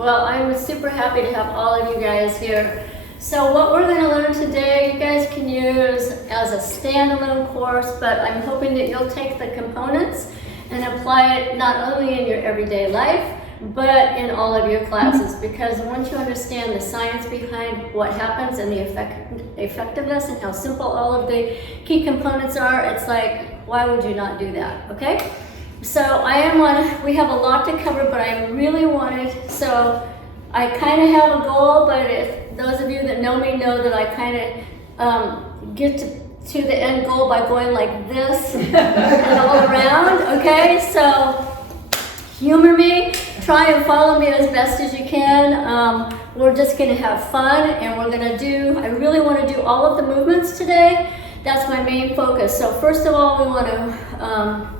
Well, I'm super happy to have all of you guys here. So what we're going to learn today, you guys can use as a standalone course, but I'm hoping that you'll take the components and apply it not only in your everyday life, but in all of your classes, because once you understand the science behind what happens and the effectiveness and how simple all of the key components are, it's like, why would you not do that, okay? So we have a lot to cover, but I really wanted, so I kind of have a goal, but if those of you that know me know that I kind of get to the end goal by going like this and all around, okay? So humor me, try and follow me as best as you can. We're just gonna have fun, and I really wanna do all of the movements today. That's my main focus. So first of all, we wanna,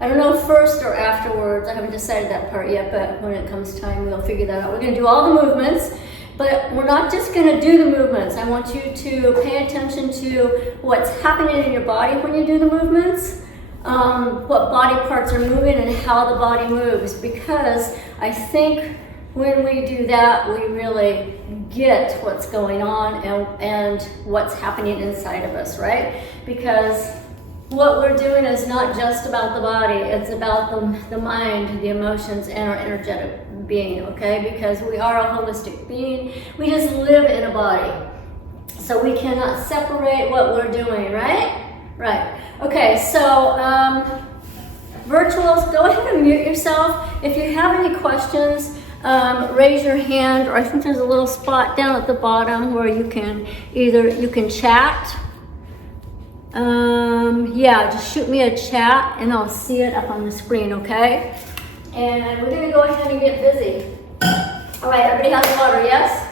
I don't know first or afterwards, I haven't decided that part yet, but when it comes time, we'll figure that out. We're gonna do all the movements, but we're not just gonna do the movements. I want you to pay attention to what's happening in your body when you do the movements, what body parts are moving and how the body moves, because I think when we do that, we really get what's going on and what's happening inside of us, right? Because what we're doing is not just about the body, it's about the mind, the emotions, and our energetic being, okay? Because we are a holistic being. We just live in a body. So we cannot separate what we're doing, right? Right. Okay, so virtuals, go ahead and mute yourself. If you have any questions, raise your hand, or I think there's a little spot down at the bottom where you can chat. Yeah, just shoot me a chat and I'll see it up on the screen, okay? And we're gonna go ahead and get busy. All right, everybody has water, yes?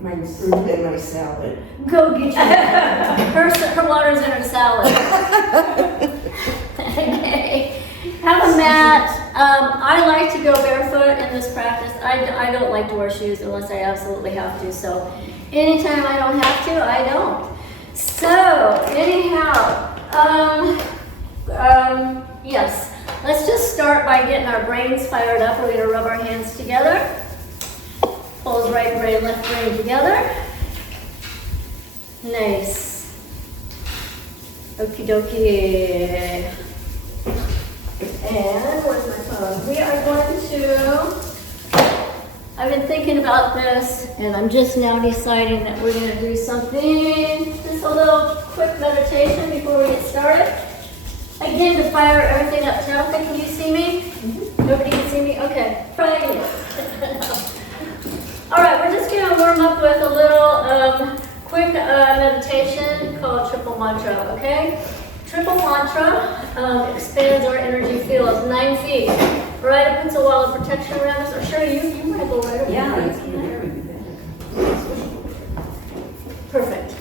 My fruit and my salad. Go get your, her water's in her salad. Okay, have a mat. I like to go barefoot in this practice. I don't like to wear shoes unless I absolutely have to, so anytime I don't have to, I don't. So, anyhow, yes, let's just start by getting our brains fired up. We're going to rub our hands together. Pulls right brain, left brain together. Nice. Okie dokie. And where's my phone? We are going to, I've been thinking about this, and I'm just now deciding that we're going to do something, just a little quick meditation before we get started. Again, to fire everything up. Tabitha, can you see me? Mm-hmm. Nobody can see me? Okay. Try again. All right, we're just going to warm up with a little quick meditation called Triple Mantra, okay? Triple Mantra expands our energy field 9 feet. Right, it puts a wall of protection around us. Or sure, you want to go right over yeah, here. it's very good. Perfect.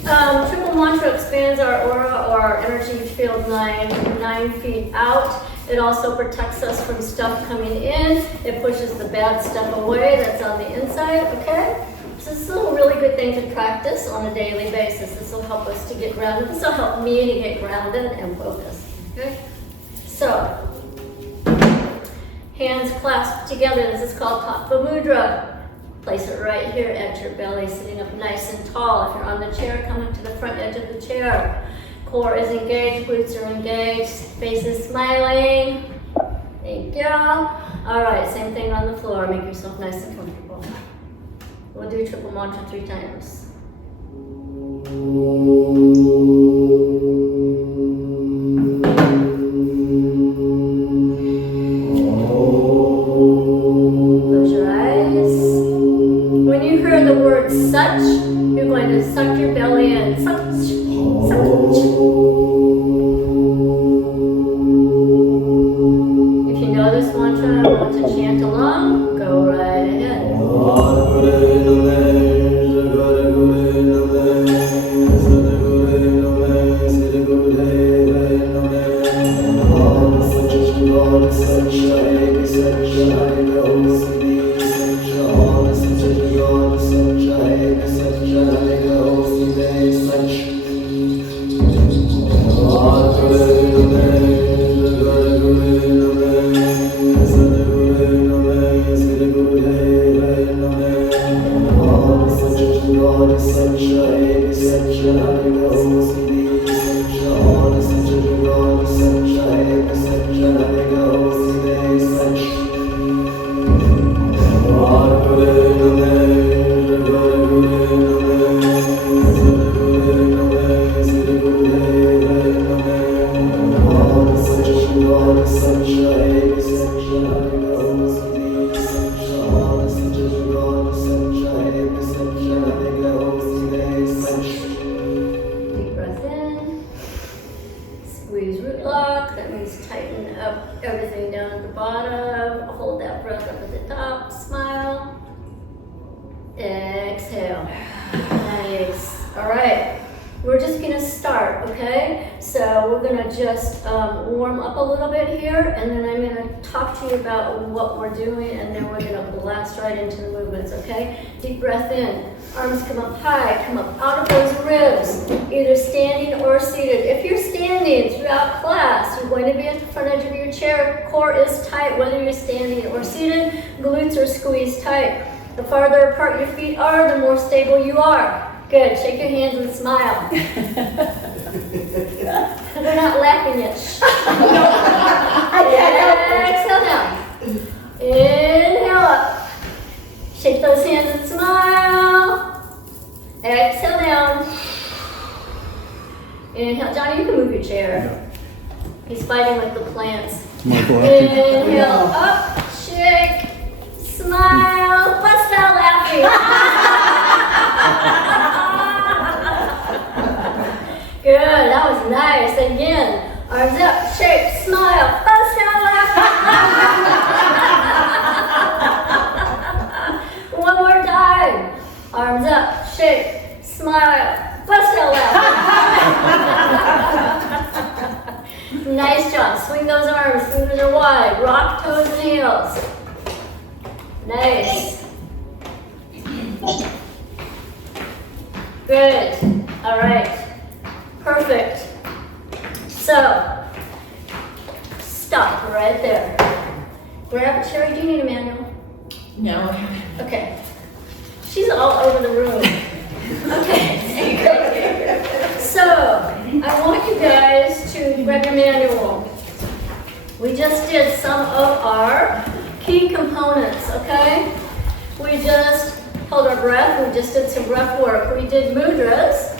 Triple Mantra expands our aura or our energy field 9 feet out. It also protects us from stuff coming in. It pushes the bad stuff away that's on the inside, okay? So this is a really good thing to practice on a daily basis. This will help us to get grounded. This will help me to get grounded and focused, okay? So, hands clasped together. This is called Tattva Mudra. Place it right here at your belly, sitting up nice and tall. If you're on the chair, come up to the front edge of the chair. Core is engaged, glutes are engaged, face is smiling. Thank you. All right, same thing on the floor. Make yourself nice and comfortable. We'll do Triple Mantra 3 times. Close your eyes. When you hear the word such, you're going to suck your belly in. Such, such. If you know this mantra and want to chant along, go right ahead. Deep breath in. Squeeze root lock. That means tighten up everything down at the bottom. Hold that breath up at the top. Smile. Exhale. Nice. All right. We're just going to start, okay? So we're going to just warm up a little bit here, and then I'm going to talk to you about what we're doing, and then we're going to blast right into the movements, okay? Deep breath in. Arms come up high, come up out of those ribs, either standing or seated. If you're standing throughout class, you're going to be at the front edge of your chair. Core is tight, whether you're standing or seated. Glutes are squeezed tight. The farther apart your feet are, the more stable you are. Good. Shake your hands and smile. They're not laughing yet. Exhale down. Inhale up. Shake those hands and smile. Exhale down. Inhale. Johnny, you can move your chair. He's fighting with the plants. Inhale up. Shake. Smile. Bust out laughing. Good, that was nice. Again, arms up, shake, smile, bust out laughing. One more time. Arms up, shake, smile, bust out laughing. Nice job. Swing those arms, fingers are wide. Rock toes and heels. Nice. Good. All right. Perfect. So, stop right there. Grab, Sherry, do you need a manual? No. Okay. She's all over the room. Okay. So, I want you guys to grab your manual. We just did some of our key components, okay? We just held our breath. We just did some breath work. We did mudras.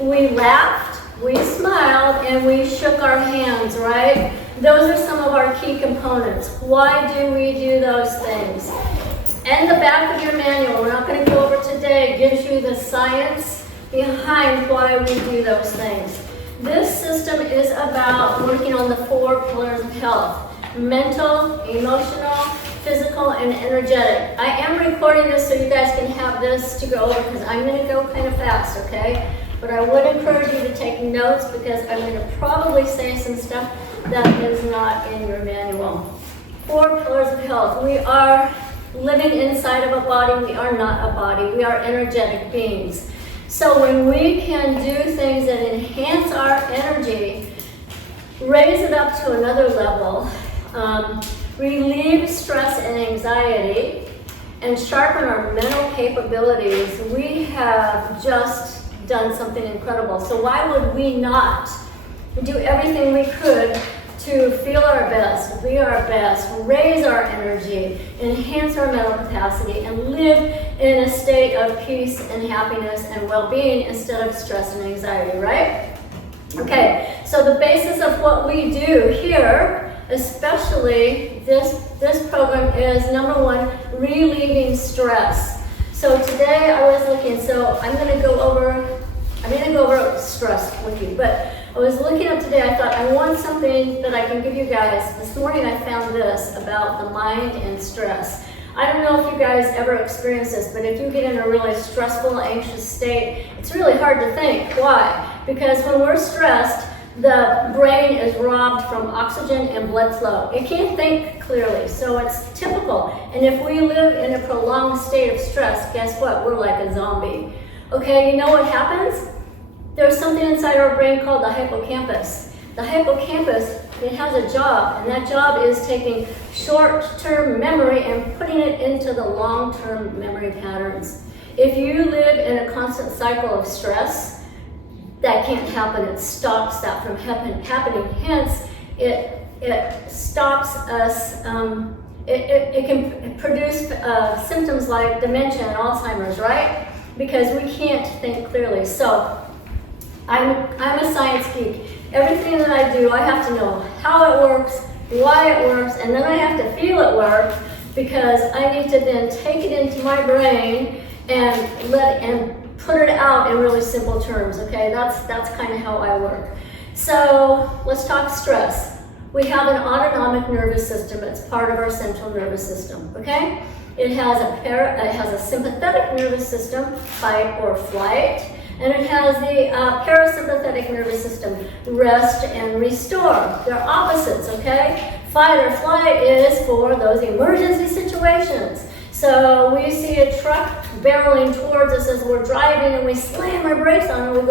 We laughed, we smiled, and we shook our hands, right? Those are some of our key components. Why do we do those things? And the back of your manual, we're not going to go over today, gives you the science behind why we do those things. This system is about working on the 4 pillars of health: mental, emotional, physical, and energetic. I am recording this so you guys can have this to go over because I'm going to go kind of fast, okay? But I would encourage you to take notes because I'm going to probably say some stuff that is not in your manual. 4 pillars of health. We are living inside of a body. We are not a body. We are energetic beings. So when we can do things that enhance our energy, raise it up to another level, relieve stress and anxiety, and sharpen our mental capabilities, we have just done something incredible. So why would we not do everything we could to feel our best, be our best, raise our energy, enhance our mental capacity, and live in a state of peace and happiness and well-being instead of stress and anxiety, right? Okay, so the basis of what we do here, especially this program, is number 1, relieving stress. So today I was looking, so I'm going to go over stress with you, but I was looking up today, I thought I want something that I can give you guys. This morning I found this about the mind and stress. I don't know if you guys ever experience this, but if you get in a really stressful, anxious state, it's really hard to think. Why? Because when we're stressed, the brain is robbed from oxygen and blood flow. It can't think clearly, so it's typical. And if we live in a prolonged state of stress, guess what? We're like a zombie. Okay, you know what happens? There's something inside our brain called the hippocampus. The hippocampus, it has a job, and that job is taking short-term memory and putting it into the long-term memory patterns. If you live in a constant cycle of stress, that can't happen. It stops that from happening. Hence, it stops us. It can produce symptoms like dementia and Alzheimer's, right? Because we can't think clearly. So I'm a science geek. Everything that I do, I have to know how it works, why it works, and then I have to feel it work, because I need to then take it into my brain and put it out in really simple terms. Okay, that's kind of how I work. So let's talk stress. We have an autonomic nervous system. It's part of our central nervous system. Okay, it has a sympathetic nervous system, fight or flight, and it has the parasympathetic nervous system, rest and restore. They're opposites. Okay, fight or flight is for those emergency situations. So we see a truck barreling towards us as we're driving, and we slam our brakes on, and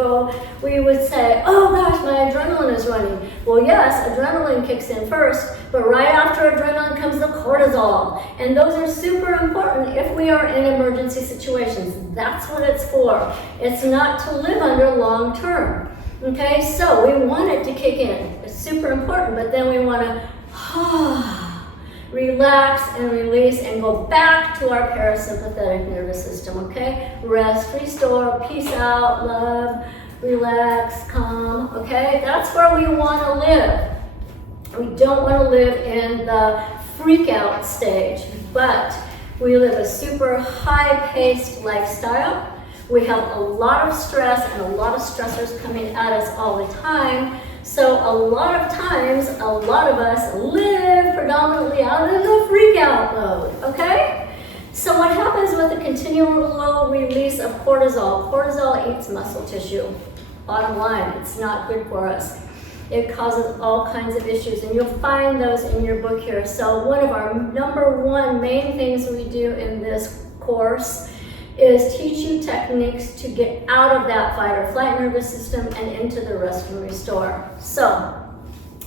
we would say, oh gosh, my adrenaline is running. Well, yes, adrenaline kicks in first, but right after adrenaline comes the cortisol. And those are super important if we are in emergency situations. That's what it's for. It's not to live under long term. Okay, so we want it to kick in. It's super important, but then we want to relax and release and go back to our parasympathetic nervous system, okay? Rest, restore, peace out, love, relax, calm, okay? That's where we want to live. We don't want to live in the freak out stage, but we live a super high-paced lifestyle. We have a lot of stress and a lot of stressors coming at us all the time. So a lot of times, a lot of us live predominantly out of the freak out mode, okay? So what happens with the continual low release of cortisol? Cortisol eats muscle tissue. Bottom line, it's not good for us. It causes all kinds of issues, and you'll find those in your book here. So one of our number one main things we do in this course is teach you techniques to get out of that fight or flight nervous system and into the rest and restore. So,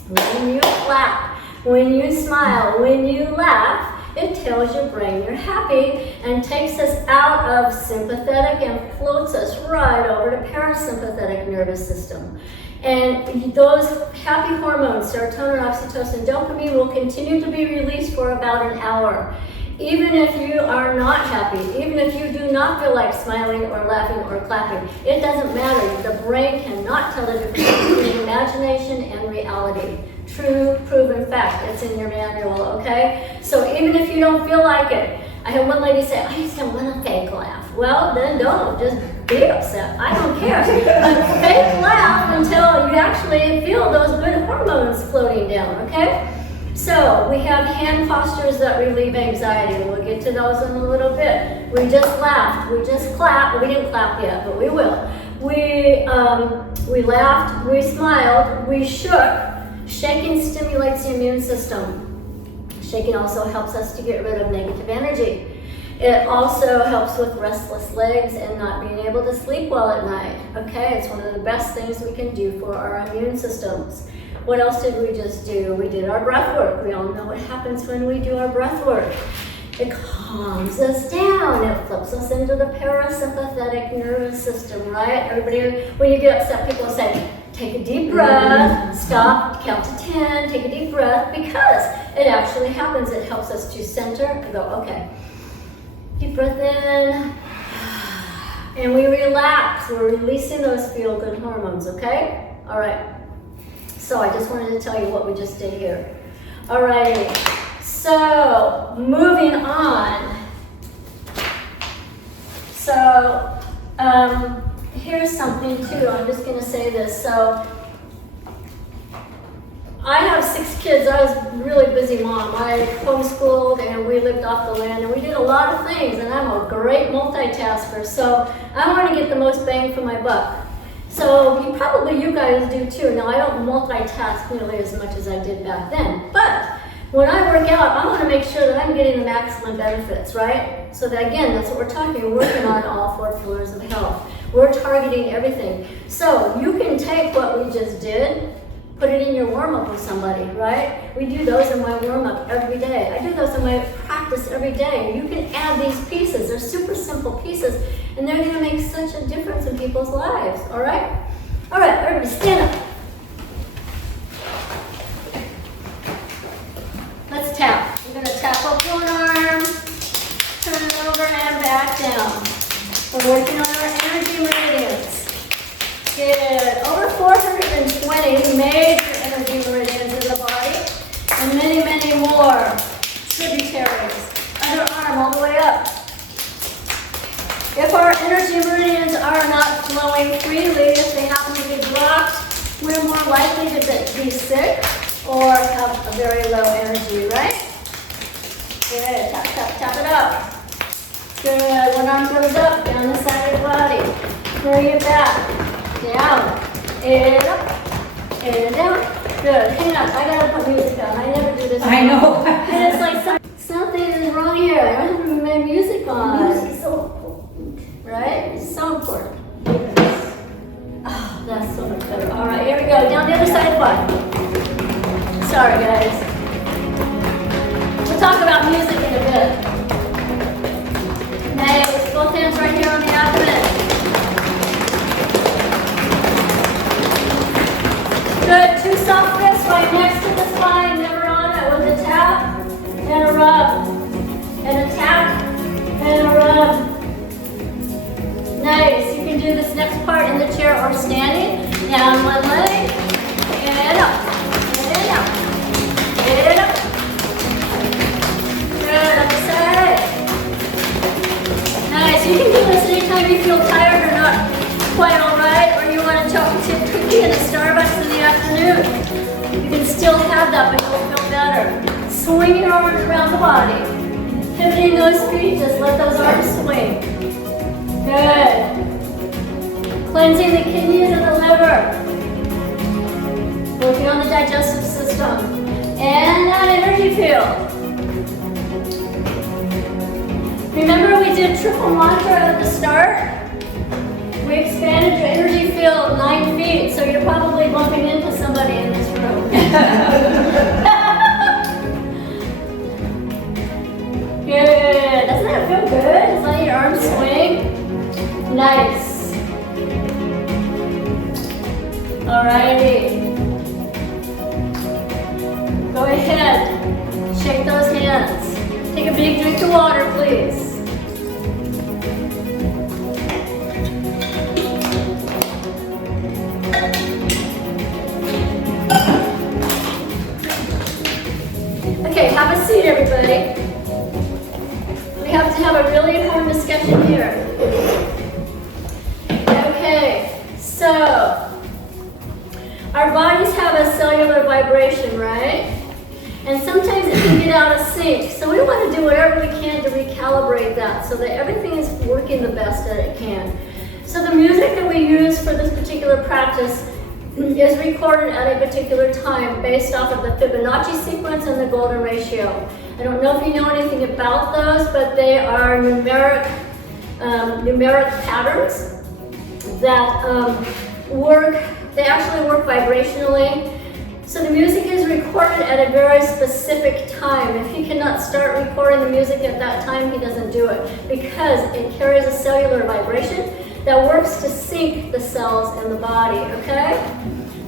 when you clap, when you smile, when you laugh, it tells your brain you're happy and takes us out of sympathetic and floats us right over to parasympathetic nervous system. And those happy hormones, serotonin, oxytocin, dopamine, will continue to be released for about an hour. Even if you are not happy, even if you do not feel like smiling or laughing or clapping, it doesn't matter. The brain cannot tell the difference between imagination and reality. True, proven fact. It's in your manual, okay? So even if you don't feel like it, I had one lady say, I just don't want a fake laugh. Well, then don't. Just be upset. I don't care. But fake laugh until you actually feel those good hormones floating down, okay? So we have hand postures that relieve anxiety. We'll get to those in a little bit. We just laughed. We just clapped. We didn't clap yet, but we will. We laughed. We smiled. We shook. Shaking stimulates the immune system. Shaking also helps us to get rid of negative energy. It also helps with restless legs and not being able to sleep well at night. Okay, it's one of the best things we can do for our immune systems. What else did we just do? We did our breath work. We all know what happens when we do our breath work. It calms us down. It flips us into the parasympathetic nervous system, right? Everybody, when you get upset, people say, take a deep breath, stop, count to 10, take a deep breath, because it actually happens. It helps us to center and go, okay. Deep breath in, and we relax. We're releasing those feel-good hormones, okay? All right. So I just wanted to tell you what we just did here. All right. So moving on. So here's something too. I'm just going to say this. So I have 6 kids. I was a really busy mom. I homeschooled and we lived off the land and we did a lot of things, and I'm a great multitasker. So I want to get the most bang for my buck. So you guys do too. Now I don't multitask nearly as much as I did back then, but when I work out, I want to make sure that I'm getting the maximum benefits, right? So that, again, that's what we're talking. We're working on all 4 pillars of health. We're targeting everything. So you can take what we just did, put it in your warm-up with somebody, right? We do those in my warm-up every day. I do those in my practice every day. You can add these pieces. They're super simple pieces, and they're going to make such a difference in people's lives, all right? All right. Everybody stand up. Let's tap. We're going to tap up one arm, turn it over and back down. We're working on our energy meridians. Good. Over 420 major energy meridians in the body, and many, many more tributaries. Other arm all the way up. If our energy meridians are not flowing freely, if they happen to be blocked, we're more likely to be sick or have a very low energy, right? Good. Tap, tap, tap it up. Good. One arm goes up, down the side of the body. Bring it back. Down. And up. And down. Good. Hang on. I gotta put music on. I never do this. I know. And it's like something is wrong here. I don't have my music on. Music is so important. Right? It's so important. Oh, that's so much better. All right, here we go. Down the other side of the body. Sorry, guys. We'll talk about music in a bit. Nice. Both hands right here on the abdomen. Good. Two soft fists right next to the spine. Never on it with a tap and a rub. And a tap and a rub. Nice. You can do this next part in the chair or standing. Down one leg. And up. And up. And up. Good. Other side. Nice. You can do this anytime you feel tired or not quite all right, or you want to chocolate chip cookie in a Starbucks in the afternoon. You can still have that, but you'll feel better. Swing your arms around the body. Pivoting those feet, just let those arms swing. Good. Cleansing the kidneys and the liver. Working on the digestive system. And that energy field. Remember we did triple mantra at the start? We expanded your energy field 9 feet, so you're probably bumping into somebody in this room. Good. Doesn't that feel good? Just let your arms swing. Nice. Alrighty. Go ahead. Shake those hands. Take a big drink of water, please. Okay, have a seat, everybody. We have to have a really important discussion here. Okay, so our bodies have a cellular vibration, right? And sometimes it can get out of sync. So we want to do whatever we can to recalibrate that so that everything is working the best that it can. So the music that we use for this particular practice is recorded at a particular time based off of the Fibonacci sequence and the golden ratio. I don't know if you know anything about those, but they are numeric patterns that they actually work vibrationally. So the music is recorded at a very specific time. If he cannot start recording the music at that time, he doesn't do it because it carries a cellular vibration that works to sync the cells in the body, okay?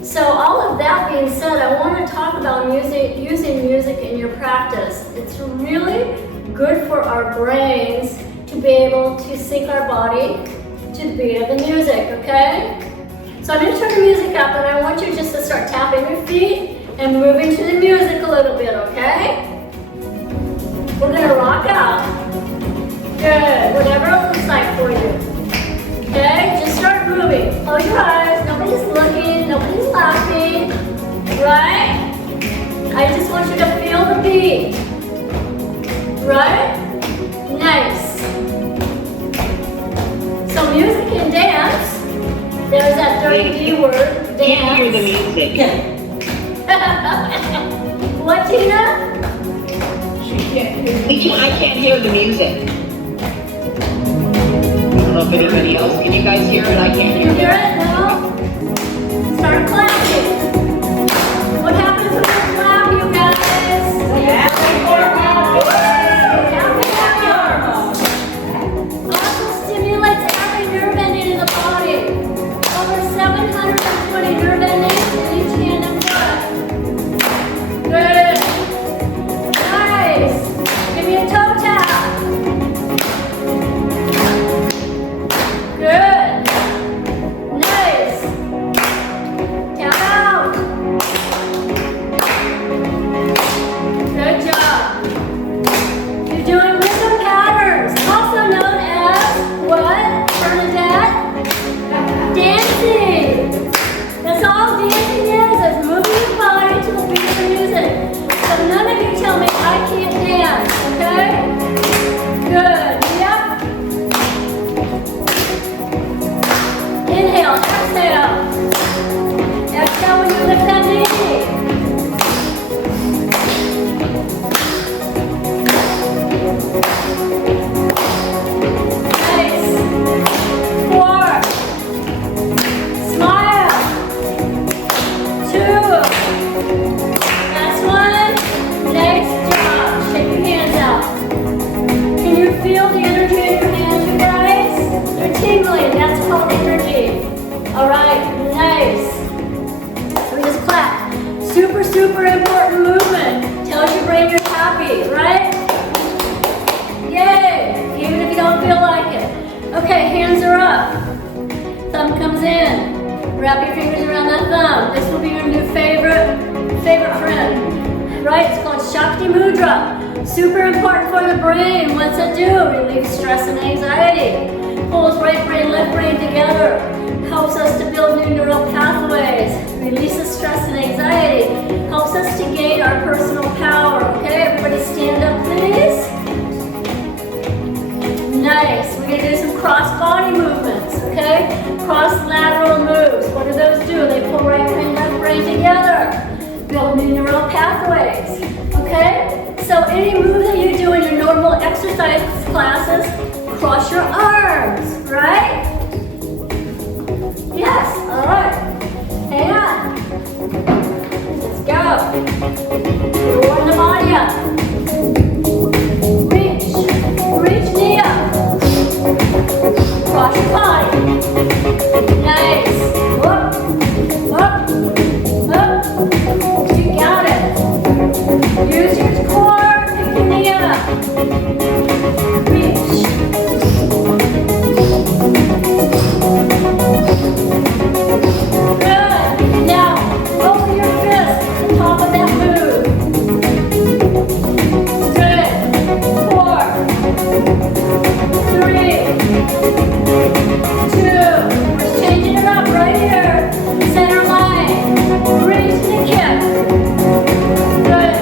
So all of that being said, I want to talk about using music in your practice. It's really good for our brains to be able to sync our body to the beat of the music, okay? So I'm going to turn the music up, and I want you just to start tapping your feet and moving to the music a little bit, okay? We're going to rock out. Good, whatever it looks like for you. Okay, just start moving. Close your eyes, nobody's looking, nobody's laughing, right? I just want you to feel the beat, right? Nice. So music and dance, there's that dirty D word, dance. Can't hear the music. What, Tina? I can't hear the music. I don't know if anybody else, can you guys hear it? I can't hear You hear it. it now? Start clapping. What happens when you clap, you guys? Also stimulates every nerve ending in the body. Over 720 nerve mudra. This will be your new favorite friend, right? It's called Shakti Mudra. Super important for the brain. What's it do? Relieves stress and anxiety. Pulls right brain, left brain together. Helps us to build new neural pathways. Releases stress and anxiety. Helps us to gain our personal power. Okay, everybody stand up, please. Nice. We're gonna do some cross body movements, okay? Cross lateral moves. What do those do? They pull right brain, left brain together. Build new neural pathways, okay? So any move that you do in your normal exercise classes, cross your arms, right? Yes, all right. Hang on. Let's go. Warm the body up. Reach knee up. Cross your body. Nice. Up, up, up. You got it. Use your core. Pick your knee up. Reach. Good. Now, open your fist at the top of that move. Good. 4, 3, 2. We're changing it up right here. Center line. Reach the kick. Good.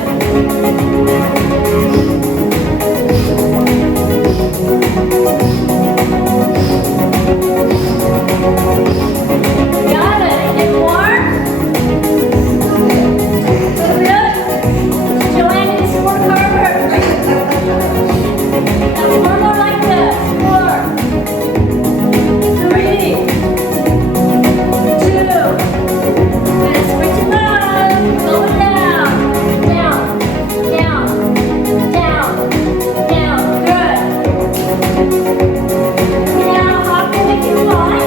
Got it. Any more? Good. Joanne needs some more carver. Now one more like this. 4, 3, 2. And switch it up. Going down. Down. Down. Down. Down. Good. Now hop in if you want.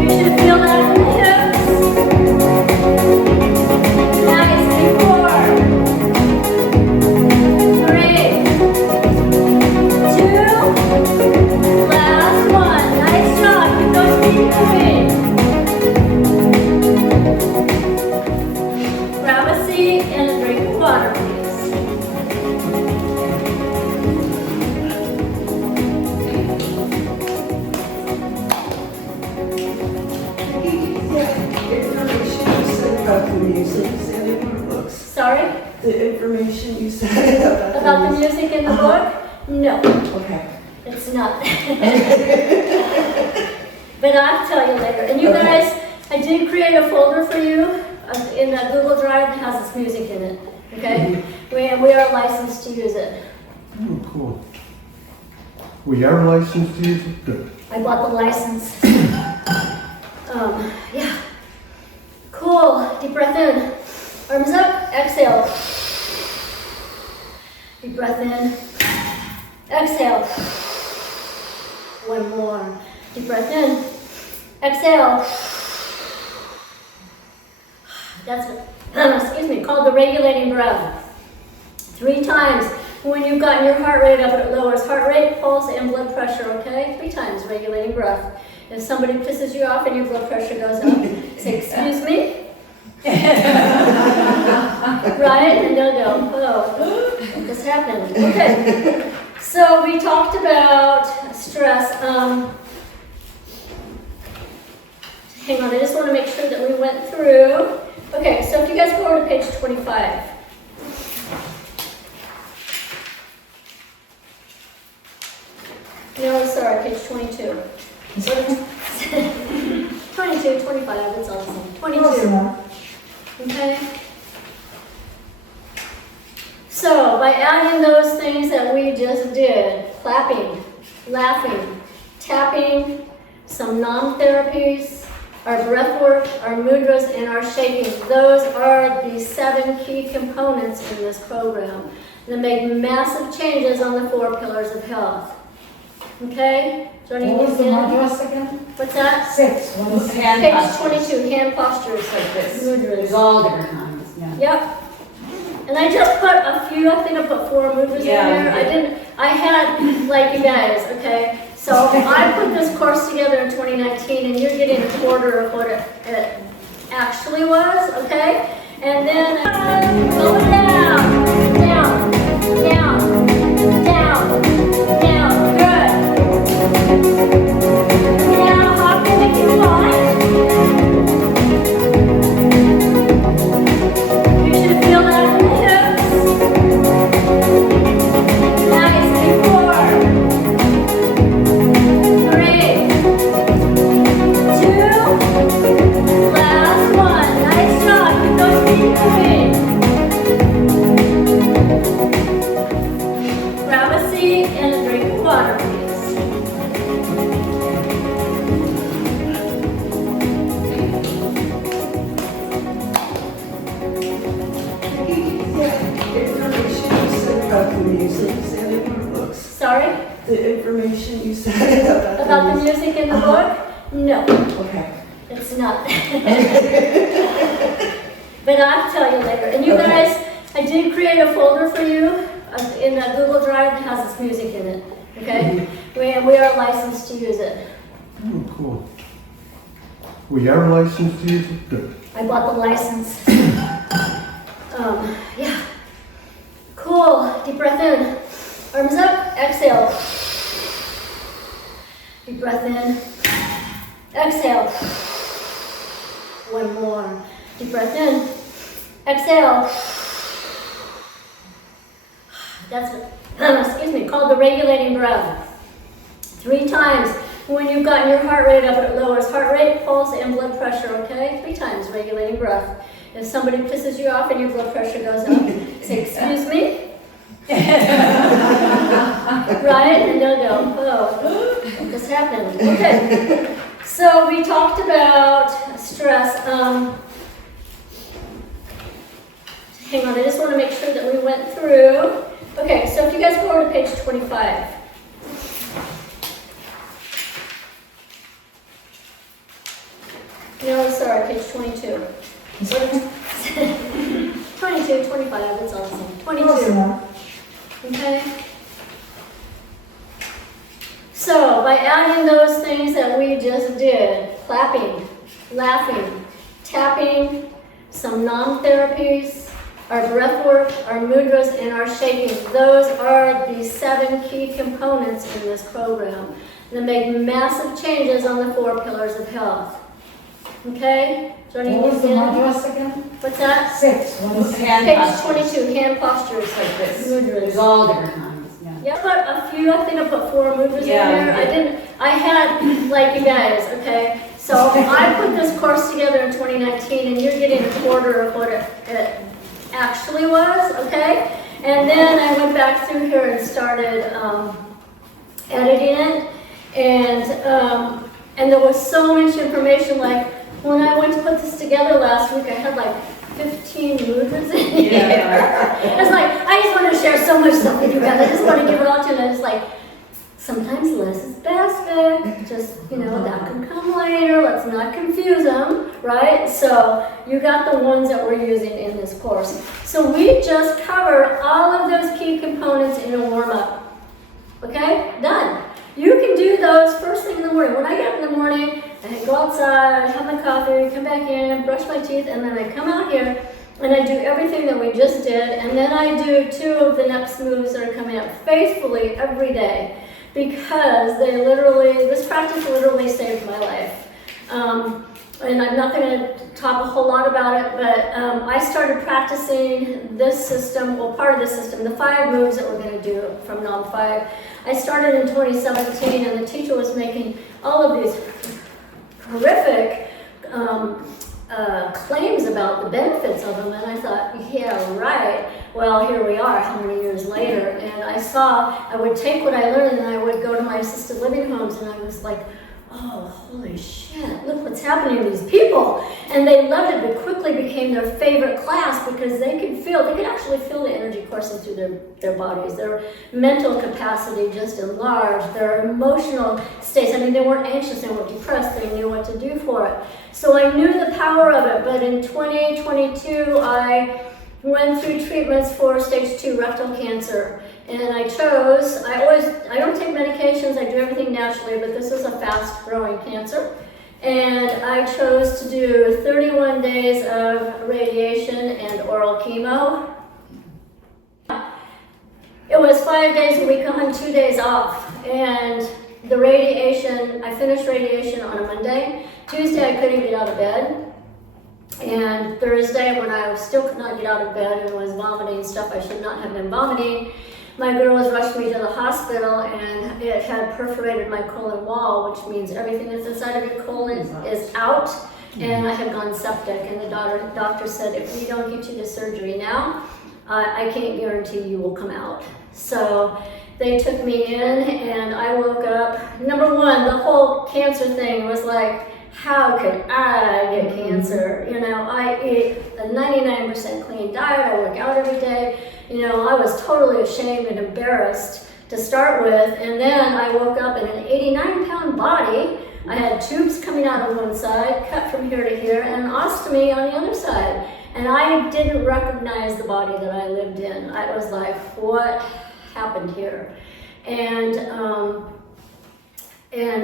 You should feel that in the hips. Nice. 4, 3, 2. Last one. Nice job. Keep those feet moving. Grab a seat and a drink of water, please. Information you said about the music, is that in your books? Sorry? The information you said About the music in the book? No, Okay. it's not. But I'll tell you later. And you Okay. guys, I did create a folder for you in the Google Drive that has this music in it. Okay? We are licensed to use it. Oh, cool. We are licensed to use it? Good. I bought the license. Yeah. Cool. Deep breath in. Arms up. Exhale. Deep breath in. Exhale. One more. Deep breath in. Exhale. That's excuse me, called the regulating breath. 3 times. When you've gotten your heart rate up, it lowers heart rate, pulse, and blood pressure, okay? 3 times regulating breath. If somebody pisses you off and your blood pressure goes up, say, excuse me. Right? And they'll go, oh, what just happened? Okay. So we talked about stress. Hang on, I just want to make sure that we went through. Okay, so if you guys go over to page 25. No, sorry, page 22. 22, 25, it's all the same. 22. Okay? So, by adding those things that we just did, clapping, laughing, tapping, some Naam therapies, our breath work, our mudras, and our shaking, those are the 7 key components in this program that make massive changes on the 4 pillars of health. Okay? What was the mudras again? What's that? 6. What is Hand Page postures. 22, hand postures. Like this. Mudras. There's all different kinds. Yeah. Yep. And I just put a few, I think I put 4 mudras Yeah, in there. you did. I had, like you guys, okay? So So I put this course together in 2019, and you're getting a quarter of what it actually was, okay? And then go down, down, down, down, down, good. Now hop in if you want. You should feel that in the hips. Nice, before. 3, 2, last one. Nice job. Keep those feet moving. Grab a seat and a drink of water, please. The information you said about the music, is that in your books? Sorry? The information you said About the music in the book? No, Okay. it's not. But I'll tell you later. And you Okay. guys, I did create a folder for you in the Google Drive that has this music in it. Okay? We are licensed to use it. Oh, cool. We are licensed to use it? Good. I bought the license. Yeah. Cool. Deep breath in. Arms up. Exhale. Deep breath in. Exhale. One more. Deep breath in. Exhale. That's excuse me, called the regulating breath. 3 times. When you've gotten your heart rate up, it lowers heart rate, pulse, and blood pressure, okay? 3 times regulating breath. If somebody pisses you off and your blood pressure goes up, say, excuse me. Right? And they'll go, oh, what just happened? Okay. So we talked about stress. Hang on, I just want to make sure that we went through. Okay, so if you guys go over to page 25. No, sorry, page 22. 22, 25, it's all the same. 22. Okay? So, by adding those things that we just did, clapping, laughing, tapping, some Naam therapies, our breath work, our mudras, and our shaking, those are the 7 key components in this program that make massive changes on the 4 pillars of health. Okay? Do you What was the understand? address again? What's that? 6. What is Hand Page postures. 22, hand postures. Like this. Mudras. There's all different kinds, yeah. Yeah, I put a few, I think I put 4 mudras Yeah, in there. you did. I had, like you guys, okay? So I put this course together in 2019, and you're getting a quarter of what it actually was, okay? And then I went back through here and started editing it, and there was so much information. Like when I went to put this together last week, I had like 15 mudras in here. It's like I just want to share so much stuff with you guys. I just want to give it all to you. And it's like sometimes less is best, Vic. Just that can come later. Let's not confuse them, right? So you got the ones that we're using in this course. So we just covered all of those key components in a warm-up. Okay, done. You can do those first thing in the morning. When I get up in the morning, I go outside, have my coffee, come back in, brush my teeth, and then I come out here and I do everything that we just did, and then I do 2 of the next moves that are coming up faithfully every day, because this practice literally saved my life. And I'm not going to talk a whole lot about it, but I started practicing this system, well, part of the system, the 5 moves that we're going to do from Naam 5. I started in 2017, and the teacher was making all of these horrific claims about the benefits of them, and I thought, yeah, right. Well, here we are, how many years later, and I would take what I learned, and I would go to my assisted living homes, and I was like, oh, holy shit, look what's happening to these people. And they loved it, but quickly became their favorite class, because they could actually feel the energy coursing through their bodies, their mental capacity just enlarged, their emotional states. I mean, they weren't anxious, they weren't depressed, they knew what to do for it. So I knew the power of it, but in 2022, I went through treatments for stage 2 rectal cancer. And I don't take medications, I do everything naturally, but this is a fast growing cancer. And I chose to do 31 days of radiation and oral chemo. It was 5 days a week on, 2 days off. And the radiation, I finished radiation on a Monday. Tuesday I couldn't get out of bed. And Thursday, when I still could not get out of bed and was vomiting stuff I should not have been vomiting, my girls rushed me to the hospital, and it had perforated my colon wall, which means everything that's inside of your colon is out, and I had gone septic. And the doctor said, if we don't get you to surgery now, I can't guarantee you will come out. So they took me in, and I woke up. Number one, the whole cancer thing was like, how could I get cancer? You know, I eat a 99% clean diet, I work out every day. You know, I was totally ashamed and embarrassed to start with, and then I woke up in an 89-pound body. I had tubes coming out of one side, cut from here to here, and an ostomy on the other side. And I didn't recognize the body that I lived in. I was like, what happened here? And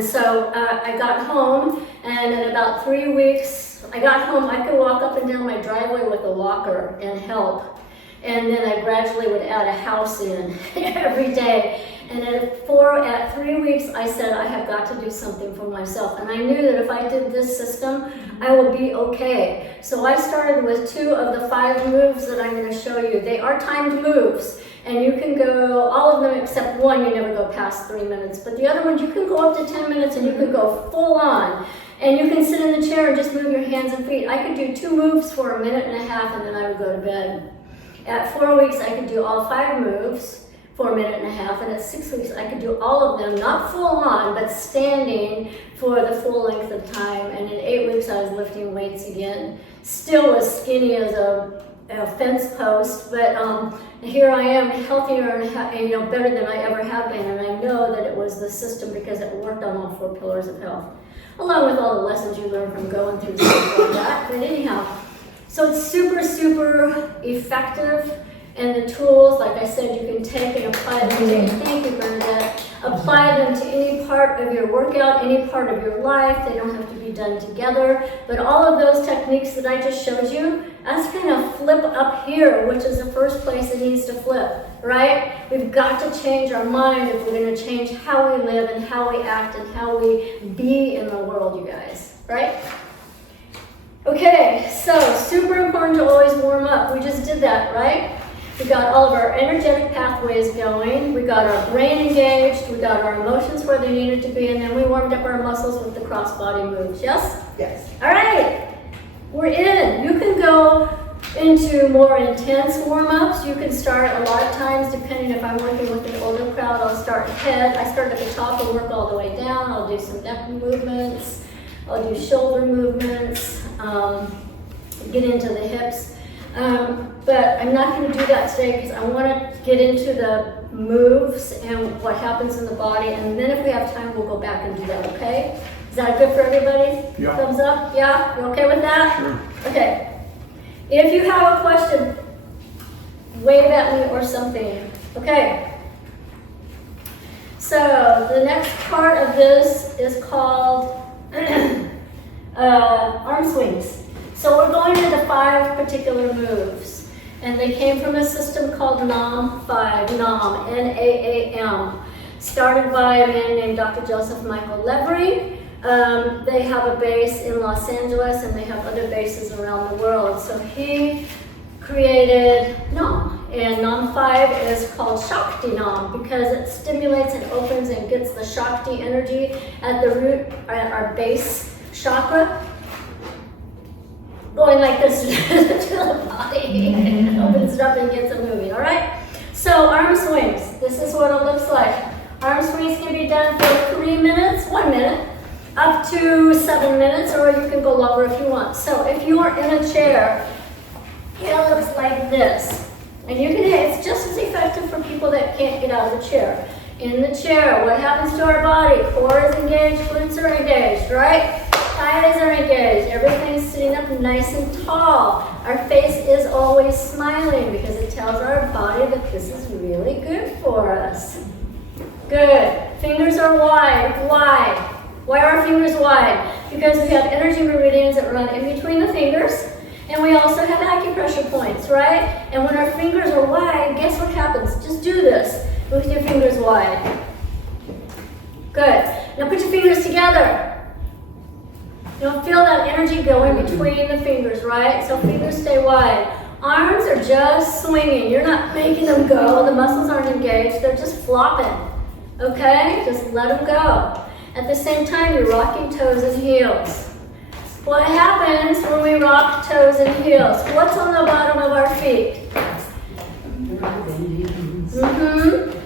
so I got home, and in about 3 weeks, I got home, I could walk up and down my driveway with a walker and help. And then I gradually would add a house in every day. And at 3 weeks, I said, I have got to do something for myself. And I knew that if I did this system, I would be okay. So I started with 2 of the 5 moves that I'm going to show you. They are timed moves. And you can go, all of them except one, you never go past 3 minutes. But the other ones, you can go up to 10 minutes and you can go full on. And you can sit in the chair and just move your hands and feet. I could do 2 moves for a minute and a half, and then I would go to bed. At 4 weeks, I could do all 5 moves for a minute and a half. And at 6 weeks, I could do all of them, not full on, but standing for the full length of time. And in 8 weeks, I was lifting weights again. Still as skinny as a fence post, but here I am, healthier and better than I ever have been, and I know that it was the system because it worked on all 4 pillars of health, along with all the lessons you learn from going through stuff like that. But anyhow, so it's super, super effective, and the tools, like I said, you can take and apply them to, thank you, Bernadette, apply them to any part of your workout, any part of your life. They don't have to be done together, but all of those techniques that I just showed you, that's gonna flip up here, which is the first place it needs to flip, right? We've got to change our mind if we're gonna change how we live and how we act and how we be in the world, you guys, right? Okay, so super important to always warm up. We just did that, right? We got all of our energetic pathways going, we got our brain engaged, we got our emotions where they needed to be, and then we warmed up our muscles with the cross-body moves, yes? Yes. All right, we're in. You can go into more intense warm-ups. You can start a lot of times, depending if I'm working with an older crowd, I'll start head. I start at the top and work all the way down. I'll do some neck movements, I'll do shoulder movements, get into the hips. But I'm not going to do that today because I want to get into the moves and what happens in the body, and then if we have time, we'll go back and do that, okay? Is that good for everybody? Yeah. Thumbs up? Yeah? You okay with that? Sure. Okay. If you have a question, wave at me or something. Okay. So the next part of this is called arm swings. So we're going into 5 particular moves, and they came from a system called Naam 5, Naam, N-A-A-M, started by a man named Dr. Joseph Michael Levry. They have a base in Los Angeles, and they have other bases around the world. So he created Naam, and Naam 5 is called Shakti Naam because it stimulates and opens and gets the Shakti energy at the root, at our base chakra, going like this to the body, and opens it up and gets it moving, all right? So arm swings, this is what it looks like. Arm swings can be done for 3 minutes, 1 minute, up to 7 minutes, or you can go longer if you want. So if you are in a chair, it looks like this. And you can, it's just as effective for people that can't get out of the chair. In the chair, what happens to our body? Core is engaged, glutes are engaged, right? Eyes are engaged. Everything's sitting up nice and tall. Our face is always smiling because it tells our body that this is really good for us. Good. Fingers are wide. Wide. Why are our fingers wide? Because we have energy meridians that run in between the fingers, and we also have acupressure points, right? And when our fingers are wide, guess what happens? Just do this with your fingers wide. Good. Now put your fingers together. You'll feel that energy going between the fingers, right? So fingers stay wide. Arms are just swinging. You're not making them go. The muscles aren't engaged. They're just flopping. Okay? Just let them go. At the same time, you're rocking toes and heels. What happens when we rock toes and heels? What's on the bottom of our feet?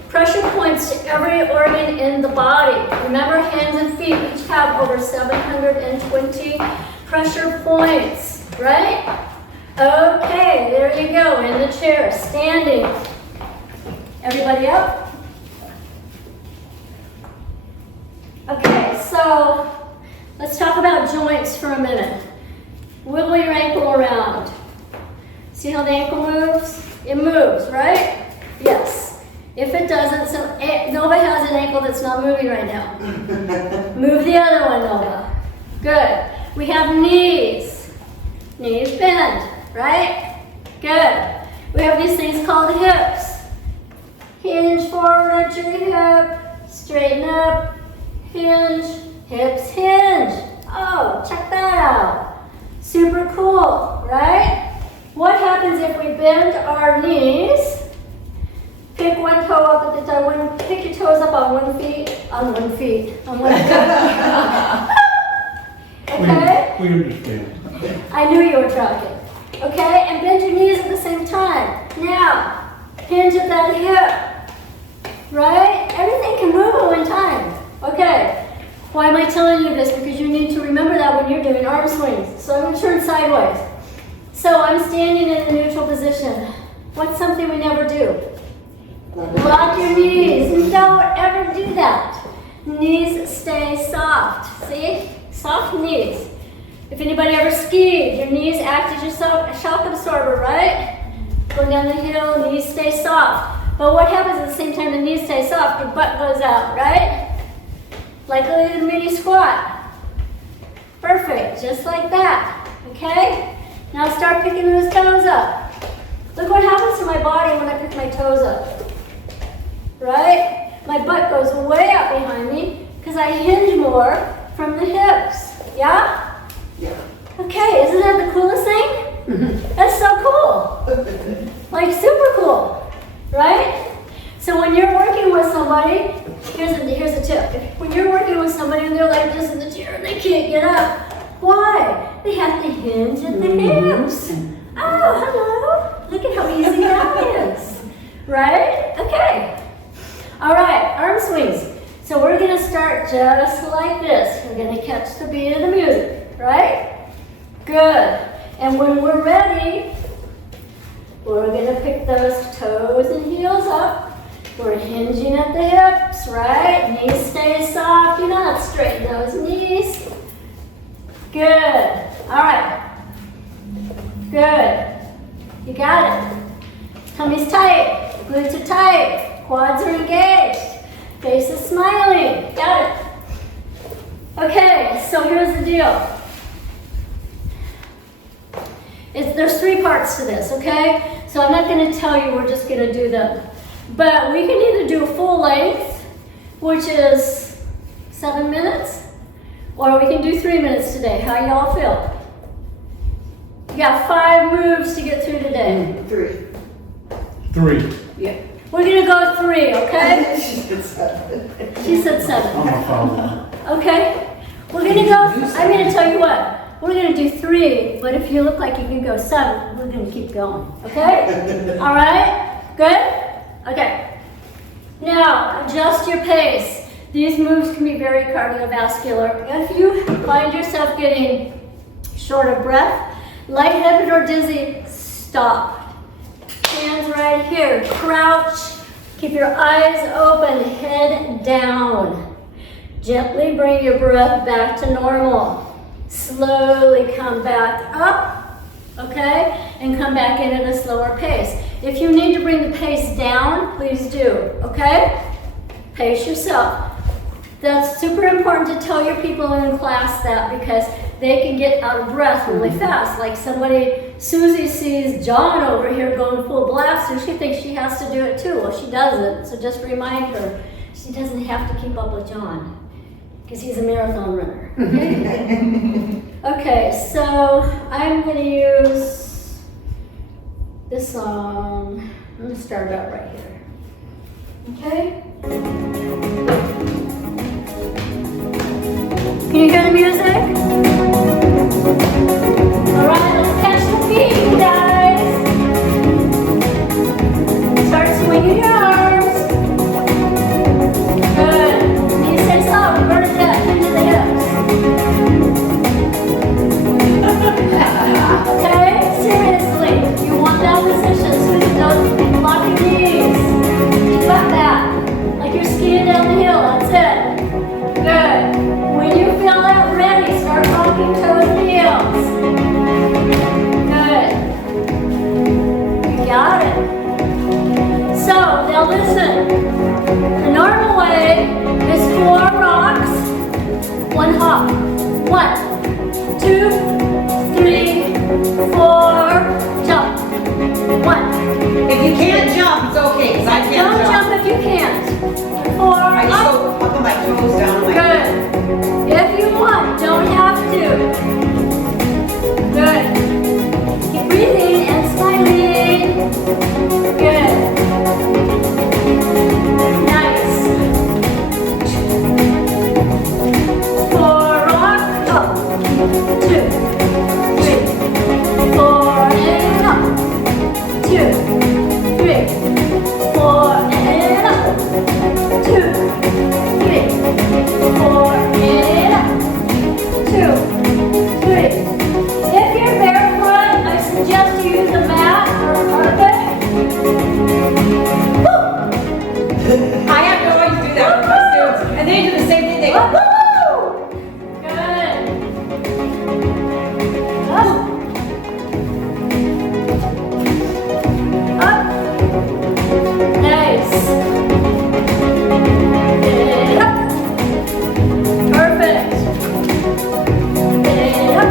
Pressure points to every organ in the body. Remember, hands and feet each have over 720 pressure points, right? Okay, there you go, in the chair, standing. Everybody up? Okay, so let's talk about joints for a minute. Wiggle your ankle around. See how the ankle moves? It moves, right? Yes. If it doesn't, so Nova has an ankle that's not moving right now. Move the other one, Nova. Good. We have knees. Knees bend, right? Good. We have these things called hips. Hinge forward at your hip. Straighten up. Hinge. Hips hinge. Oh, check that out. Super cool, right? What happens if we bend our knees? Pick one toe up at the time. Pick your toes up on one foot. Okay? We understand. I knew you were talking. Okay? And bend your knees at the same time. Now, hinge at that hip. Right? Everything can move at one time. Okay. Why am I telling you this? Because you need to remember that when you're doing arm swings. So I'm going to turn sideways. So I'm standing in the neutral position. What's something we never do? Lock your knees. Don't ever do that. Knees stay soft. See? Soft knees. If anybody ever skied, your knees act as your shock absorber, right? Going down the hill, knees stay soft. But what happens at the same time the knees stay soft? Your butt goes out, right? Like a little mini squat. Perfect. Just like that. Okay? Now start picking those toes up. Look what happens to my body when I pick my toes up. Right? My butt goes way up behind me because I hinge more from the hips. Yeah? Yeah. Okay, isn't that the coolest thing? That's so cool. Like super cool. Right? So when you're working with somebody, here's a tip. When you're working with somebody and they're like this in the chair and they can't get up, why? They have to hinge at the hips. Oh, hello. Look at how easy that is. Right? Okay. All right, arm swings. So we're going to start just like this. We're going to catch the beat of the music, right? Good. And when we're ready, we're going to pick those toes and heels up. We're hinging at the hips, right? Knees stay soft. You know how to straighten those knees. Good. All right. Good. You got it. Tummy's tight. Glutes are tight. Quads are engaged. Face is smiling. Got it. Okay, so here's the deal. There's three parts to this, okay? So I'm not going to tell you, we're just going to do them. But we can either do full length, which is 7 minutes, or we can do 3 minutes today. How y'all feel? You got 5 moves to get through today. 3. Yeah. We're going to go 3, okay? She said 7. She said 7. I'm a follower. Okay? We're going to go, I'm going to tell you what. We're going to do 3, but if you look like you can go 7, we're going to keep going. Okay? All right? Good? Okay. Now, adjust your pace. These moves can be very cardiovascular. If you find yourself getting short of breath, lightheaded or dizzy, stop. Hands right here. Crouch. Keep your eyes open. Head down. Gently bring your breath back to normal. Slowly come back up, okay? And come back in at a slower pace. If you need to bring the pace down, please do, okay? Pace yourself. That's super important to tell your people in class that because they can get out of breath really fast. Like Susie sees John over here going full blast and she thinks she has to do it too. Well, she doesn't, so just remind her she doesn't have to keep up with John because he's a marathon runner. Okay? Okay, so I'm going to use this song. I'm going to start out right here. Okay? Can you hear the music? Alright, let's catch the beat, you guys. Start swinging your arms. Good. When you say so, reverse that into the hips. Okay? Seriously, you want that position so you don't lock your knees. Keep up that. Like you're skiing down the hill, that's it. Good. When you feel that ready, start rocking toes and heels. Good. You got it. So, now listen. The normal way is 4 rocks, 1 hop. 1, 2, 3, 4, jump. 1. If you can't jump, it's okay, because I can't Don't jump. jump if you can't. 4, I just up. go up on my toes, down on my Good. If you want, don't have to. Good. Keep breathing and smiling. Good. Nice. 4 rock, up. 2, 3, 4 and up. 2, 3, 4 and up. 2, 3, 4 and up. 2, 3. If you're barefoot, I suggest you use a mat or a carpet. Woo! I have to always do that with my students, and they do the same thing. They go, Woo! Good. Up. Up. Nice. Get up. Perfect. Get up.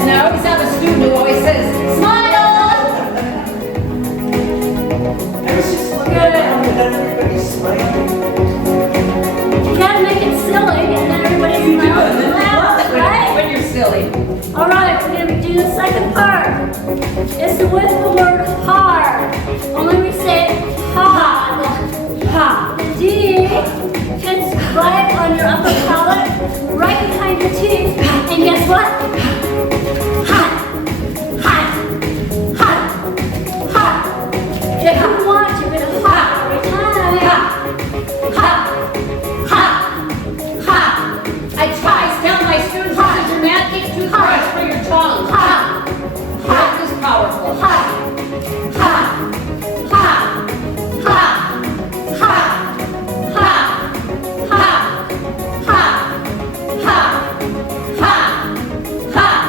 and I always have a student who always says, Smile. I was just looking around and everybody's smiling. You gotta make it silly and then everybody you do smiles it, and laughs, right? when you're silly. All right, we're gonna do the second part. It's with the word hard. Only we say hard. Ha! The D hits right on your upper palate, right behind your teeth. And guess what? Hot, hot, hot, hot. If you want, you're gonna hot every time. Hot, hot, hot. I try to tell my students, this is your magic toothbrush for your tongue. Hot, That is powerful. hot, hot, hot, hot, hot, hot, hot, hot, hot, hot, hot,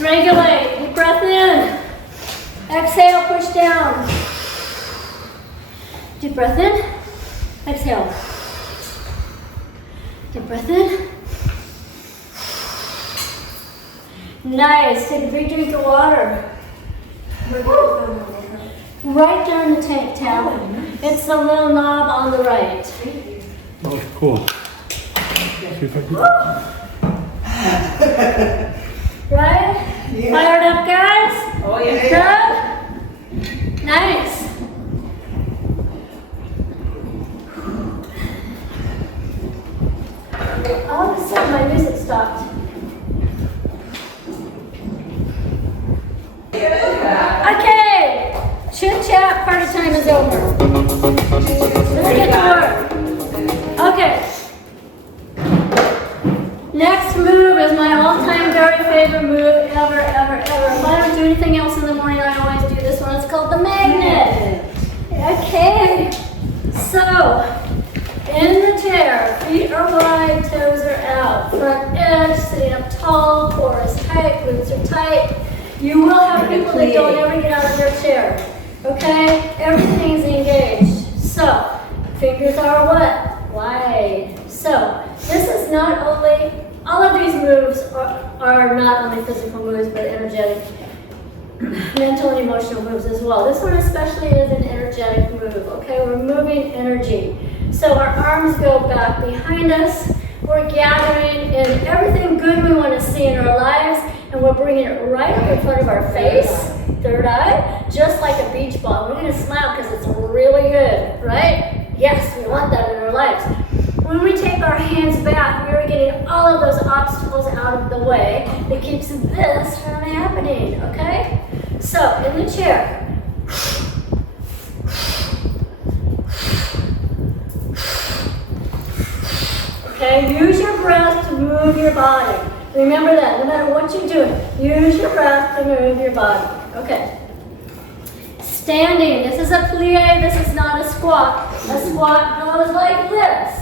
Let's regulate. Deep breath in. Exhale, push down. Deep breath in. Exhale. Deep breath in. Nice. Take a big drink of water. Right there in the tank towel. It's the little knob on the right. Oh, cool. See if I can. Right? Yeah. Fired up, guys? Oh, yeah. Good? Nice. All of a sudden, my music stopped. Okay. Chit chat party time is over. Let's get to work. Okay. Next move is my all-time very favorite move ever. If I don't do anything else in the morning, I always do this one. It's called the magnet. Okay. So, in the chair, feet are wide, toes are out. Front edge, sitting up tall, core is tight, glutes are tight. You will have people that don't ever get out of their chair. Okay? Everything's engaged. So, fingers are what? Wide. So, this is not only, all of these moves are not only physical moves, but energetic, mental and emotional moves as well. This one especially is an energetic move, okay? We're moving energy. So our arms go back behind us. We're gathering in everything good we want to see in our lives, and we're bringing it right up in front of our face, third eye, just like a beach ball. We're going to smile because it's really good, right? Yes, we want that in our lives. When we take our hands back, we are getting all of those obstacles out of the way that keeps this from happening, okay? So, in the chair. Okay, use your breath to move your body. Remember that, no matter what you're doing, use your breath to move your body. Okay. Standing, this is a plie, this is not a squat. A squat goes like this.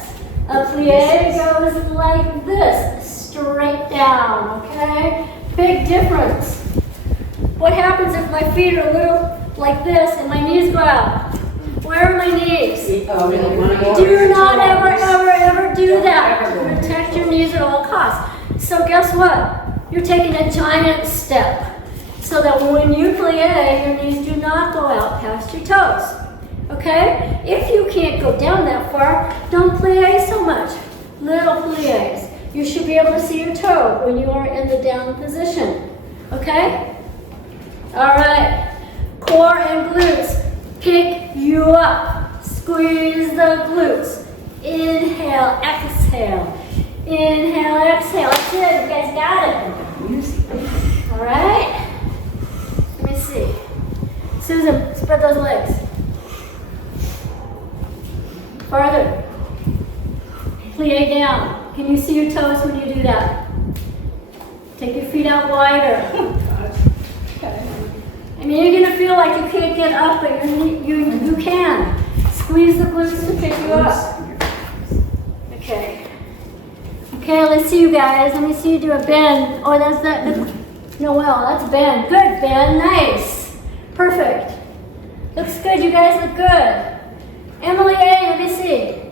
A plie goes like this, straight down, okay? Big difference. What happens if my feet are a little like this and my knees go out? Where are my knees? Do not ever do that. Protect your knees at all costs. So guess what? You're taking a giant step so that when you plie, your knees do not go out past your toes. Okay? If you can't go down that far, don't plie so much. Little plies. You should be able to see your toe when you are in the down position. Okay? All right. Core and glutes. Pick you up. Squeeze the glutes. Inhale, exhale. Inhale, exhale. That's it. You guys got it. All right. Let me see. Susan, spread those legs. Farther. Plie down. Can you see your toes when you do that? Take your feet out wider. I mean, you're going to feel like you can't get up, but you can. Squeeze the glutes to pick you up. Okay. Okay, let's see you guys. Let me see you do a bend. Oh, that's that. Noelle, that's bend. Good, bend. Nice. Perfect. Looks good. You guys look good. Emily A, let me see.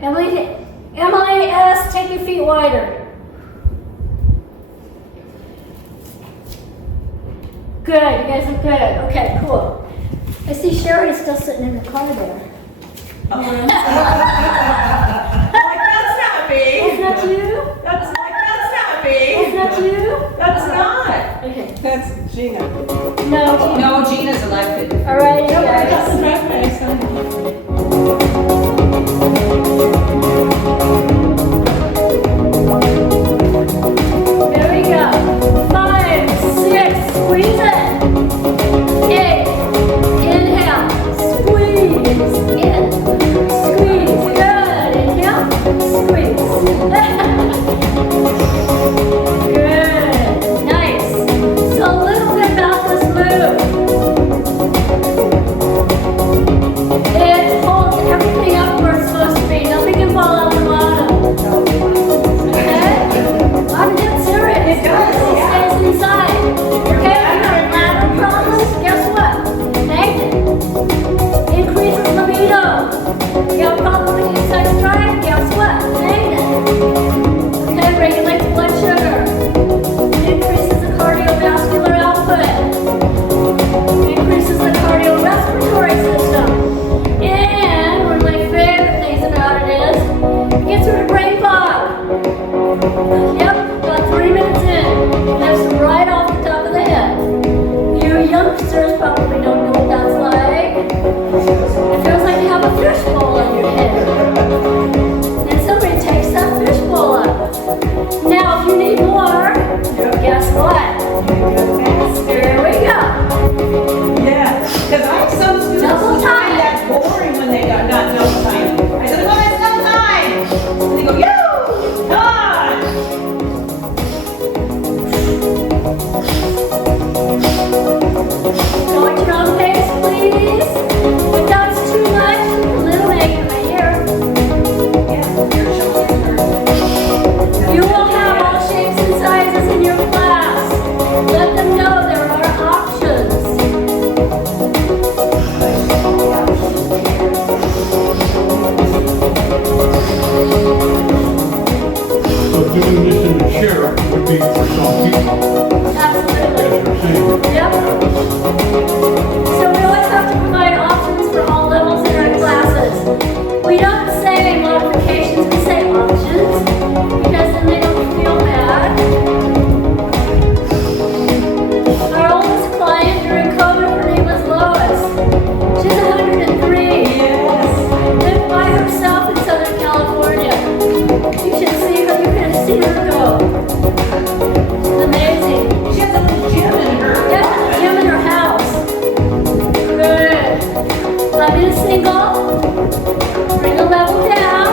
Emily S, take your feet wider. Good, you guys look good. Okay, cool. I see Sherry still sitting in the car there. Like, that's not me. That's not you? That's not me. That's not you? That's not. Okay. That's Gina. No, Gina. No, Gina's elected. All right, you That's guys. the right face. There we go. 5, 6, squeeze it. 8, inhale, squeeze, in, squeeze, good, inhale, squeeze. Good, nice. So a little bit about this move. Here we go. Yeah, because I have some students Double who time. find that boring when they got not double time. I said, well, it's double time. And they go, yo, God. Go at your own pace, please. If that's too much, a little make in my ear. You will have all shapes and sizes in your class. Let them know there are options. So doing this in the chair would be for some people, Absolutely. as you're saying. Yep. So we always have to provide options for all levels in our classes. We don't say modifications, we say options, because then they don't feel bad. Our oldest client during COVID, her name was Lois. She's 103. Yes. Lived by herself in Southern California. You should see her, you could have seen her go. She's amazing. She has a little gym in her. Yeah, a gym in her house. Good. I'm in a single. Bring the level down.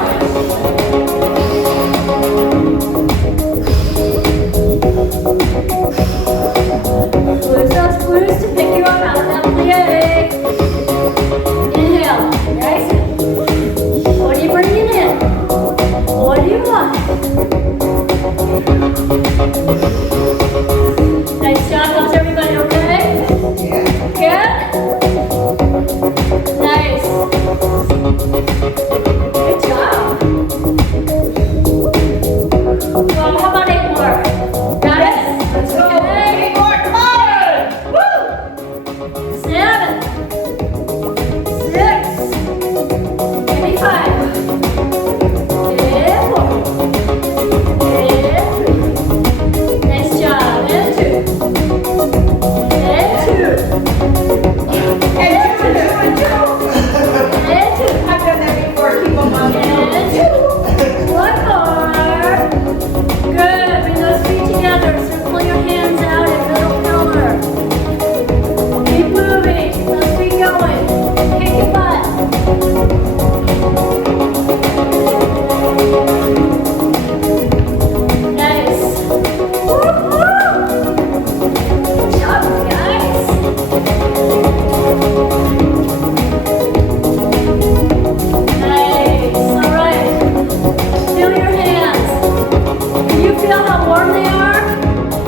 Squeeze those glutes to pick you up out of that plie. Inhale. Nice. What are you bringing in? What do you want? Nice job. How's everybody okay? Good? Nice. Good job. Well, how about 8 more? Got it? Let's go. Okay. 8 more, come on. Woo. 7. 6. Give me 5. And 4. And 3. Nice job. And 2. And 2. And two. And 2. I've done that before. Keep them on. And 2. One more. Good. Bring those feet together. Circle your hands out in middle pillar. Keep moving. Those feet going. Kick your butt. Nice. Woo-hoo! Good job, guys. Nice. All right. Feel your hands. Can you feel how warm they are?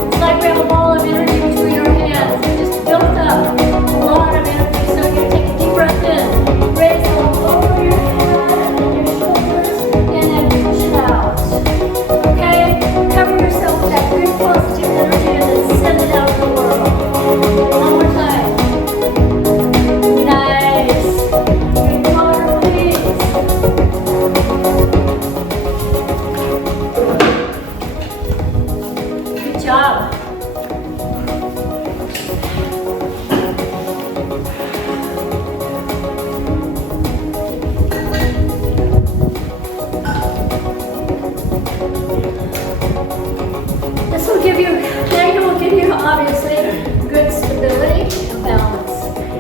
It's like we have a ball of energy between our hands. We just built up a lot of energy. So you're going to take a deep breath in. Raise them over your head and your shoulders, and then push it out. Okay? Cover yourself with that good positive energy and then send it out to the world. One more time. Nice. Drink water, please. Good job. This will give you, Magna will give you obviously good stability and balance.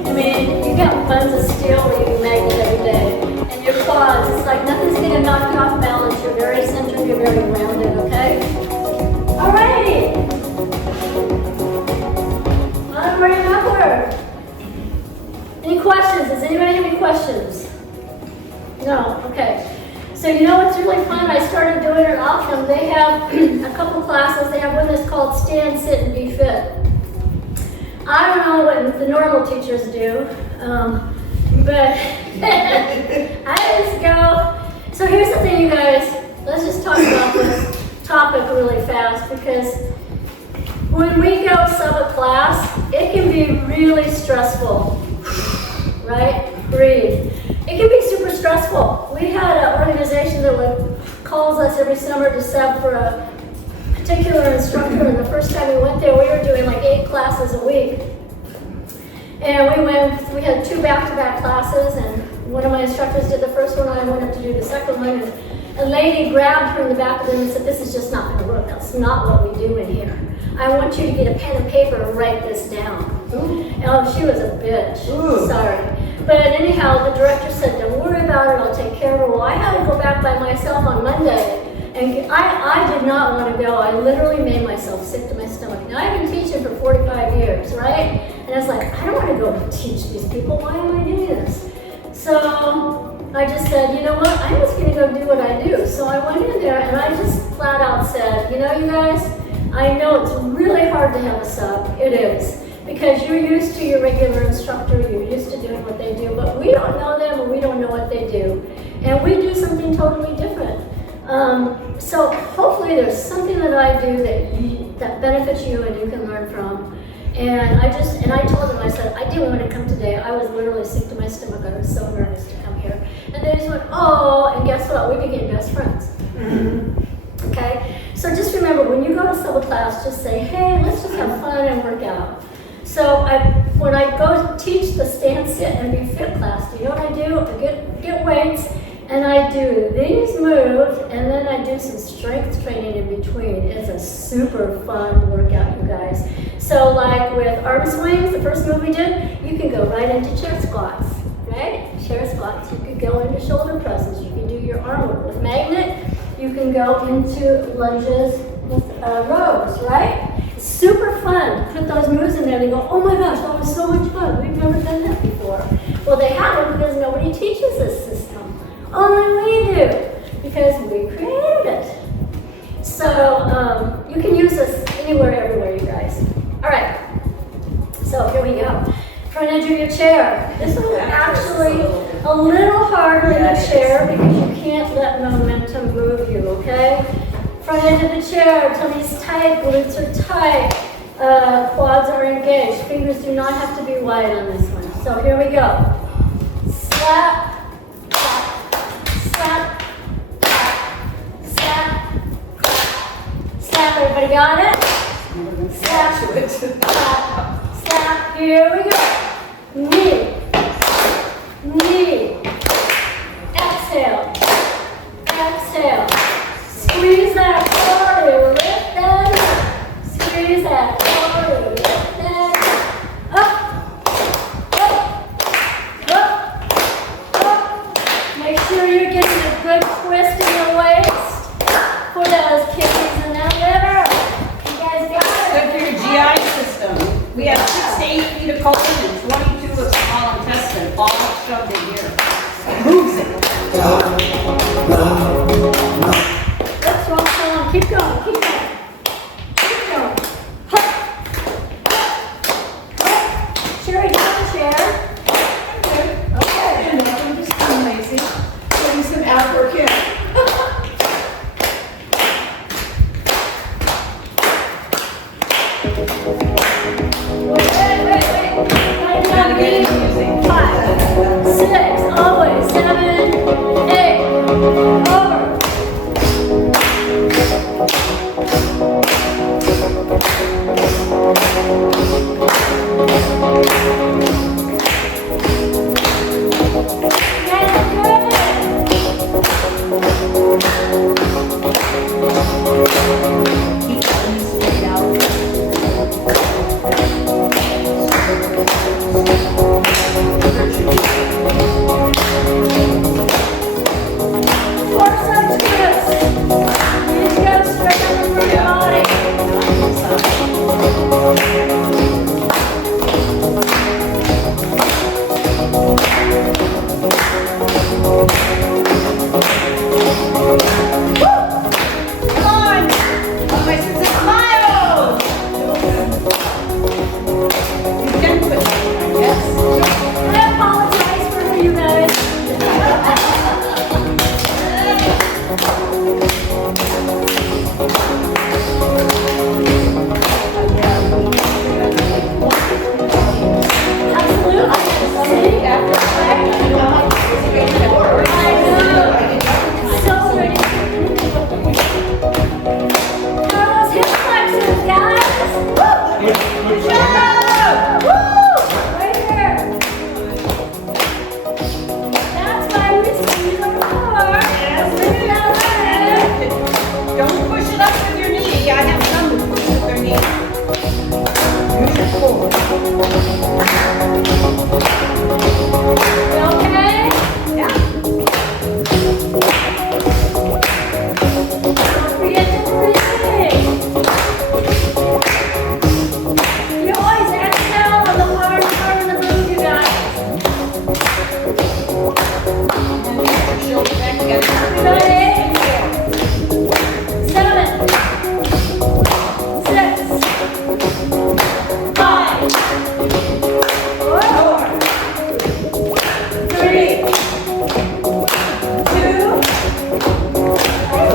I mean, you got buns of steel leaving Magnet every day. And your quads, it's like nothing's going to knock you off balance. You're very centered, you're very grounded, okay? Alrighty. Onward and upward. Any questions? Does anybody have any questions? No? Okay. So you know what's really fun? I started doing it often. They have a couple classes. They have one that's called Stand, Sit, and Be Fit. I don't know what the normal teachers do, but I just go. So here's the thing, you guys. Let's just talk about this topic really fast, because when we go sub a class, it can be really stressful, right? Breathe. It can be super stressful. We had an organization that calls us every summer to sub for a particular instructor, and the first time we went there, we were doing like 8 classes a week. And we had 2 back-to-back classes, and one of my instructors did the first one, and I went up to do the second one, and a lady grabbed her in the back of them and said, "This is just not gonna work. That's not what we do in here." I want you to get a pen and paper and write this down. Oh, she was a bitch. Sorry. But anyhow, the director said, don't worry about it, I'll take care of her. Well, I had to go back by myself on Monday. And I did not want to go. I literally made myself sick to my stomach. Now, I've been teaching for 45 years, right? And I was like, I don't want to go teach these people. Why am I doing this? So I just said, you know what? I'm just going to go do what I do. So I went in there and I just flat out said, you know, you guys, I know it's really hard to have a sub. It is. Because you're used to your regular instructor, you're used to doing what they do, but we don't know them and we don't know what they do. And we do something totally different. So hopefully there's something that I do that benefits you and you can learn from. And I told them, I said, I didn't want to come today. I was literally sick to my stomach. I was so nervous to come here. And they just went, oh, and guess what? We became best friends. Okay? So just remember, when you go to sub class, just say, hey, let's just have fun and work out. So when I go teach the stand, sit, and be fit class, do you know what I do? I get weights, and I do these moves, and then I do some strength training in between. It's a super fun workout, you guys. So like with arm swings, the first move we did, you can go right into chair squats, right? Chair squats. You could go into shoulder presses. You can do your arm work. With magnet, you can go into lunges with rows, right? It's super fun. Put those moves in there. They go, oh my gosh, that was so much fun. We've never done that before. Well, they haven't because nobody teaches this system. Only we do, because we created it. So you can use this anywhere, everywhere, you guys. All right, so here we go. Front edge of your chair. This is actually a little harder in the chair because you can't let momentum move you, okay? Front edge of the chair, tummy's tight, glutes are tight, quads are engaged. Fingers do not have to be wide on this one. So here we go. Slap. Slap, slap, slap, everybody got it? Slap, slap, slap, here we go. Knee, knee, exhale, exhale, squeeze that core, lift that up, squeeze that core, lift that up, make sure you're getting a good twist in your waist for those kidneys in that liver. You guys got it? Good for your GI system. We have 6 to 8 feet of colon and 22 of small intestine, all shoved in here. Moves it. Let's roll on. Keep going. Keep going. Keep going. Hup. Hup. Sherry, down the chair. Okay. And I'm just being lazy, putting some ab work in. Wait. Gotta get it music. 5, 6, always 7, 8. Over. Don't push it up with your knee. I have some who push with their knee. Use your core. Okay? Yeah. Don't forget to breathe. You always exhale on the hard part of the move, you guys. And then get your shoulders back together. Ready? 7, 6, 5, 4, 3, 2,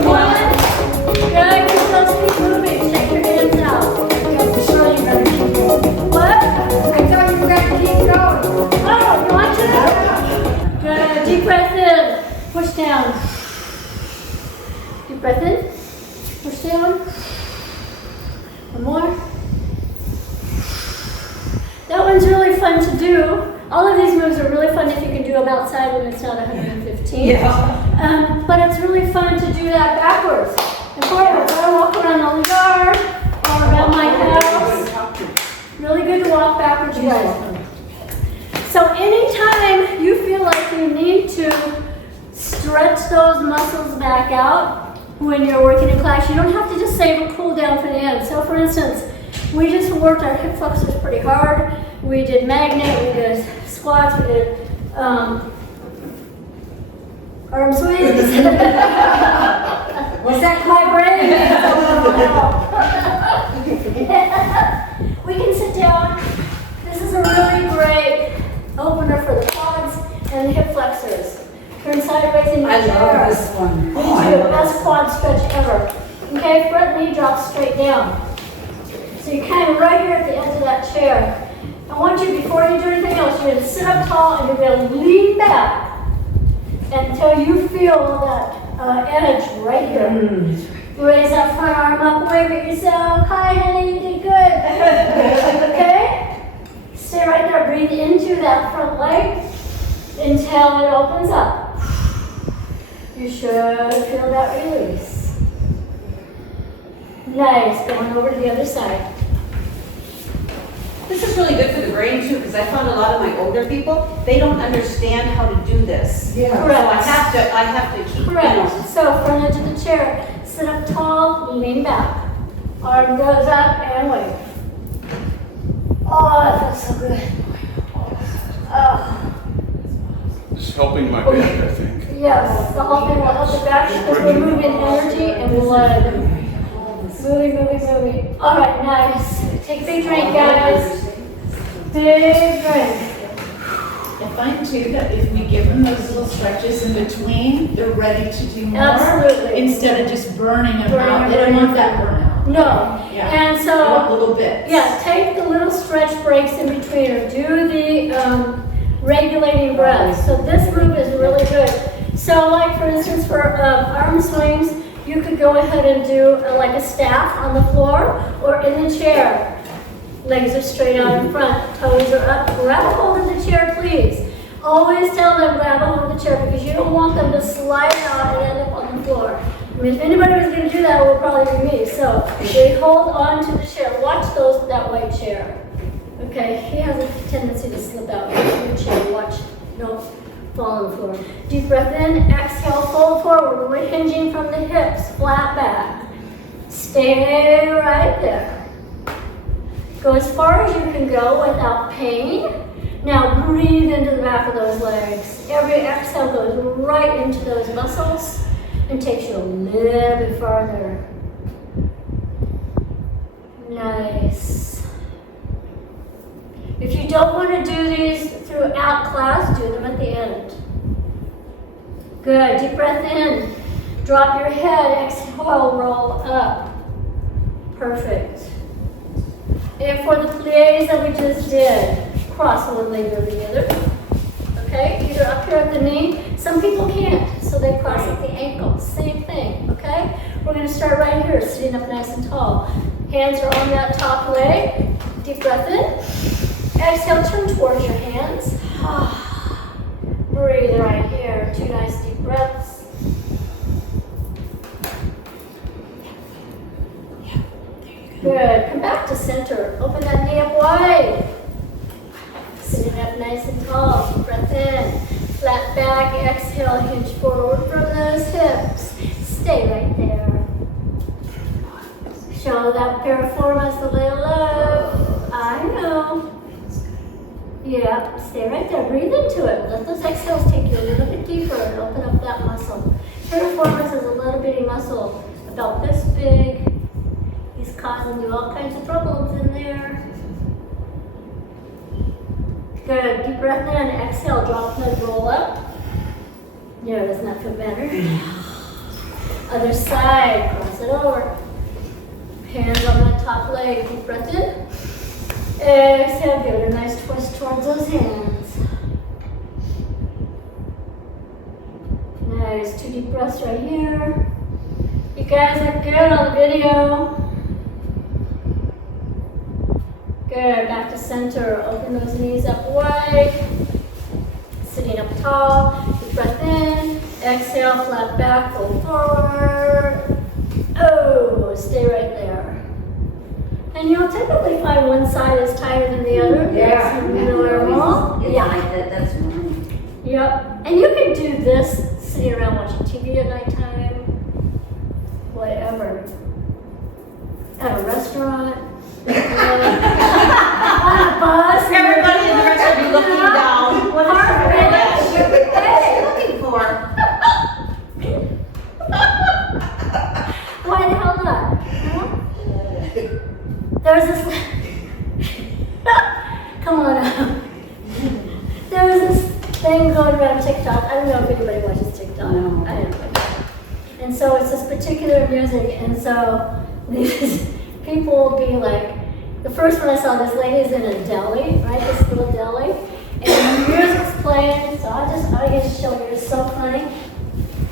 1. Good. Keep those feet moving. Shake your hands out. What? I thought you were gonna keep going. Oh, you want to? Good. Deep breath in. Push down. Deep breath in. Push down. One more. That one's really fun to do. All of these moves are really fun if you can do them outside when it's not 115. Yeah. But it's really fun to do that backwards and forwards. I walk around the yard or around my house. Really good to walk backwards, you guys. So anytime you feel like you need to stretch those muscles back out when you're working in class, you don't have to just save a cool down for the end. So for instance, we just worked our hip flexors pretty hard. We did magnet, we did squats, we did arm swings. Was that My brain We can sit down. This is a really great opener for the quads and the hip flexors. Turn sideways in your I chair. love this one. Me too. Best quad stretch ever. Okay, front knee drops straight down. So you're kind of right here at the edge of that chair. I want you, before you do anything else, you're going to sit up tall and you're going to lean back until you feel that edge right here. Raise that front arm up, wave at yourself. Hi, honey, you did good. Okay? Stay right there. Breathe into that front leg until it opens up. You should feel that release. Nice. Going over to the other side. This is really good for the brain too, because I found a lot of my older people, they don't understand how to do this. Yeah. So I have to keep, you Correct. know. So front edge of the chair. Sit up tall, lean back. Arm goes up and wave. Oh, that feels so good. Oh. It's helping my back, I think. Yes, the whole thing will help the back because we're moving energy and blood. Moving. All right, nice. Take a big drink, guys. Big drink. I find too that if we give them those little stretches in between, they're ready to do more. Absolutely. Instead of just burning them Burning, out. They don't want that burnout. No. Yeah. And They want so, little bits. yes, take the little stretch breaks in between or do the regulating breaths. So this move is really good. So like for instance for arm swings, you could go ahead and do like a staff on the floor or in the chair. Legs are straight out in front, toes are up. Grab a hold of the chair, please. Always tell them grab a hold of the chair because you don't want them to slide out and end up on the floor. I mean, if anybody was going to do that, it would probably be me. So they hold on to the chair. Watch that white chair. Okay, he has a tendency to slip out of the chair. Watch, don't fall on the floor. Deep breath in, exhale, fold forward. We're hinging from the hips, flat back. Stay right there. Go as far as you can go without pain. Now breathe into the back of those legs. Every exhale goes right into those muscles and takes you a little bit farther. Nice. If you don't want to do these throughout class, do them at the end. Good. Deep breath in. Drop your head. Exhale, roll up. Perfect. And for the plies that we just did, cross one leg over the other. Okay, either up here at the knee. Some people can't, so they cross at the ankle. Same thing, okay? We're going to start right here, sitting up nice and tall. Hands are on that top leg. Deep breath in. Exhale, turn towards your hands. Breathe right here. 2 nice deep breaths. Good. Come back to center. Open that knee nice and tall. Deep breath in. Flat back, exhale, hinge forward from those hips. Stay right there. Show that piriformis a little love. I know. Yeah, stay right there. Breathe into it. Let those exhales take you a little bit deeper and open up that muscle. Piriformis is a little bitty muscle, about this big. He's causing you all kinds of problems in there. Good. Deep breath in. Exhale. Drop the roll up. Yeah, doesn't that feel better? Other side. Cross it over. Hands on that top leg. Deep breath in. Exhale. Give it a nice twist towards those hands. Nice. 2 deep breaths right here. You guys are good on the video. Good, back to center. Open those knees up wide. Sitting up tall. Deep breath in. Exhale, flat back, go forward. Oh, stay right there. And you'll typically find one side is tighter than the other. Yeah. That's normal. Yeah, that's mine. Yep. And you can do this sitting around watching TV at nighttime. Whatever. At a restaurant. On a bus. Everybody in the rest will be looking down. What is Hey. looking for? Why the hell not? Huh? There was this. Come on out. There was this thing going around TikTok. I don't know if anybody watches TikTok. No. I don't know. And so it's this particular music, and so these people will be like, the first one I saw, this lady's in a deli, right? This little deli, and the music's playing. So I just show you. It's so funny.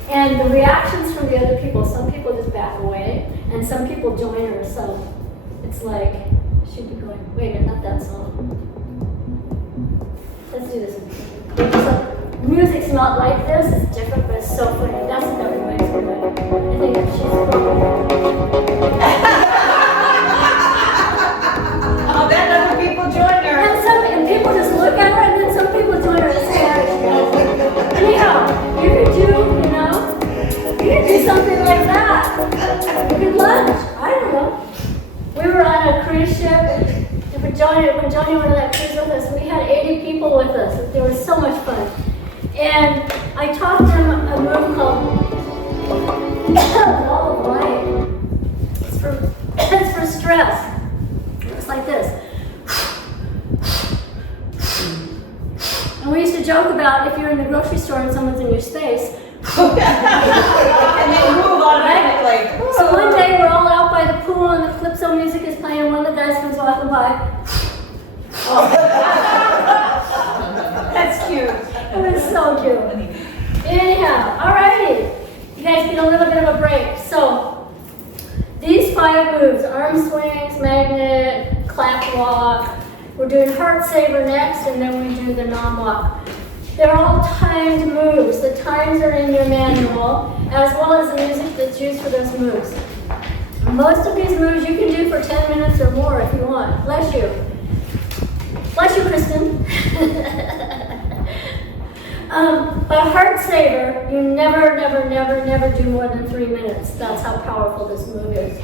And the reactions from the other people, some people just back away, and some people join her. So it's like, she'd be going, wait a minute, not that song. Let's do this. So music's not like this, it's different, but it's so funny. That's what everybody's doing. I think that she's Oh, then other people join her. and people just look at her, and then some people join her and say, anyhow, you could do something like that. Good lunch. I don't know. We were on a cruise ship, and when Johnny went on that cruise with us, we had 80 people with us. It was so much fun. And I taught them a move called Wall of Light. It's for stress. It's like this. And we used to joke about if you're in the grocery store and someone's in your space. And they move automatically. So one day we're all out by the pool and the Calypso music is playing, and one of the guys comes walking by. That's cute. It was so cute. Anyhow, alrighty. You guys get a little bit of a break. So these 5 moves, arm swings, magnet, clap walk. We're doing heart saver next, and then we do the Naam walk. They're all timed moves. The times are in your manual, as well as the music that's used for those moves. Most of these moves you can do for 10 minutes or more if you want. Bless you. Bless you, Kristen. But heart saver, you never do more than 3 minutes. That's how powerful this move is.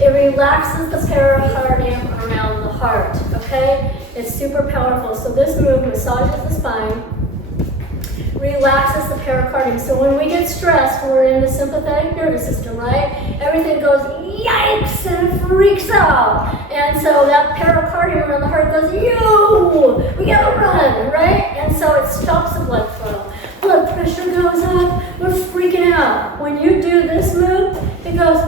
It relaxes the pericardium around the heart, okay? It's super powerful. So this move massages the spine, relaxes the pericardium. So when we get stressed, we're in the sympathetic nervous system, right? Everything goes yikes and freaks out. And so that pericardium around the heart goes, yo, we gotta run, right? And so it stops the blood flow. Blood pressure goes up, we're freaking out. When you do this move, it goes,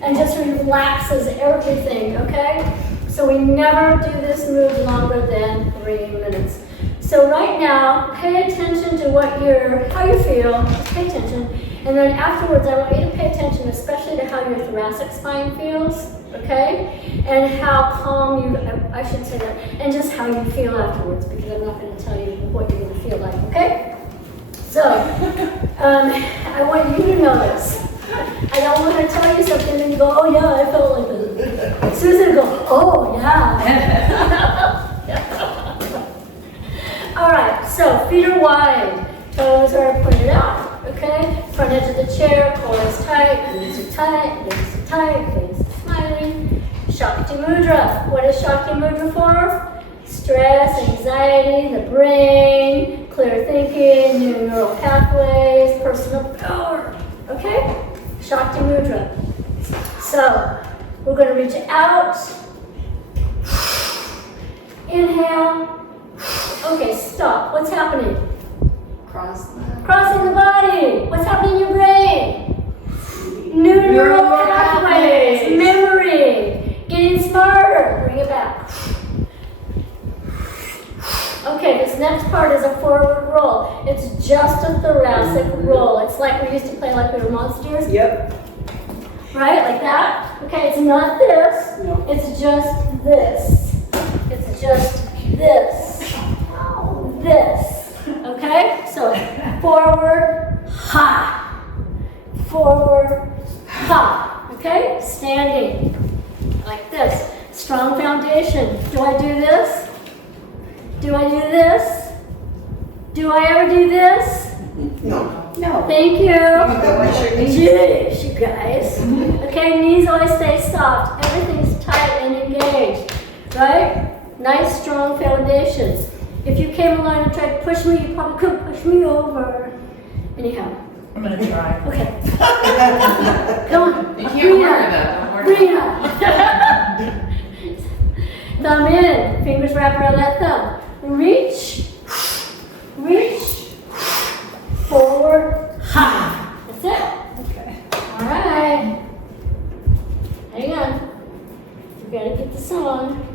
and just relaxes everything, okay? So we never do this move longer than 3 minutes. So right now, pay attention to how you feel, just pay attention. And then afterwards, I want you to pay attention especially to how your thoracic spine feels, okay? And how calm I should say that, and just how you feel afterwards, because I'm not gonna tell you what you're gonna feel like, okay? So, I want you to know this. I don't want to tell you something and you go, oh yeah, I felt like this. Susan will go, oh yeah. feet are wide, toes are pointed out, okay? Front edge of the chair, core is tight, knees are tight, face is smiling. Shakti Mudra. What is Shakti Mudra for? Stress, anxiety, the brain, clear thinking, new neural pathways, personal power, okay? Shakti Mudra. So, we're going to reach out. Inhale. Okay, stop. What's happening? Crossing the body. What's happening in your brain? New neural pathways. Memory. Getting smarter. Bring it back. Okay, this next part is a forward roll. It's just a thoracic roll. It's like we used to play like we were monsters. Yep. Right? Like that? Okay, it's not this. No. It's just this. It's just this. This. Okay? So forward, ha. Forward, ha. Okay? Standing. Like this. Strong foundation. Do I do this? Do I do this? Do I ever do this? No. Thank you. What's your knee? Jeez, you guys. Okay, knees always stay soft. Everything's tight and engaged, right? Nice, strong foundations. If you came along and tried to push me, you probably could push me over. Anyhow. I'm gonna try. Okay. Come on. You can't wear that. Bring it up. Thumb in. Fingers wrap around that thumb. Reach. Forward. Ha. That's it. Okay. All right. Hang on. We gotta get the song.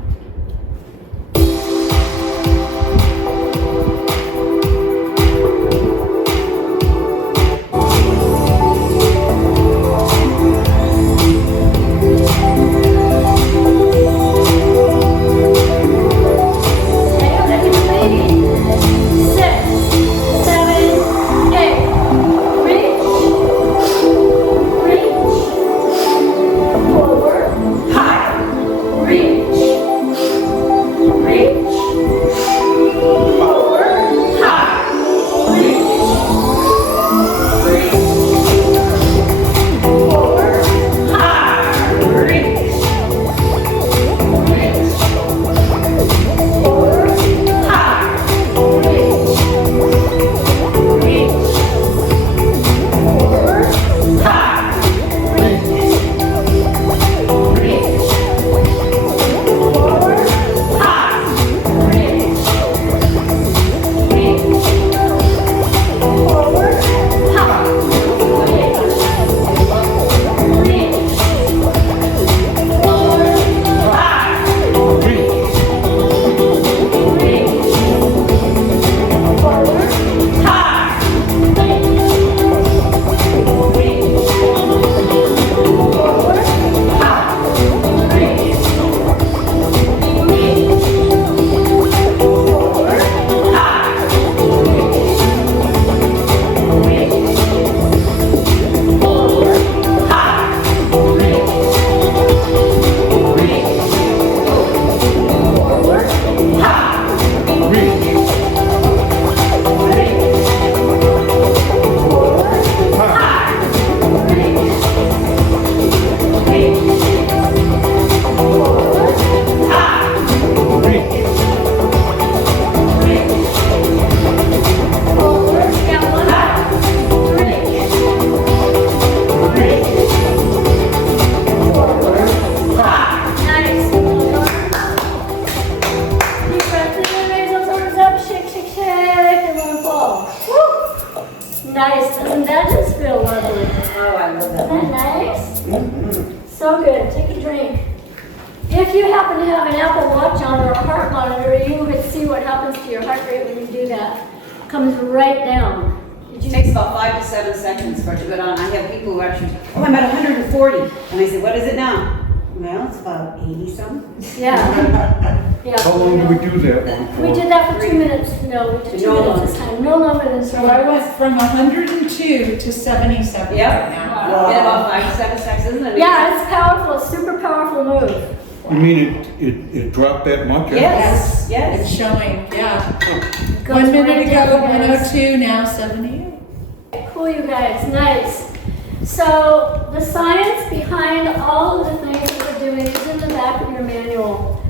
Nice. Doesn't that just feel lovely? Oh, I love Isn't that. that nice? So good. Take a drink. If you happen to have an Apple Watch on or a heart monitor, you would see what happens to your heart rate when you do that. It comes right down. Did It you takes about 5 to 7 seconds for it to go down. I have people who actually, oh, I'm at 140. And I say, what is it now? Well, it's about 80 something. Yeah. Yeah. How long do we do that one for? We did that for 2 minutes. No, we did 2 No minutes this time. No longer than 2 So I went from 102 to 77 Yep. right now. You get about 5 to 7 seconds, isn't it? Yeah, it's powerful. It's super powerful move. You mean it dropped that much? Yes, It's yes. showing, yeah. Goes 1 minute right ago, down, guys. 102, now 78. Cool, you guys, nice. So the science behind all of the things that we're doing is in the back of your manual.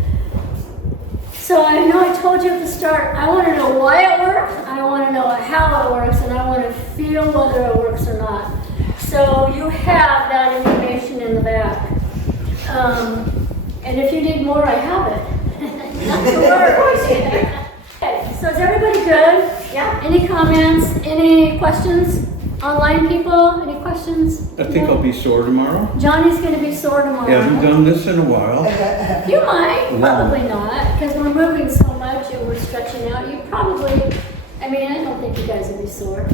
So I know I told you at the start, I want to know why it works, I want to know how it works, and I want to feel whether it works or not. So you have that information in the back. And if you need more, I have it. Not to worry. Okay, so is everybody good? Yeah. Any comments? Any questions? Online people? Any questions? I think I'll be sore tomorrow. Johnny's going to be sore tomorrow. Haven't done this in a while. You might, Long. probably not, because we're moving so much and we're stretching out. You probably, I mean, I don't think you guys will be sore.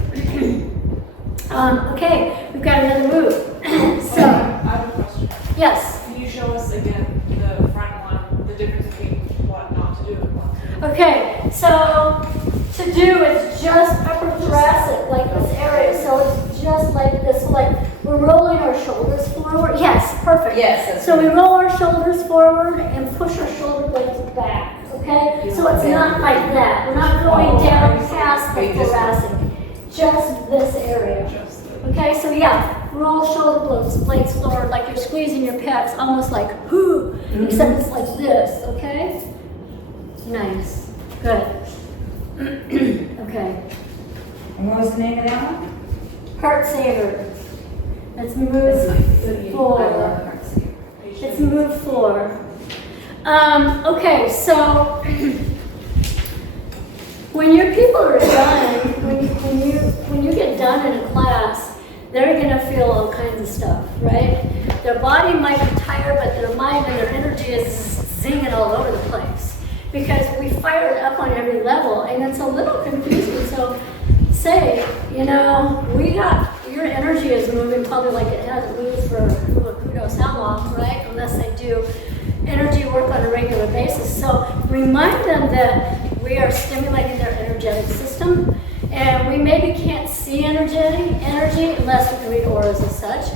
Okay, we've got another move. I So, have a question. yes. Can you show us again the front one, the difference between what not to do and what to do? Okay, so to do is just upper thoracic, like this area. So it's just like this, like we're rolling our shoulders forward. Yes, perfect. Yes, that's So we roll our shoulders forward and push our shoulder blades back. Okay, so it's not like that. We're not going down past the thoracic. Just this area. Okay, so yeah, roll shoulder blades forward like you're squeezing your pecs, almost like whoo, except it's like this. Okay. Nice. Good. Okay. And what was the name of that one? Heart saver. Let's move forward. Let's move forward. Okay, so when your people are done, when you get done in a class, they're gonna feel all kinds of stuff, right? Their body might be tired, but their mind and their energy is zinging all over the place. Because we fire it up on every level, and it's a little confusing. So say, your energy is moving probably like it hasn't moved for who knows how long, right? Unless they do energy work on a regular basis. So remind them that we are stimulating their energetic system, and we maybe can't see energy unless we can read auras and such,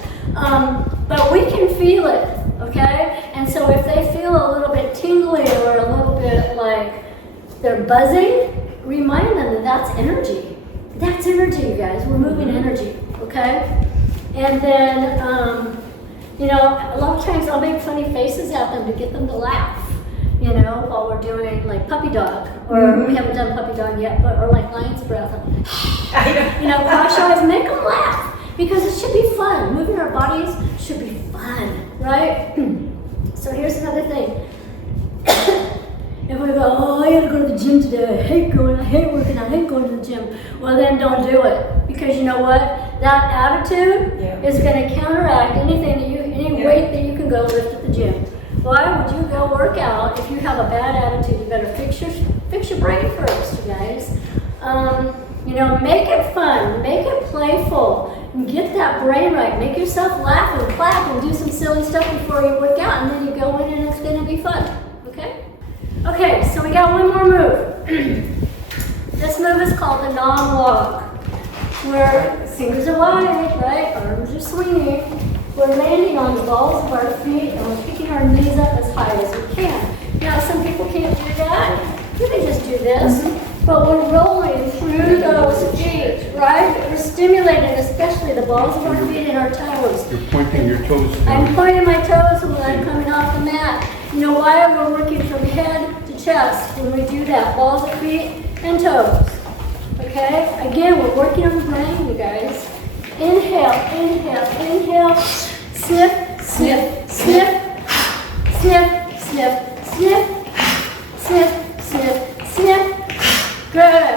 but we can feel it, okay? And so if they feel a little bit tingly or a little bit like they're buzzing, remind them that that's energy. That's energy, you guys. We're moving energy, okay? And then, a lot of times I'll make funny faces at them to get them to laugh, while we're doing like puppy dog, or we haven't done puppy dog yet, or like lion's breath. Cross your eyes, make them laugh, because it should be fun. Moving our bodies should be fun, right? So here's another thing. If we go, oh, I gotta go to the gym today, I hate working out, I hate going to the gym. Well, then don't do it. Because you know what? That attitude is gonna counteract any weight that you can go lift at the gym. Why would you go work out if you have a bad attitude? You better fix your brain first, you guys. Make it fun, make it playful, and get that brain right. Make yourself laugh and clap and do some silly stuff before you work out, and then you go in and it's gonna be fun, okay? Okay, so we got one more move. This move is called the Naam walk, where fingers are wide, right? Arms are swinging. We're landing on the balls of our feet and we're picking our knees up as high as we can. Now, some people can't do that. You can just do this. But we're rolling through those feet, right? We're stimulating especially the balls of our feet and our toes. You're pointing your toes down. I'm pointing my toes when I'm coming off the mat. You know why? We're working from head to chest when we do that. Balls of feet and toes. Okay? Again, we're working on the brain, you guys. Inhale, inhale, inhale. Sniff, sniff, sniff. Sniff, sniff, sniff. Sniff, sniff, sniff. Good.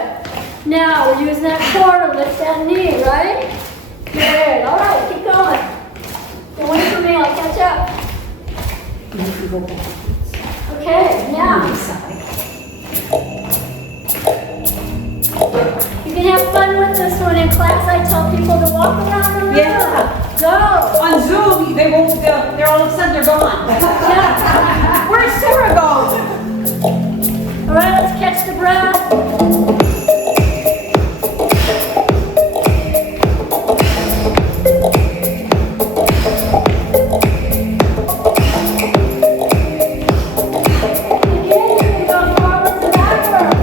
Now we're using that core to lift that knee, right? Good. All right, keep going. Don't wait for me, I'll catch up. Okay, now. You can have fun with this one. In class, I tell people to walk around the room. Yeah. Go. On Zoom, they're all of a sudden they're gone. Yeah. Where's Sarah going? All right, let's catch the breath. Again, you can go forwards and backwards.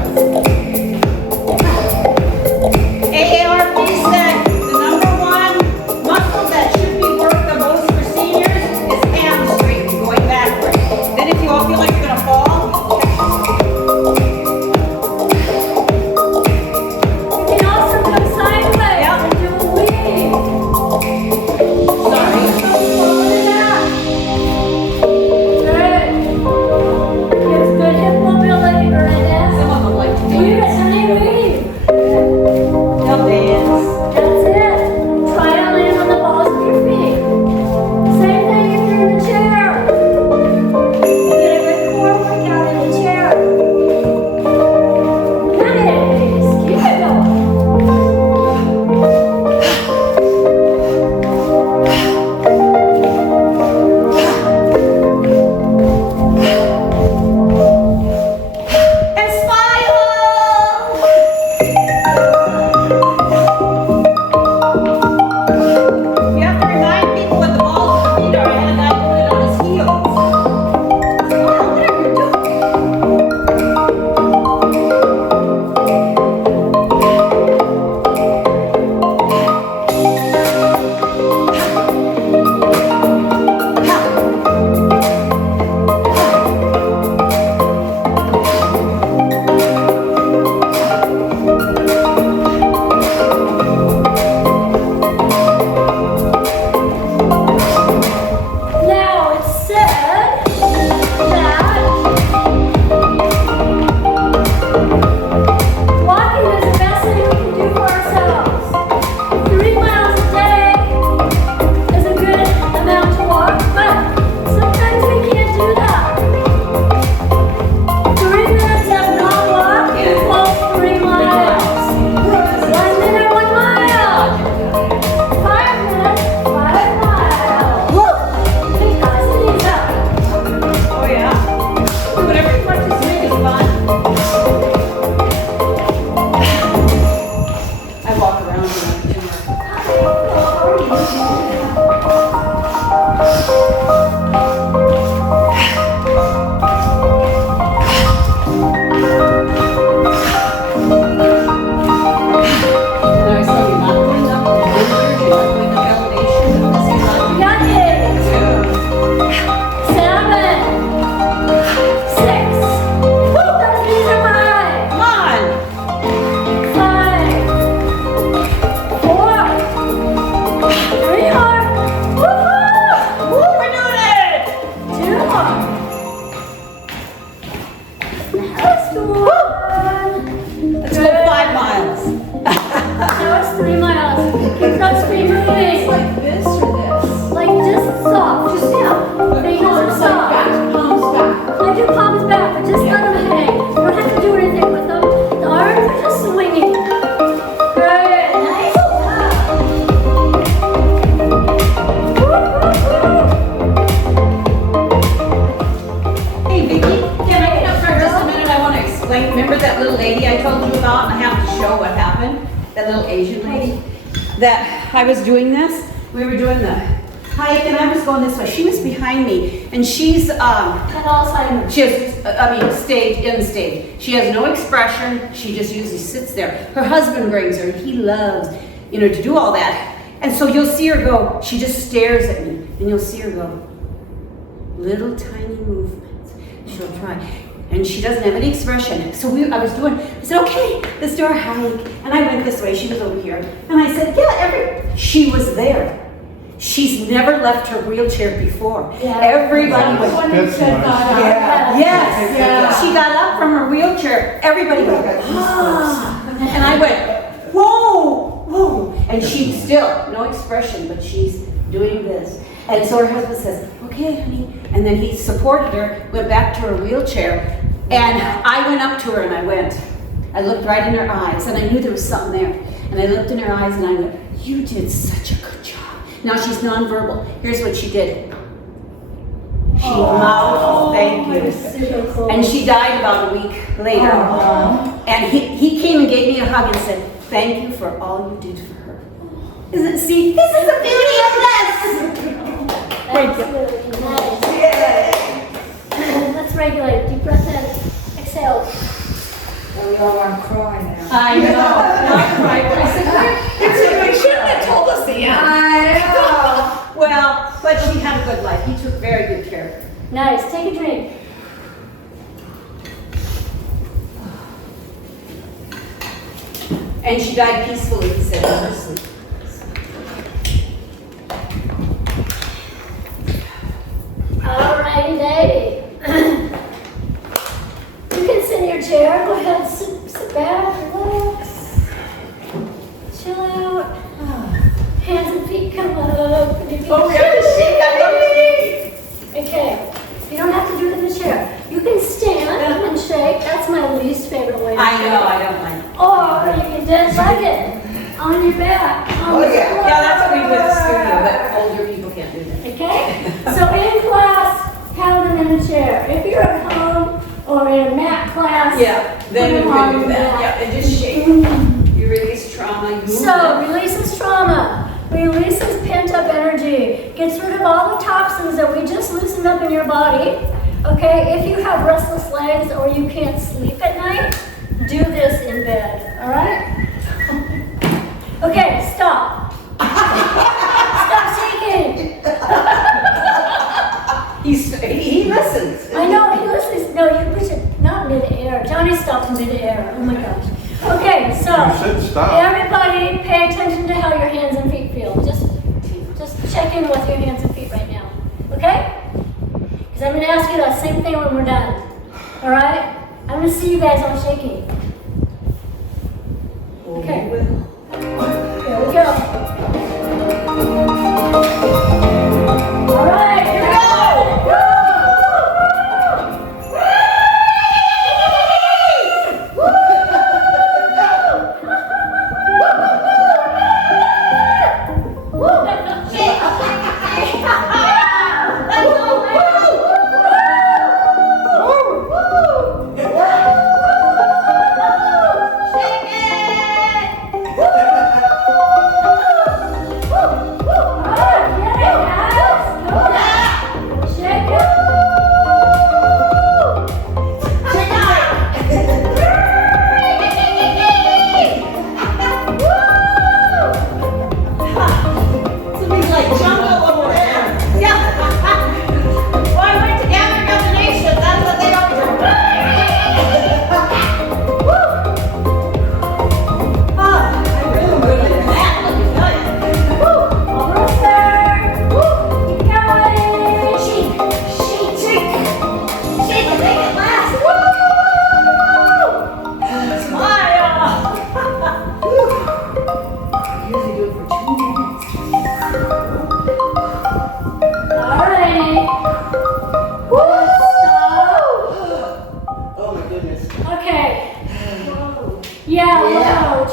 Last one. Let's go 5 miles. Now it's 3 miles. Keep those feet moving. Like this or this? Like just soft. Just down. Fingers are soft. Back, palms back. I do palms back, but just let them hang. You don't have to do anything with them. The arms are just swinging. Good. Nice job. Hey, Vickie, can I get up for just a minute? I want to explain. Remember that little lady I told you about? And I have to show what happened. That little Asian lady. That I was doing this. We were doing the hike, and I was going this way. She was behind me, and she's And Alzheimer's. she has in stage. She has no expression. She just usually sits there. Her husband brings her, and he loves, to do all that. And so you'll see her go. She just stares at me, and you'll see her go. Little tiny movements. She'll try. And she doesn't have any expression. So I said, okay, let's do our hike. And I went this way, she was over here. And I said, yeah, she was there. She's never left her wheelchair before. Yeah. Everybody was, That's nice. yes. Yeah. She got up from her wheelchair, everybody went, ah. And I went, whoa, whoa. And she still, no expression, but she's doing this. And so her husband says, okay, honey. And then he supported her, went back to her wheelchair. And I went up to her and I looked right in her eyes and I knew there was something there. And I looked in her eyes and I went, you did such a good job. Now she's nonverbal. Here's what she did. She mouthed, thank you. Super cool. And she died about a week later. And he came and gave me a hug and said, thank you for all you did for her. See, this is the beauty of this. Absolutely. Nice. Let's regulate. Deep breath in. Exhale. We all want to cry now. I know. Not cry, but I said, You shouldn't have told us the end. I know. well, but she had a good life. He took very good care of her. Nice. Take a drink. And she died peacefully, he said, in her sleep. Alrighty, lady. You can sit in your chair. Go ahead, sit back, relax, chill out. Hands and feet come up. Oh, we have to shake. I love to shake. Okay. You don't have to do it in the chair. You can stand and shake. That's my least favorite way to I shake. know, I don't mind. Or you can dead leg on your back. On the floor. Yeah, that's what we do at the studio, but older people can't do that. Okay? So in class, have them in a chair. If you're at home or in a mat class, Yeah, then you put them can on do that. the mat. Yeah, and just shake. You release trauma. You move So it. releases trauma, releases pent-up energy, gets rid of all the toxins that we just loosened up in your body. Okay, if you have restless legs or you can't sleep at night, do this in bed, all right? Okay, stop. Stop shaking. He listens. I know, he listens. No, we should, not mid-air. Johnny stopped mid-air. Oh my gosh. Okay, so You said stop. everybody pay attention to how your hands and feet feel. Just check in with your hands and feet right now. Okay? Because I'm going to ask you that same thing when we're done. All right? I'm going to see you guys all shaking. Okay. Here we go. All right, here we go.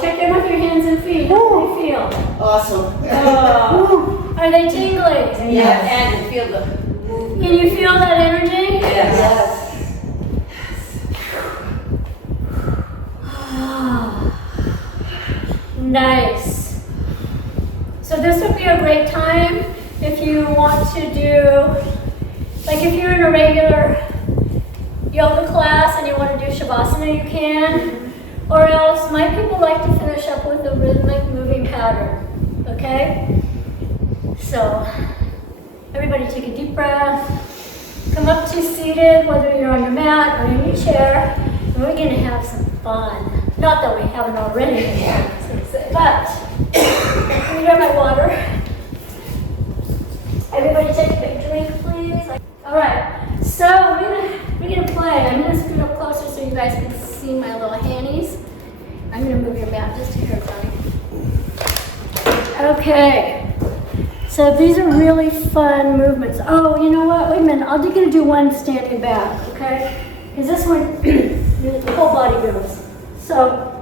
check in with your hands and feet. How do they feel? Awesome. Are they tingling? Yeah, and feel the Can you feel that energy? Yes. Nice. So this would be a great time if you want to do, like if you're in a regular yoga class and you want to do Shavasana, you can. Or else, my people like to finish up with a rhythmic moving pattern. Okay? So, everybody take a deep breath. Come up to seated, whether you're on your mat or in your chair. And we're going to have some fun. Not that we haven't already, but let me grab my water. Everybody take a big drink, please. All right, so we're gonna play. I'm gonna scoot up closer so you guys can see my little handies. I'm gonna move your mat just here, Johnny. Okay. So these are really fun movements. Oh, you know what? Wait a minute. I'm just gonna do one standing back, okay? Because this one, the whole body goes. So,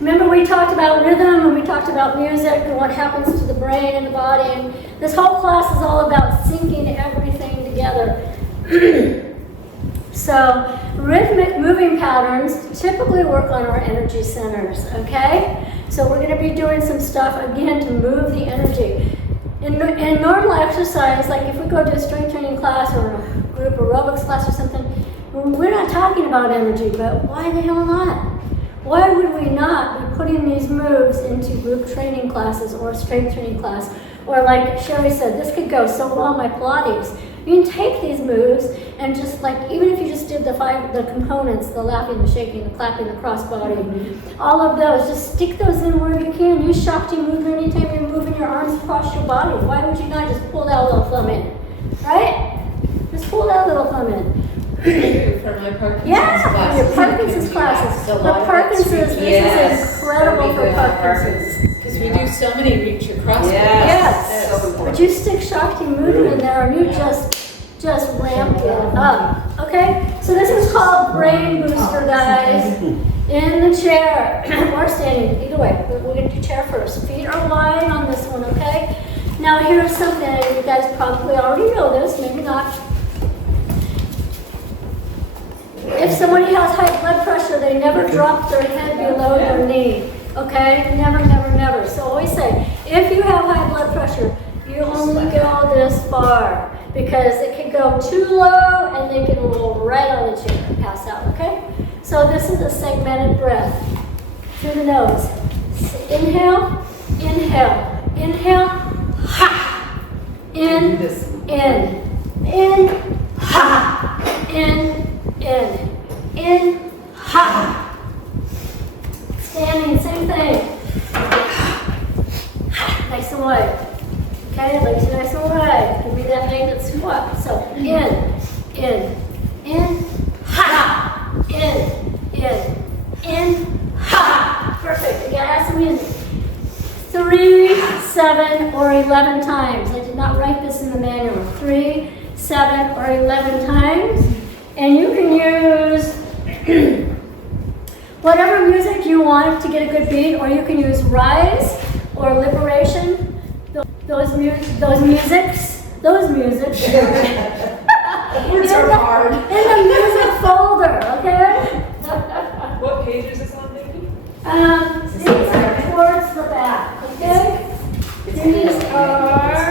remember we talked about rhythm and we talked about music and what happens to the brain and the body. And this whole class is all about syncing everything together. So, rhythmic moving patterns typically work on our energy centers, okay? So we're going to be doing some stuff again to move the energy. In normal exercise, like if we go to a strength training class or a group aerobics class or something, we're not talking about energy, but why the hell not? Why would we not be putting these moves into group training classes or strength training class? Or like Sherry said, this could go so well in my Pilates. You can take these moves and just like, even if you just did the components, the laughing, the shaking, the clapping, the crossbody, all of those, just stick those in where you can. Use Shakti movement anytime you're moving your arms across your body. Why would you not just pull that little thumb in, right? Just pull that little thumb in. For my Parkinson's Yeah, your Parkinson's classes. But Parkinson's, this is incredible for Parkinson's. Because we do so many reach across. Yes. But you stick Shakti movement in there and you just ramp it up. Okay? So this is called brain booster, guys. In the chair or standing, either way. We're going to do chair first. Feet are wide on this one, okay? Now here's something, you guys probably already know this, maybe not. If somebody has high blood pressure, they never drop their head below their knee. Okay? Never, never, never. So always say, if you have high blood pressure, you only go this far. Because it can go too low and they can roll right on the chair and pass out. Okay? So this is a segmented breath. Through the nose. Inhale, inhale, inhale, ha! In, ha! In, ha! Standing, same thing. Nice and wide. Okay, legs are nice and wide. Give me that magnet squat. So in, ha! In, ha! Perfect. You gotta have some music. 3, 7, or 11 times. I did not write this in the manual. 3, 7, or 11 times. And you can use whatever music you want to get a good beat, or you can use Rise or Liberation. Those musics. Words are hard. In the music folder, okay? What page is this on, Vickie? These are towards the back, okay? These are.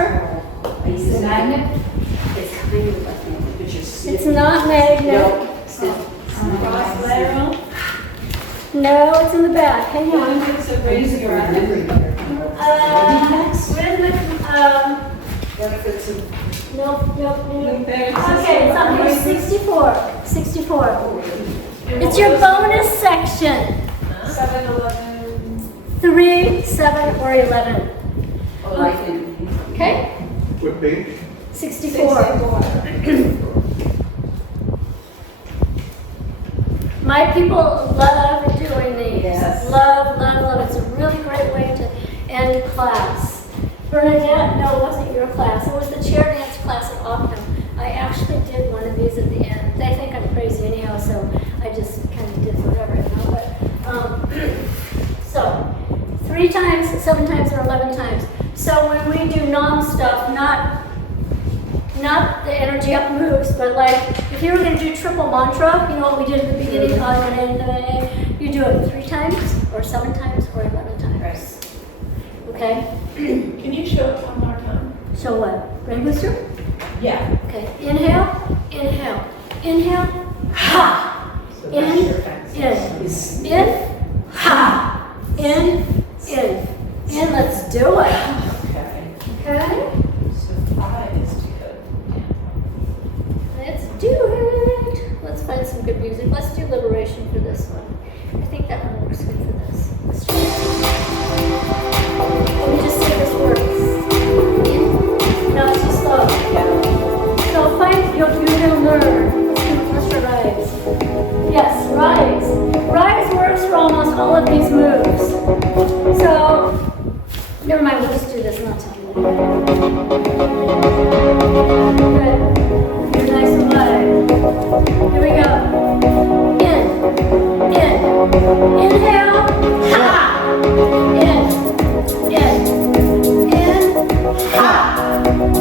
Is it magnet? It's kind of like magnet, but you're It's not magnet. Cross lateral. No, it's in the back. Hang on. Rhythmic. Nope. Okay, it's on page 64. 64. It's your bonus section. 7, 11. 3, 7, or 11. Okay? What page? 64. My people love doing these. Yes. Love, love, love. It's a really great way to end class. Bernadette, no, it wasn't your class. It was the chair dance class at Anthem. I actually did one of these at the end. They think I'm crazy anyhow, so I just kind of did whatever, you know. But times, 7 times, or 11 times. So when we do Naam stuff, not the energy up moves, but like if you were going to do triple mantra, you know what we did at the beginning, you do it 3 times, or 7 times, or 11 times. Okay? Can you show it one more time? So what? Brain booster? Yeah. Okay. Inhale, inhale, inhale, ha! In, ha! In. Let's do it. Okay. Okay? So 5 is to go down. Let's do it. Let's find some good music. Let's do Liberation for this one. I think that one works good for this. Let's try it. Let me just say this works. No, it's too slow. So find, you're gonna learn. Let's try rise. Yes, rise. Rise works for almost all of these moves. So, never mind, we'll just do this, not tell you. Good. You're nice and wide. Here we go. In. Inhale. Ha! In. Ha! In. Ha!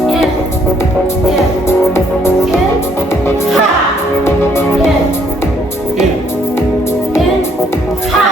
In. Ha!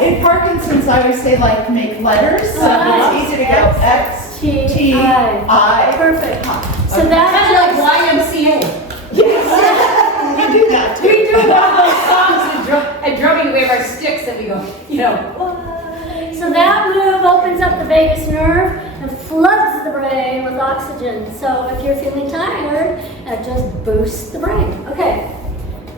In Parkinson's, I always say like make letters, so it's easy to go X, T, I. Perfect. So Kind of that's like YMCA. Yes, we do that too. We do one of those songs at drumming. We have our sticks and we go, So that move opens up the vagus nerve and floods the brain with oxygen. So if you're feeling tired, it just boosts the brain. Okay.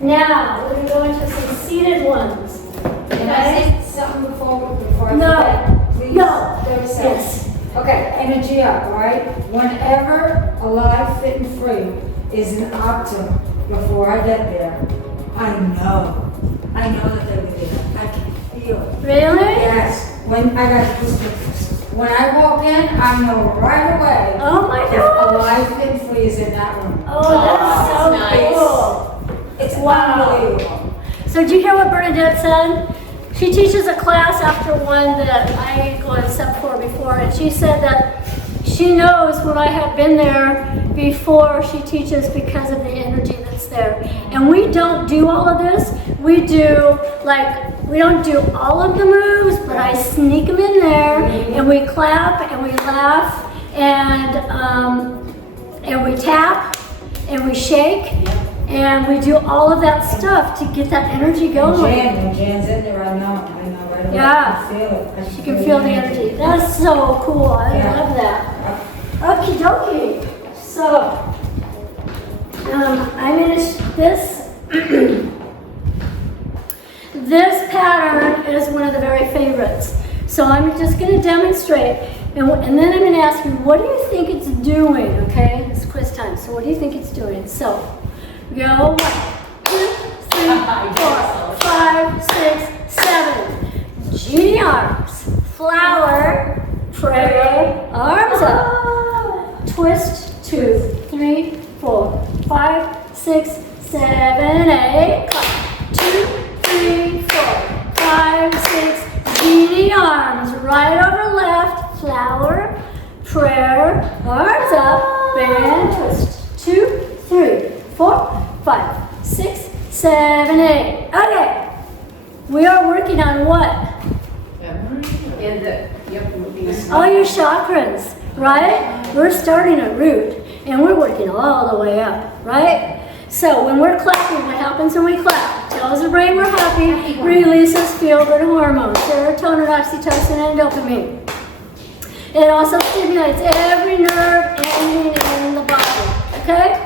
Now we're going to go into some seated ones. Can I say something before I No. forget? Please? No. 30 seconds. Yes. Okay, energy up, all right? Whenever alive, fit, and free is an octave before I get there, I know that they'll be there. I can feel it. Really? Yes. When I got when I walk in, I know right away. Oh my if gosh. alive, fit, and free is in that room. Oh, that's so nice. cool. It's Wow. unbelievable. So did you hear what Bernadette said? She teaches a class after one that I go and sub for before, and she said that she knows when I have been there before she teaches because of the energy that's there. And we don't do all of this. We don't do all of the moves, but I sneak them in there, and we clap, and we laugh, and we tap, and we shake. And we do all of that stuff to get that energy going. When Jan's in there, I know right away. Yeah. I can feel it. She can feel the energy. That's so cool. I Yeah. love that. Okie dokie. So, I'm going to, this pattern is one of the very favorites. So I'm just going to demonstrate. And then I'm going to ask you, what do you think it's doing? Okay, it's quiz time. So what do you think it's doing? So, go 1, 2, 3, 4, 5, 6, 7. Genie arms, flower, prayer, arms up. Twist 2, 3, 4, 5, 6, 7, 8. Clap. 2, 3, 4, 5, 6. Genie arms, right over left, flower, prayer, arms up, and twist. 2, 3, 4, 5, 6, 7, 8. Okay. We are working on what? All your chakras, right? We're starting at root and we're working all the way up, right? So when we're clapping, what happens when we clap? Tells the brain we're happy, releases feel-good hormones, serotonin, oxytocin, and dopamine. It also stimulates every nerve ending in the body, okay?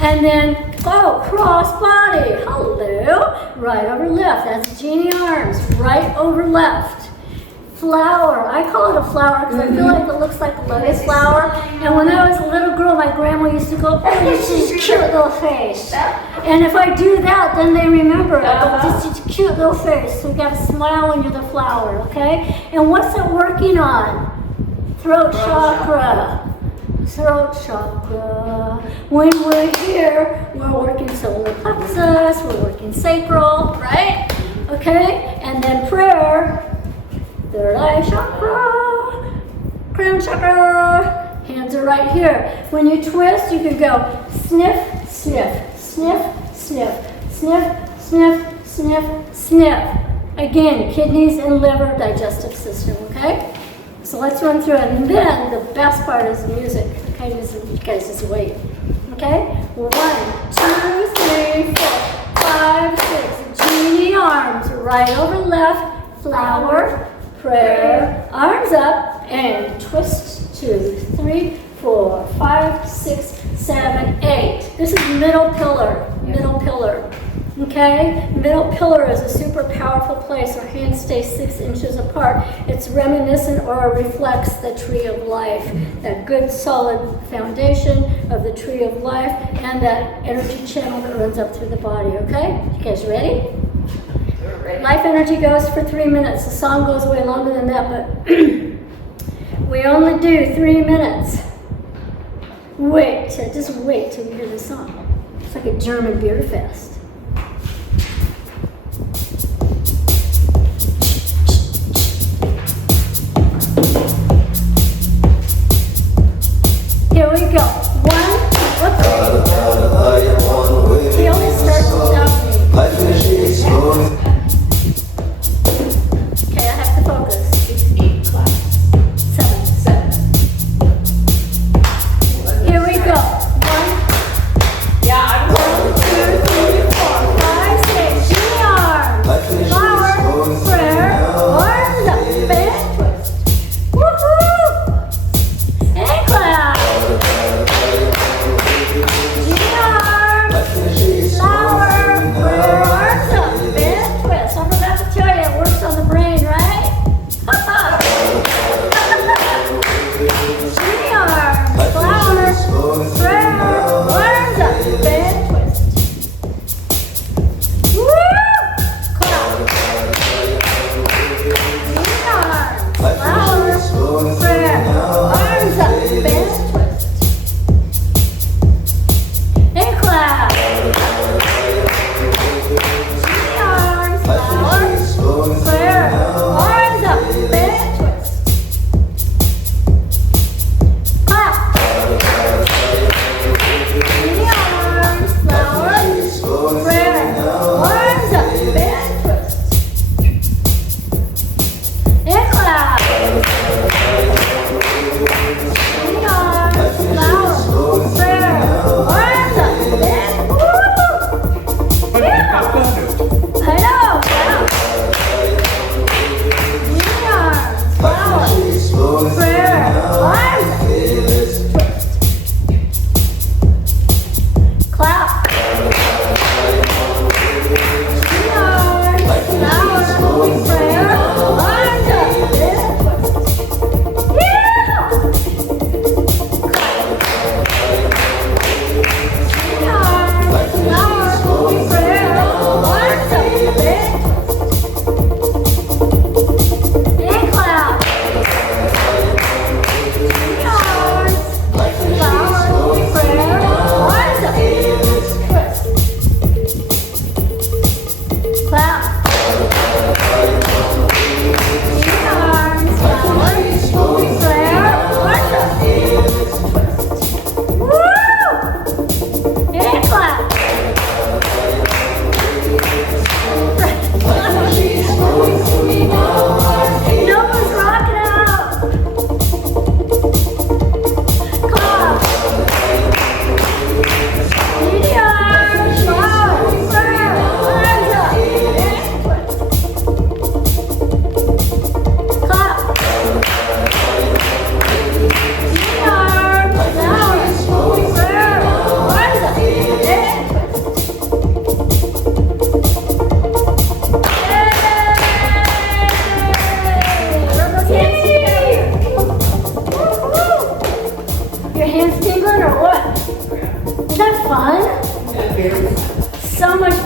And then Oh, cross body. Hello. Right over left. That's genie arms. Right over left. Flower. I call it a flower because I feel like it looks like a lotus flower. And when I was a little girl, my grandma used to go, oh, this is a cute little face. And if I do that, then they remember it. This is a cute little face. So we got to smile when you're the flower, okay? And what's it working on? Throat chakra. Throat chakra. When we're here, we're working solar plexus, we're working sacral, right? Okay? And then prayer, third eye chakra, crown chakra. Hands are right here. When you twist, you can go sniff, sniff, sniff, sniff, sniff, sniff, sniff, sniff. Again, kidneys and liver, digestive system, okay? So let's run through it. And then the best part is the music. Okay, you guys just wait. Okay? 1, 2, 3, 4, 5, 6. Genie arms. Right over left. Flower. Prayer. Arms up. And twist. 2, 3, 4, 5, 6, 7, 8. This is middle pillar. Middle pillar. Okay? Middle pillar is a super powerful place. Our hands stay 6 inches apart. It's reminiscent or reflects the tree of life. That good solid foundation of the tree of life and that energy channel that runs up through the body. Okay? You guys ready? Life energy goes for 3 minutes. The song goes way longer than that, but we only do 3 minutes. Just wait till you hear the song. It's like a German beer fest. Here we go. 1, whoops. He only starts without me. Okay, I have to focus. 7. Here we go. 1. Yeah, I'm 1, 2, 3, 4, 5, 6. Genie arms. Flower. Prayer. Arms up. And twist. Woohoo! And clap.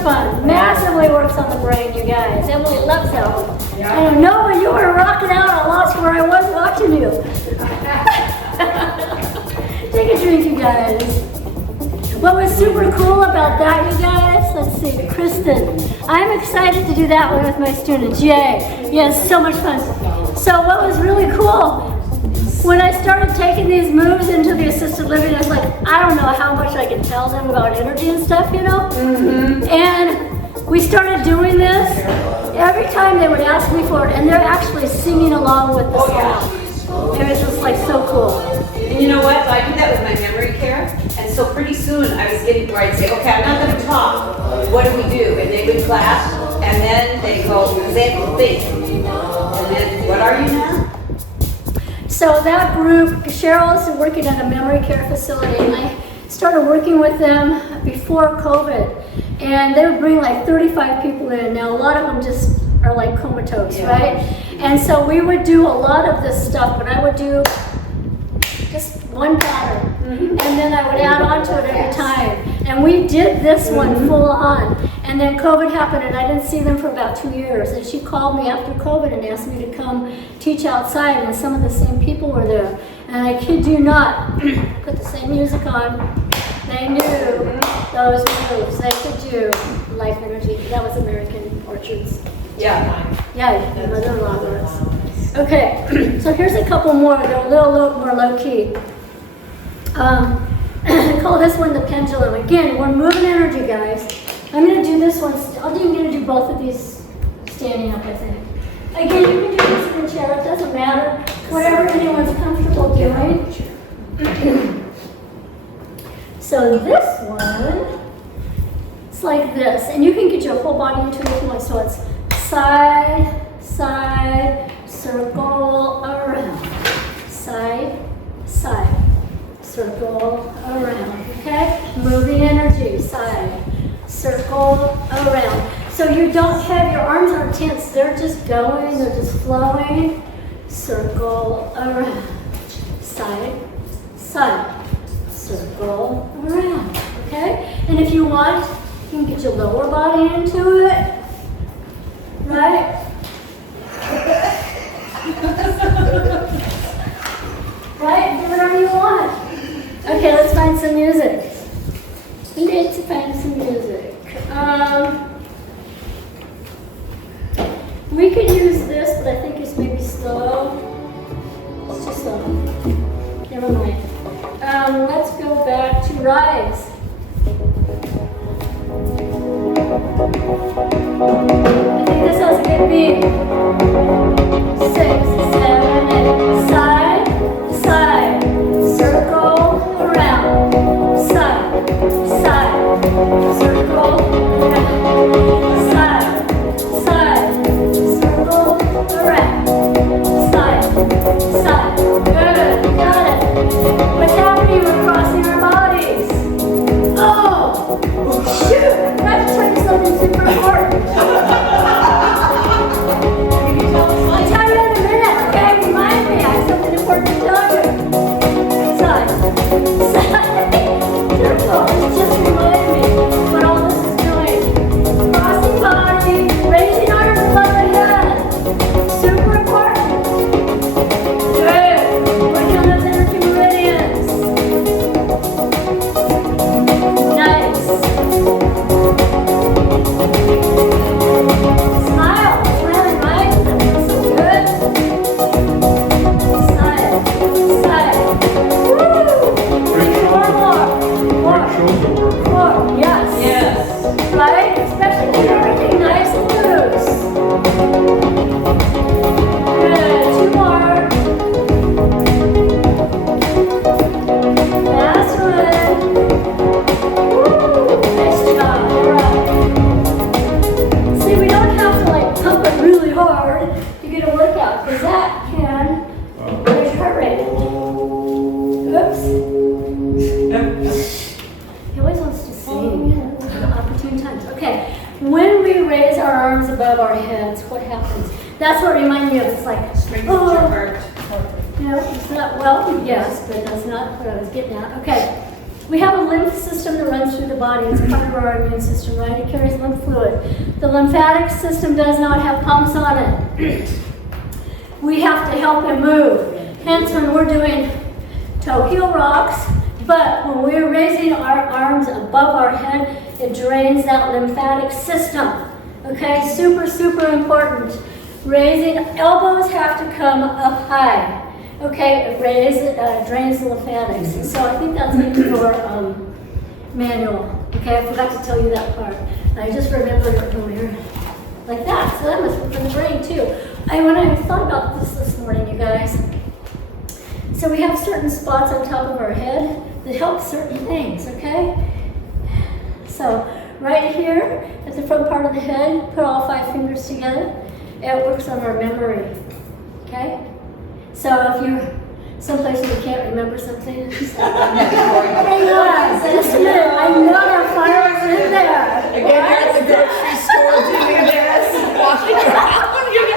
fun. Massively works on the brain, you guys. Emily loves that one. I don't know, but you were rocking out. I lost where I was watching you. Take a drink, you guys. What was super cool about that, you guys? Let's see, Kristen. I'm excited to do that one with my students. Yay. Yes, so much fun. So what was really cool, when I started taking these moves into the assisted living, I was like, I don't know how much I can tell them about energy and stuff, you know? And we started doing this. Every time they would ask me for it, and they're actually singing along with the song. It was just like so cool. And you know what? So I do that with my memory care. And so pretty soon I was getting where I'd say, okay, I'm not going to talk. What do we do? And they would clap, and then they go, because they have to think. And then, what are you now? So that group, Cheryl is working at a memory care facility, and I started working with them before COVID. And they would bring like 35 people in. Now a lot of them just are like comatose, right? And so we would do a lot of this stuff, but I would do just one pattern. And then I would add on to it every time. And we did this one full on. And then COVID happened and I didn't see them for about 2 years. And she called me after COVID and asked me to come teach outside, and some of the same people were there. And I kid you not, put the same music on. They knew those moves. They could do life energy. That was American Orchards. Yeah. Yeah, my mother-in-law was. Okay, so here's a couple more. They're a little more low-key. I call this one the pendulum. Again, we're moving energy, guys. I'm going to do this one. I'm going to do both of these standing up, I think. Again, you can do this in the chair. It doesn't matter. Whatever anyone's comfortable doing. So this one, it's like this. And you can get your whole body into it if you want. So it's side, side, circle, around. Side, side, circle, around. Okay? Moving energy. Side, circle, around. So you don't have, your arms aren't tense. They're just going, they're just flowing. Circle, around. Side, side, circle, around. Okay? And if you want, you can get your lower body into it. Right? Right? Do whatever you want. Okay, let's find some music. Let's find some music. We could use this, but I think it's maybe slow. It's too slow. Never mind. Let's go back to rise. I think this has a good beat. 6, 7, 8. Side, side, circle, around. Side, side, circle, around. Side, side, circle, around. Side, side. Good, you got it. What's happening? We're crossing our bodies. Oh, shoot! I have to tell you something super important. I'll tell you in a minute, okay? Remind me, I have something important to tell you. Side, side, circle. It's just reminding me what all this is doing. Crossing body, raising arms above the head. Super important. Good. Working on those energy meridians. Nice. Smile. Smiling, right? That feels so good. Side. Side. Woo! More. Shoulder work. More. Yes. Yes. Right? Especially if everything nice and loose. Good. 2 more. Last one. Woo! Nice job. All right. See, we don't have to like pump it really hard to get a workout, because that can raise heart rate. Oops. He always wants to sing at opportune times. Okay, when we raise our arms above our heads, what happens? That's what reminded me of. It's like, oh, no, it's not, well, yes, but that's not what I was getting at. Okay, We have a lymph system that runs through the body. It's part of our immune system, right? It carries lymph fluid. The lymphatic system does not have pumps on it. We have to help it move. Hence, when we're doing toe heel rocks, but when we're raising our arms above our head, it drains that lymphatic system. Okay, super, super important. Raising, elbows have to come up high. Okay, it drains the lymphatics. And so I think that's in your manual. Okay, I forgot to tell you that part. I just remembered it when we were like that. So that must be for the brain too. When I thought about this morning, you guys. So we have certain spots on top of our head that help certain things, okay? So right here at the front part of the head, put all 5 fingers together. It works on our memory, okay? So if you're someplace where you can't remember something, just hang on, just a minute, I know our fireworks are in there. Again, you're at the grocery store doing this, walking around, you're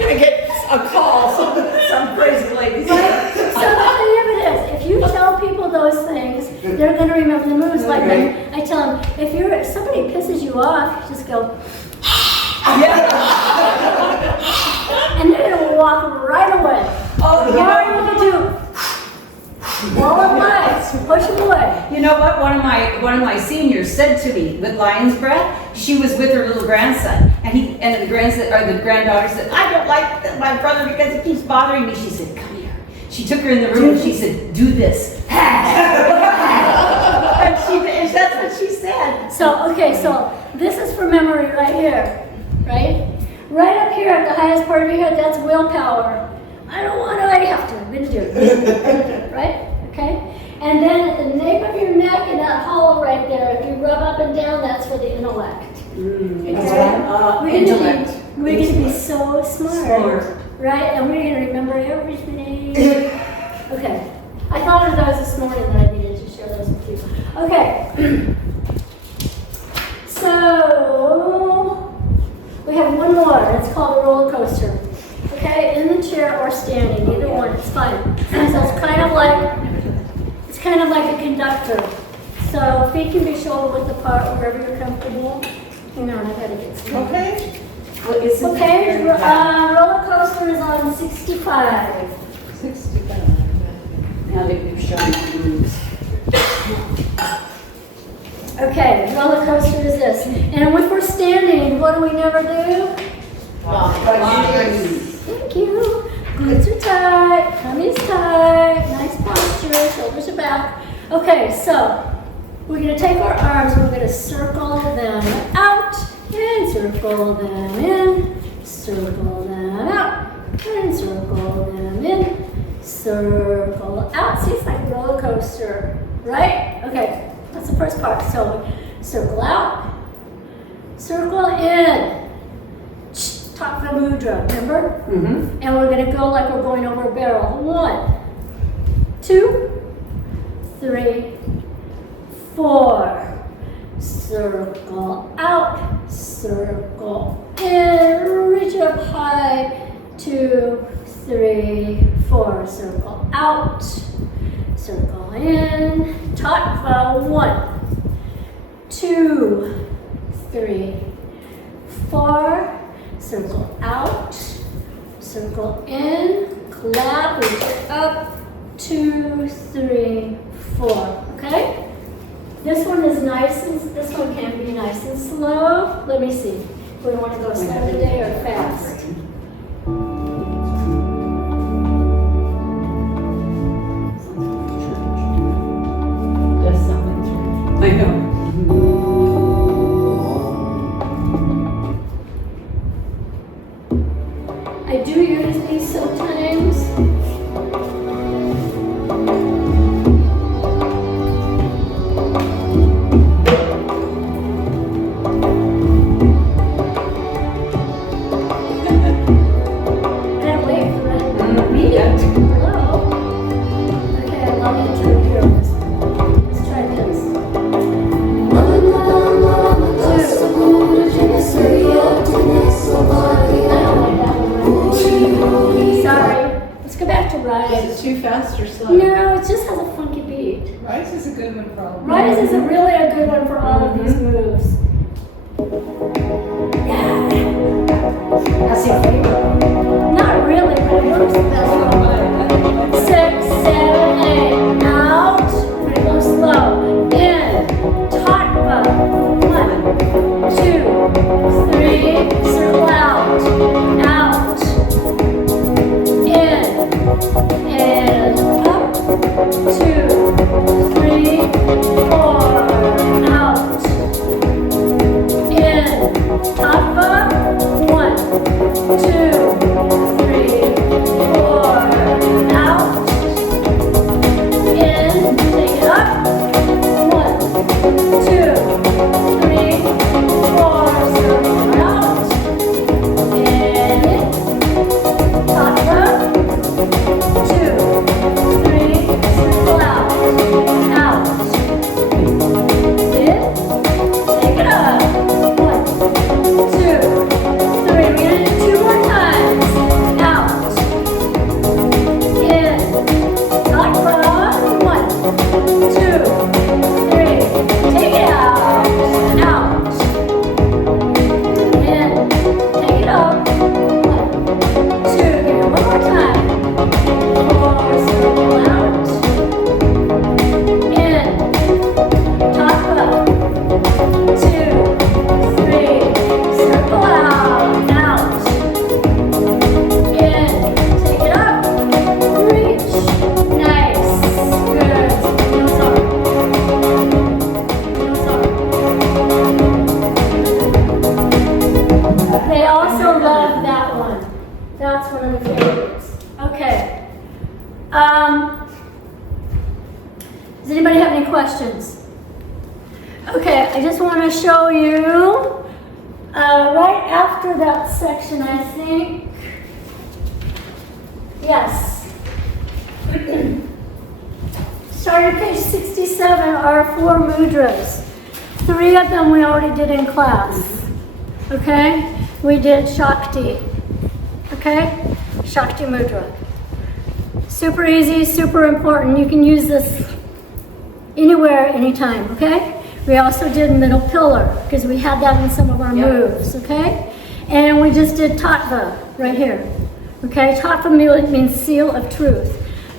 gonna get a call, some crazy lady. Right? So the thing of it is, if you tell people those things, they're going to remember the moves. Like I tell them, if somebody pisses you off, you just go, and they're going to walk right away. Oh, what are you going to do? Wall of life, push them away. You know what? One of my seniors said to me with lion's breath. She was with her little grandson, and the granddaughter said, "I don't like my brother because he keeps bothering me." She said, "Come here." She took her in the room and she said, "Do this." And that's what she said. So this is for memory right here, right? Right up here at the highest part of your head, that's willpower. I don't want to, I have to, I'm going to do it, right? Okay? And then at the nape of your neck and that hollow right there, if you rub up and down, that's for the intellect. Okay? We're going to be so smart, right? And we're going to remember everything. Okay. I thought of those this morning that I needed to share those with you. Okay. So, we have one more. It's called a roller coaster. Okay, in the chair or standing, either one, it's fine. So it's kind of like a conductor. So feet can be shoulder width apart wherever you're comfortable. Hang on, I gotta get some. Okay. Roller coaster is on 65. 65. Now that you've shown the moves. Okay, roller coaster is this. And if we're standing, what do we never do? Thank you. Glutes are tight, tummy's tight, nice posture, shoulders are back. Okay, so we're going to take our arms and we're going to circle them out and circle them in, circle them out and circle them in, circle out. See, it's like a roller coaster, right? Okay, that's the first part. So circle out, circle in. Tattva mudra, remember? Mm-hmm. And we're going to go like we're going over a barrel. 1, 2, 3, 4. Circle out, circle in, reach up high. 2, 3, 4. Circle out, circle in. Tattva. 1, 2, 3, 4. Circle out, circle in, clap, reach it up, 2, 3, 4, okay? This one is this one can be nice and slow. Let me see, if we want to go slow today or fast. That's something. I know. I do use these sometimes. Is it too fast or slow? No, it just has a funky beat. Rise is a good one for all. Rise is really a good one for all of these moves. That's your favorite. Not really, but it works the best for me. 6, 7, 8. Out. We're gonna go slow. In. Tatva. 1, 2, 3. Circle out. Out. In. And up. 2, 3, 4. Out. In. Tatva. 1, 2, 3, 4. Out. In. Take it up. 1, 2, 3, 4. Circle out. In. Tatva. 2, 3. Circle out. Out. In. Take it up. 1, 2, 3. We're gonna do 2 more times. Out. In. Tatva. 1, 2, 3. Take it out. Out. In. Take it up. 1, 2. Give it one more time. 4. Circle out. In. Tatva. 2, 3. Circle out. Out. In. Take it up. Reach. Nice. Good. No sorry. No sorry. They also love that one. That's one of the favorites. Okay. Does anybody have any questions? Okay, I just want to show you right after that section, I think. Yes. Starting page 67 are 4 mudras. 3 of them we already did in class. Okay? We did Shakti. Okay? Shakti mudra. Super easy, super important. You can use this anywhere, anytime, okay? We also did middle pillar because we had that in some of our moves, okay? And we just did Tattva right here, okay? Tattva means seal of truth.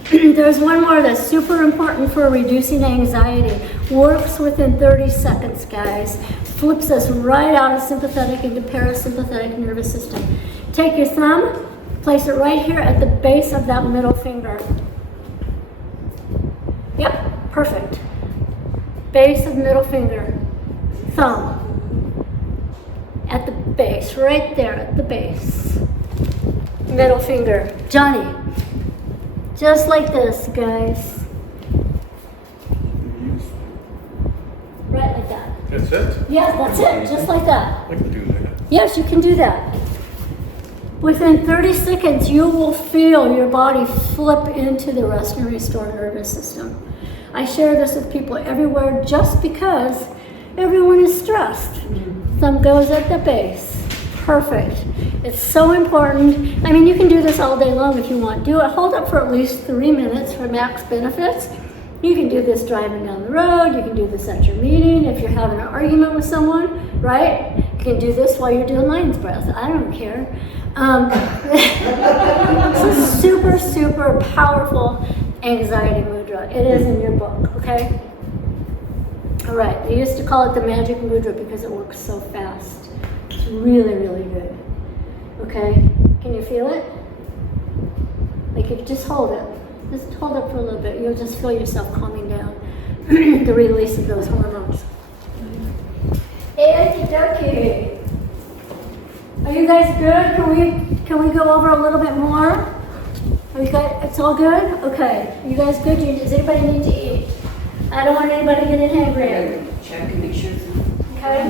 There's one more that's super important for reducing anxiety. Works within 30 seconds, guys. Flips us right out of sympathetic into parasympathetic nervous system. Take your thumb, place it right here at the base of that middle finger. Yep, perfect. Base of middle finger. Thumb. At the base, right there at the base. Middle finger. Johnny. Just like this, guys. Right like that. That's it? Yeah, that's it. Just like that. I can do that. Yes, you can do that. Within 30 seconds, you will feel your body flip into the rest and restore nervous system. I share this with people everywhere just because everyone is stressed. Thumb goes at the base. Perfect. It's so important. I mean, you can do this all day long if you want. Do it. Hold up for at least 3 minutes for max benefits. You can do this driving down the road. You can do this at your meeting. If you're having an argument with someone, right? You can do this while you're doing lion's breath. I don't care. It's a super, super powerful anxiety mudra. It is in your book, okay? All right, they used to call it the magic mudra because it works so fast. It's really, really good. Okay, can you feel it? Like if you just hold it. Just hold it for a little bit. You'll just feel yourself calming down. The release of those hormones. Okie dokie. Are you guys good? Can we go over a little bit more? Are you guys, it's all good? Okay. You guys good? Does anybody need to eat? I don't want anybody getting hangry. Check and make sure it's not. Okay.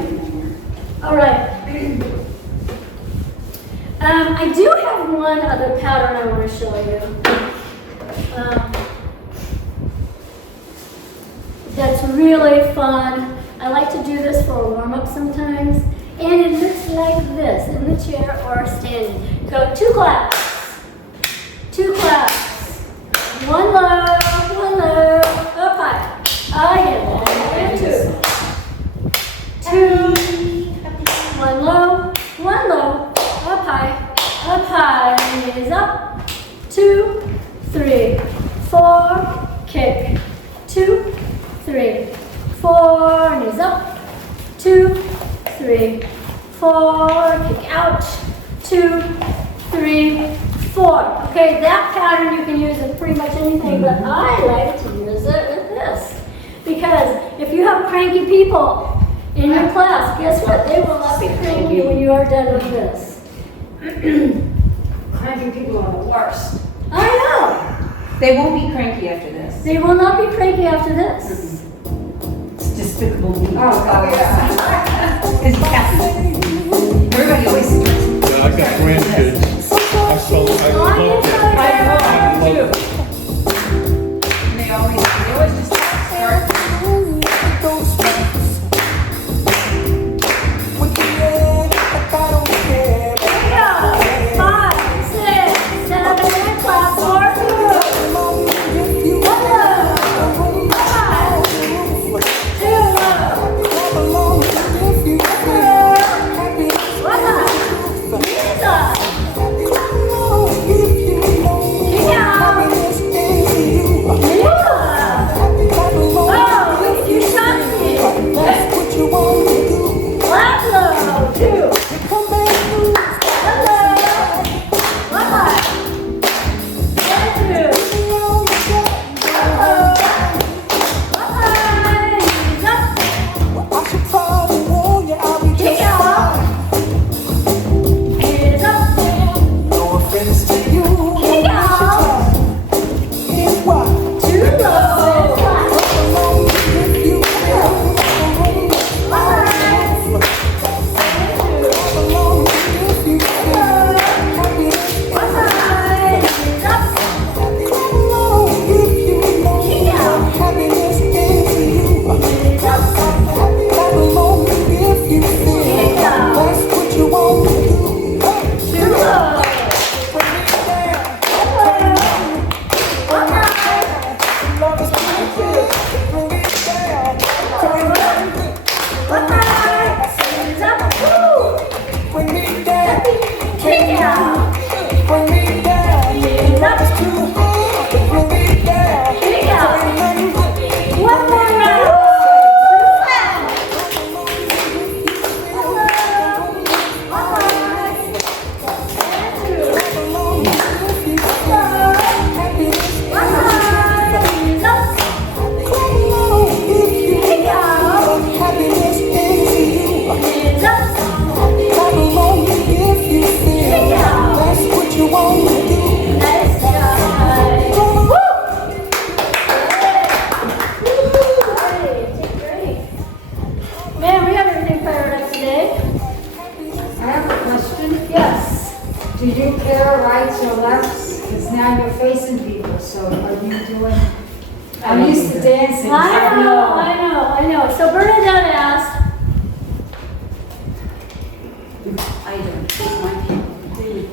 All right. I do have one other pattern I want to show you. That's really fun. I like to do this for a warm-up sometimes. And it looks like this, in the chair or standing. So 2 claps. 2 claps. 3, 4, kick out, 2, 3, 4. Okay, that pattern you can use in pretty much anything, but I like to use it with this. Because if you have cranky people in your class, guess what? They will not be cranky when you are done with this. Cranky people are the worst. I know. They won't be cranky after this. They will not be cranky after this. It's despicable me. Oh, yeah. It's Catholic. Everybody always starts. Yeah, I got grandkids. I love that. I love it too. And they always just start. I'm used to dancing. I know. So Bernadette asked,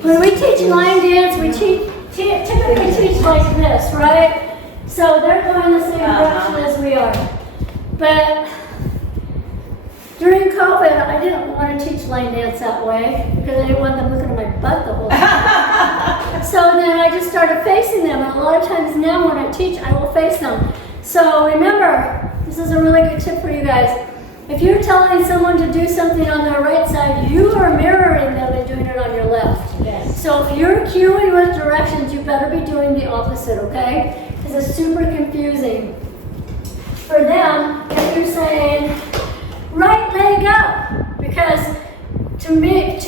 when we teach line dance, we typically teach like this, right? So they're going the same direction as we are. But during COVID, I didn't want to teach line dance that way because I didn't want them looking at my butt the whole time. So then I just started facing them, and a lot of times now when I teach, I will face them. So remember, this is a really good tip for you guys. If you're telling someone to do something on their right side, you are mirroring them and doing it on your left. Yes. So if you're cueing with directions, you better be doing the opposite, okay? Because it's super confusing. For them, if you're saying, right leg up, because to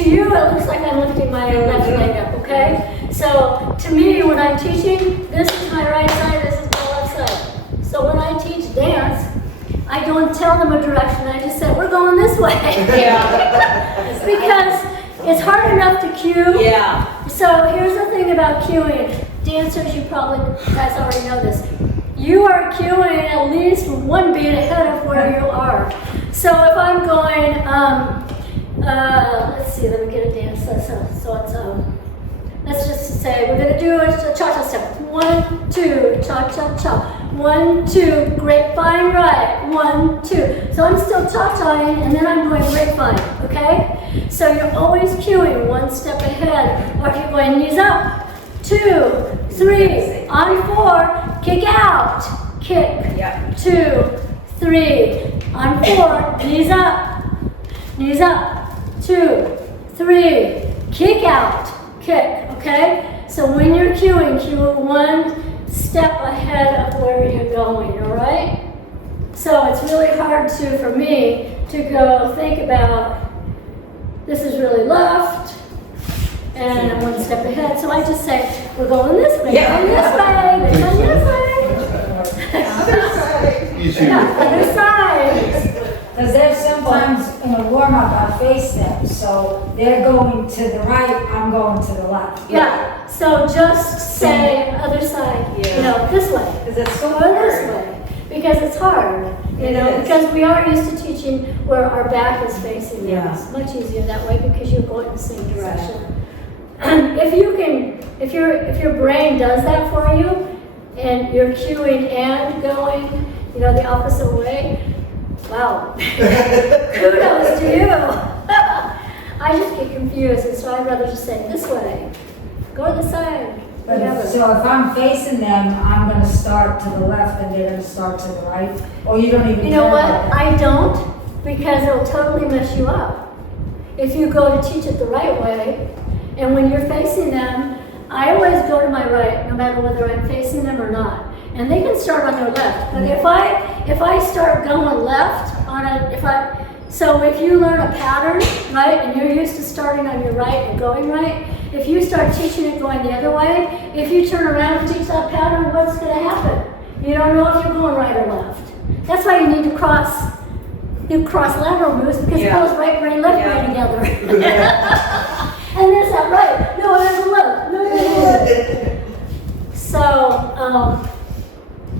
you, it looks like I'm lifting my left leg up, okay? So to me, when I'm teaching, this is my right side, this is my left side. So when I teach dance, I don't tell them a direction, I just say, we're going this way. Yeah. Because it's hard enough to cue. Yeah. So here's the thing about cueing. Dancers, you guys already know this. You are cueing at least one beat ahead of where you are. So if I'm going, let's see, let me get a dance. So it's, let's just say we're gonna do a cha-cha step. 1, 2, cha-cha-cha. 1, 2, grapevine right. 1, 2. So I'm still cha-chaing and then I'm going grapevine, okay? So you're always cueing one step ahead. Or if you're going knees up, 2, 3, on 4, kick out, kick, 2, 3, on 4, knees up, Knees up. 2, 3. Kick out. Kick, okay? So when you're cueing, cue 1 step ahead of where you're going, all right? So it's really hard for me to go think about, this is really left, and I'm 1 step ahead. So I just say, we're going this way, going this way, we're going this way. Other side. Because there's sometimes in a warm-up, I face them, so they're going to the right, I'm going to the left. Yeah, so just say other side, you know, this way. Because it's so Or hard. this way, because it's hard, you know, is. because we are used to teaching where our back is facing. Yeah. It's much easier that way because you're going the same direction. If your brain does that for you, and you're cueing and going, you know, the opposite way, wow, kudos to you. I just get confused, and so I'd rather just say this way, go to the side, But whatever. so if I'm facing them, I'm gonna start to the left and they're gonna start to the right? Or you don't even You know care what? about that? I don't, because it'll totally mess you up. If you go to teach it the right way, and when you're facing them, I always go to my right, no matter whether I'm facing them or not. And they can start on their left. But if I start going left so if you learn a pattern, right, and you're used to starting on your right and going right, if you start teaching it going the other way, if you turn around and teach that pattern, what's going to happen? You don't know if you're going right or left. That's why you need to cross lateral moves, because it goes right brain, left brain together. And there's that right. No, there's a left. No.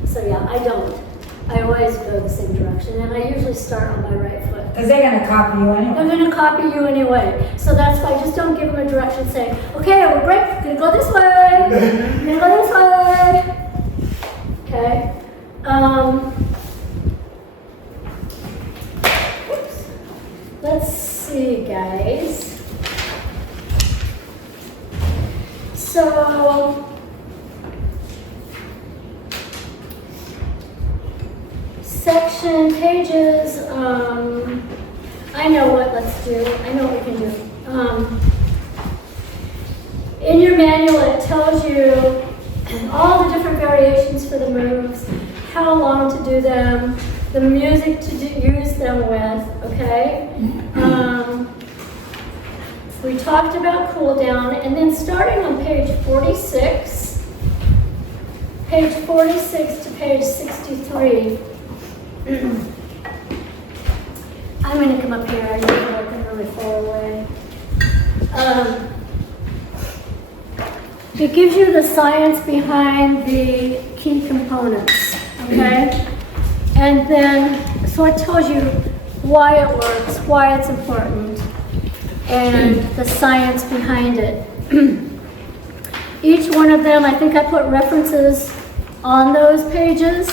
So yeah, I don't. I always go the same direction, and I usually start on my right foot. Because they're gonna copy you anyway. They're going to copy you anyway. So that's why just don't give them a direction saying, okay, we're going to go this way. We're going to go this way. Okay. Let's see, guys. So, section pages, I know what let's do. I know what we can do. In your manual, it tells you all the different variations for the moves, how long to do them, the music to use them with, okay? We talked about cool down, and then starting on page 46 to page 63, I'm going to come up here. I usually work really far away. It gives you the science behind the key components, okay? And then, so it tells you why it works, why it's important, and the science behind it. Each one of them, I think I put references on those pages,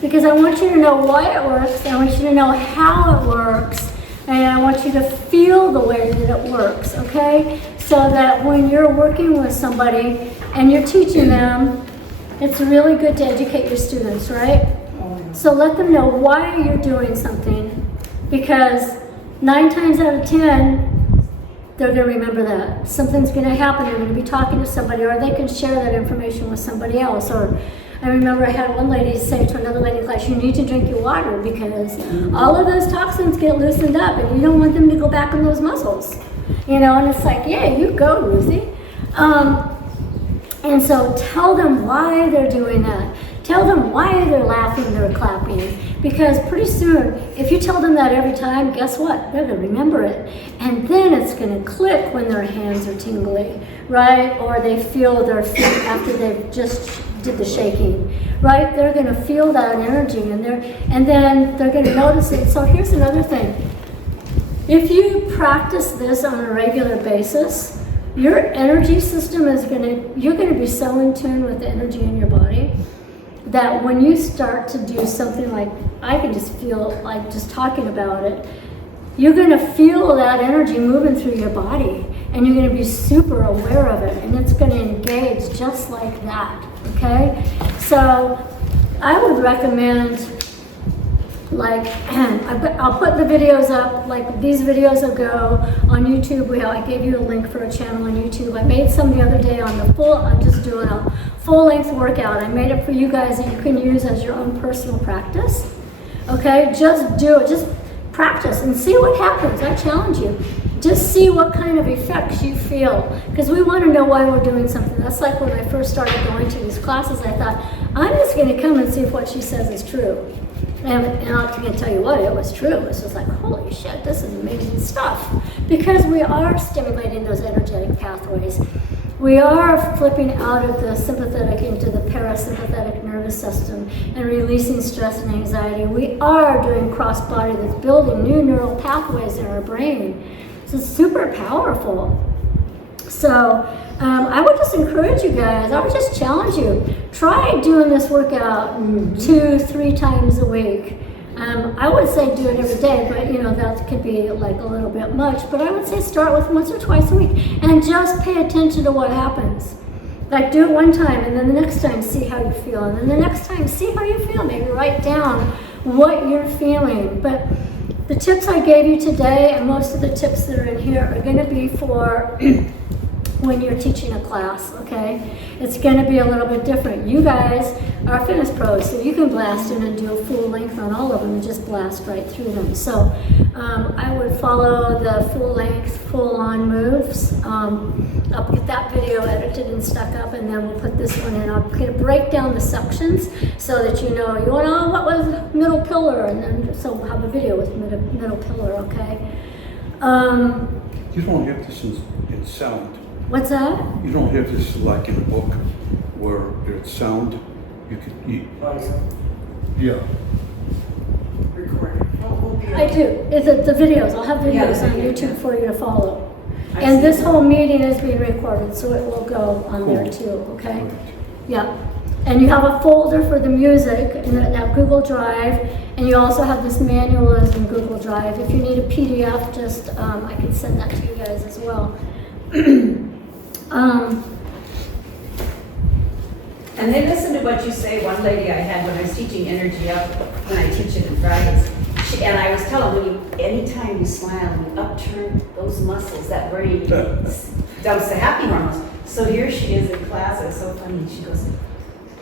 because I want you to know why it works, I want you to know how it works, and I want you to feel the way that it works, okay? So that when you're working with somebody and you're teaching them, it's really good to educate your students, right? So let them know why you're doing something, because 9 times out of 10, they're going to remember that. Something's going to happen, they're going to be talking to somebody, or they can share that information with somebody else. Or I remember I had one lady say to another lady in class, you need to drink your water because all of those toxins get loosened up and you don't want them to go back in those muscles. You know, and it's like, yeah, you go, Ruthie. And so tell them why they're doing that. Tell them why they're laughing, they're clapping. Because pretty soon, if you tell them that every time, guess what? They're going to remember it. And then it's going to click when their hands are tingly, right? Or they feel their feet after they've just did the shaking, right? They're going to feel that energy, and then they're going to notice it. So here's another thing. If you practice this on a regular basis, your energy system you're going to be so in tune with the energy in your body that when you start to do something like, I can just feel like just talking about it, you're going to feel that energy moving through your body, and you're going to be super aware of it, and it's going to engage just like that, okay? So I would recommend Like, I'll put the videos up, like these videos will go on YouTube. I gave you a link for a channel on YouTube. I made some the other day on I'm just doing a full-length workout. I made it for you guys that you can use as your own personal practice. Okay, just do it, just practice and see what happens. I challenge you. Just see what kind of effects you feel, because we want to know why we're doing something. That's like when I first started going to these classes, I thought, I'm just going to come and see if what she says is true. And I'm going to tell you what, it was true. It was just like, holy shit, this is amazing stuff. Because we are stimulating those energetic pathways. We are flipping out of the sympathetic into the parasympathetic nervous system and releasing stress and anxiety. We are doing cross-body that's building new neural pathways in our brain. So it's super powerful. So I would just encourage you guys, I would just challenge you, try doing this workout 2-3 times a week. I would say do it every day, but that could be like a little bit much. But I would say start with once or twice a week and just pay attention to what happens. Like do it one time and then the next time see how you feel. And then the next time see how you feel. Maybe write down what you're feeling. But the tips I gave you today and most of the tips that are in here are going to be for when you're teaching a class, okay? It's going to be a little bit different. You guys are fitness pros, so you can blast in and do a full length on all of them and just blast right through them. So I would follow the full length, full on moves. I'll get that video edited and stuck up, and then we'll put this one in. I'll break down the sections so that you know what was middle pillar, and then so we'll have a video with middle pillar, okay? You don't have this in sound. What's that? You don't have this like in a book where it's sound. Yeah. I do. It's the videos. I'll have videos on YouTube for you to follow. And this whole meeting is being recorded, so it will go on there too, okay? Yeah. And you have a folder for the music in that Google Drive, and you also have this manual is in Google Drive. If you need a PDF, just I can send that to you guys as well. And then listen to what you say. One lady I had when I was teaching Energy Up, when I teach it on Fridays, and I was telling anytime you smile, you upturn those muscles that brain dumps the happy hormones. So here she is in class. It's so funny. She goes,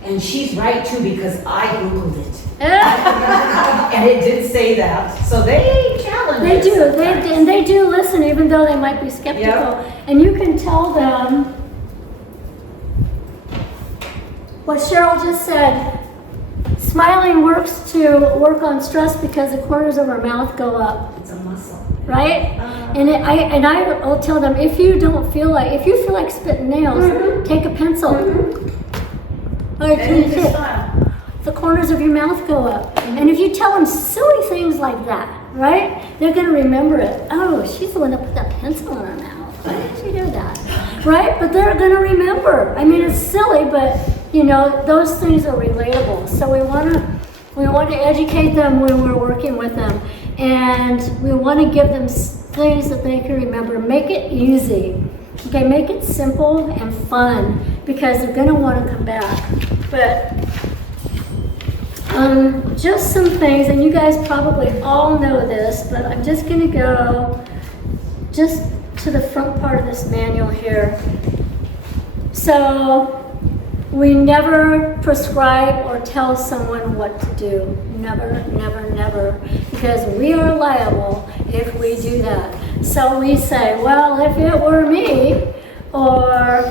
and she's right too because I Googled it. And it did say that. So they challenge They us do. sometimes. And they do listen, even though they might be skeptical. Yep. And you can tell them what Cheryl just said. Smiling works to work on stress because the corners of our mouth go up. It's a muscle. Right? I'll tell them, if you feel like spitting nails, take a pencil. And you smile. The corners of your mouth go up. And if you tell them silly things like that, right? They're going to remember it. Oh, she's the one that put that pencil in her mouth. Why did she do that? Right? But they're going to remember. I mean, it's silly, but those things are relatable. So we want to educate them when we're working with them. And we want to give them things that they can remember. Make it easy. Okay, make it simple and fun because they're going to want to come back. But just some things, and you guys probably all know this, but I'm just going to go just to the front part of this manual here. So we never prescribe or tell someone what to do. Never, never, never. Because we are liable if we do that. So we say, well, if it were me, or,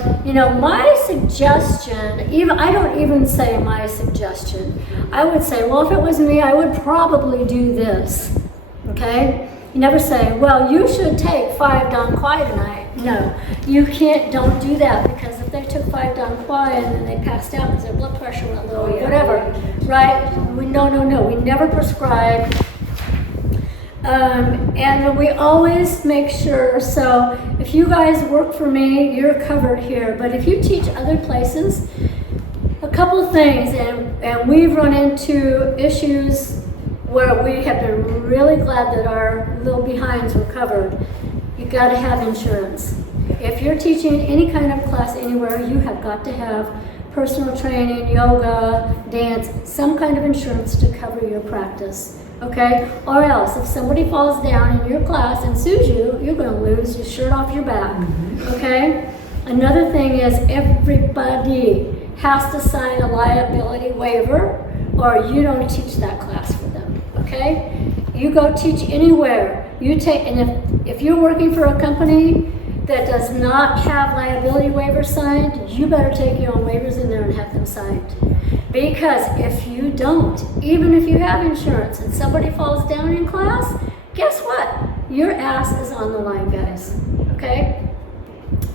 my suggestion, I don't even say my suggestion. I would say, well, if it was me, I would probably do this. Okay? You never say, well, you should take 5 Dhan Quai tonight. No, you don't do that, because if they took 5 Dhan Quai and then they passed out because their blood pressure went low, whatever, right? No, we never prescribe. And we always make sure, so if you guys work for me, you're covered here. But if you teach other places, a couple of things, and we've run into issues where we have been really glad that our little behinds were covered. You got to have insurance. If you're teaching any kind of class anywhere, you have got to have personal training, yoga, dance, some kind of insurance to cover your practice. okay? Or else, if somebody falls down in your class and sues you, you're gonna lose your shirt off your back, okay? Another thing is everybody has to sign a liability waiver or you don't teach that class for them, okay? You go teach anywhere. You take, and if you're working for a company that does not have liability waivers signed, you better take your own waivers in there and have them signed. Because if you don't, even if you have insurance and somebody falls down in class, guess what? Your ass is on the line, guys, okay?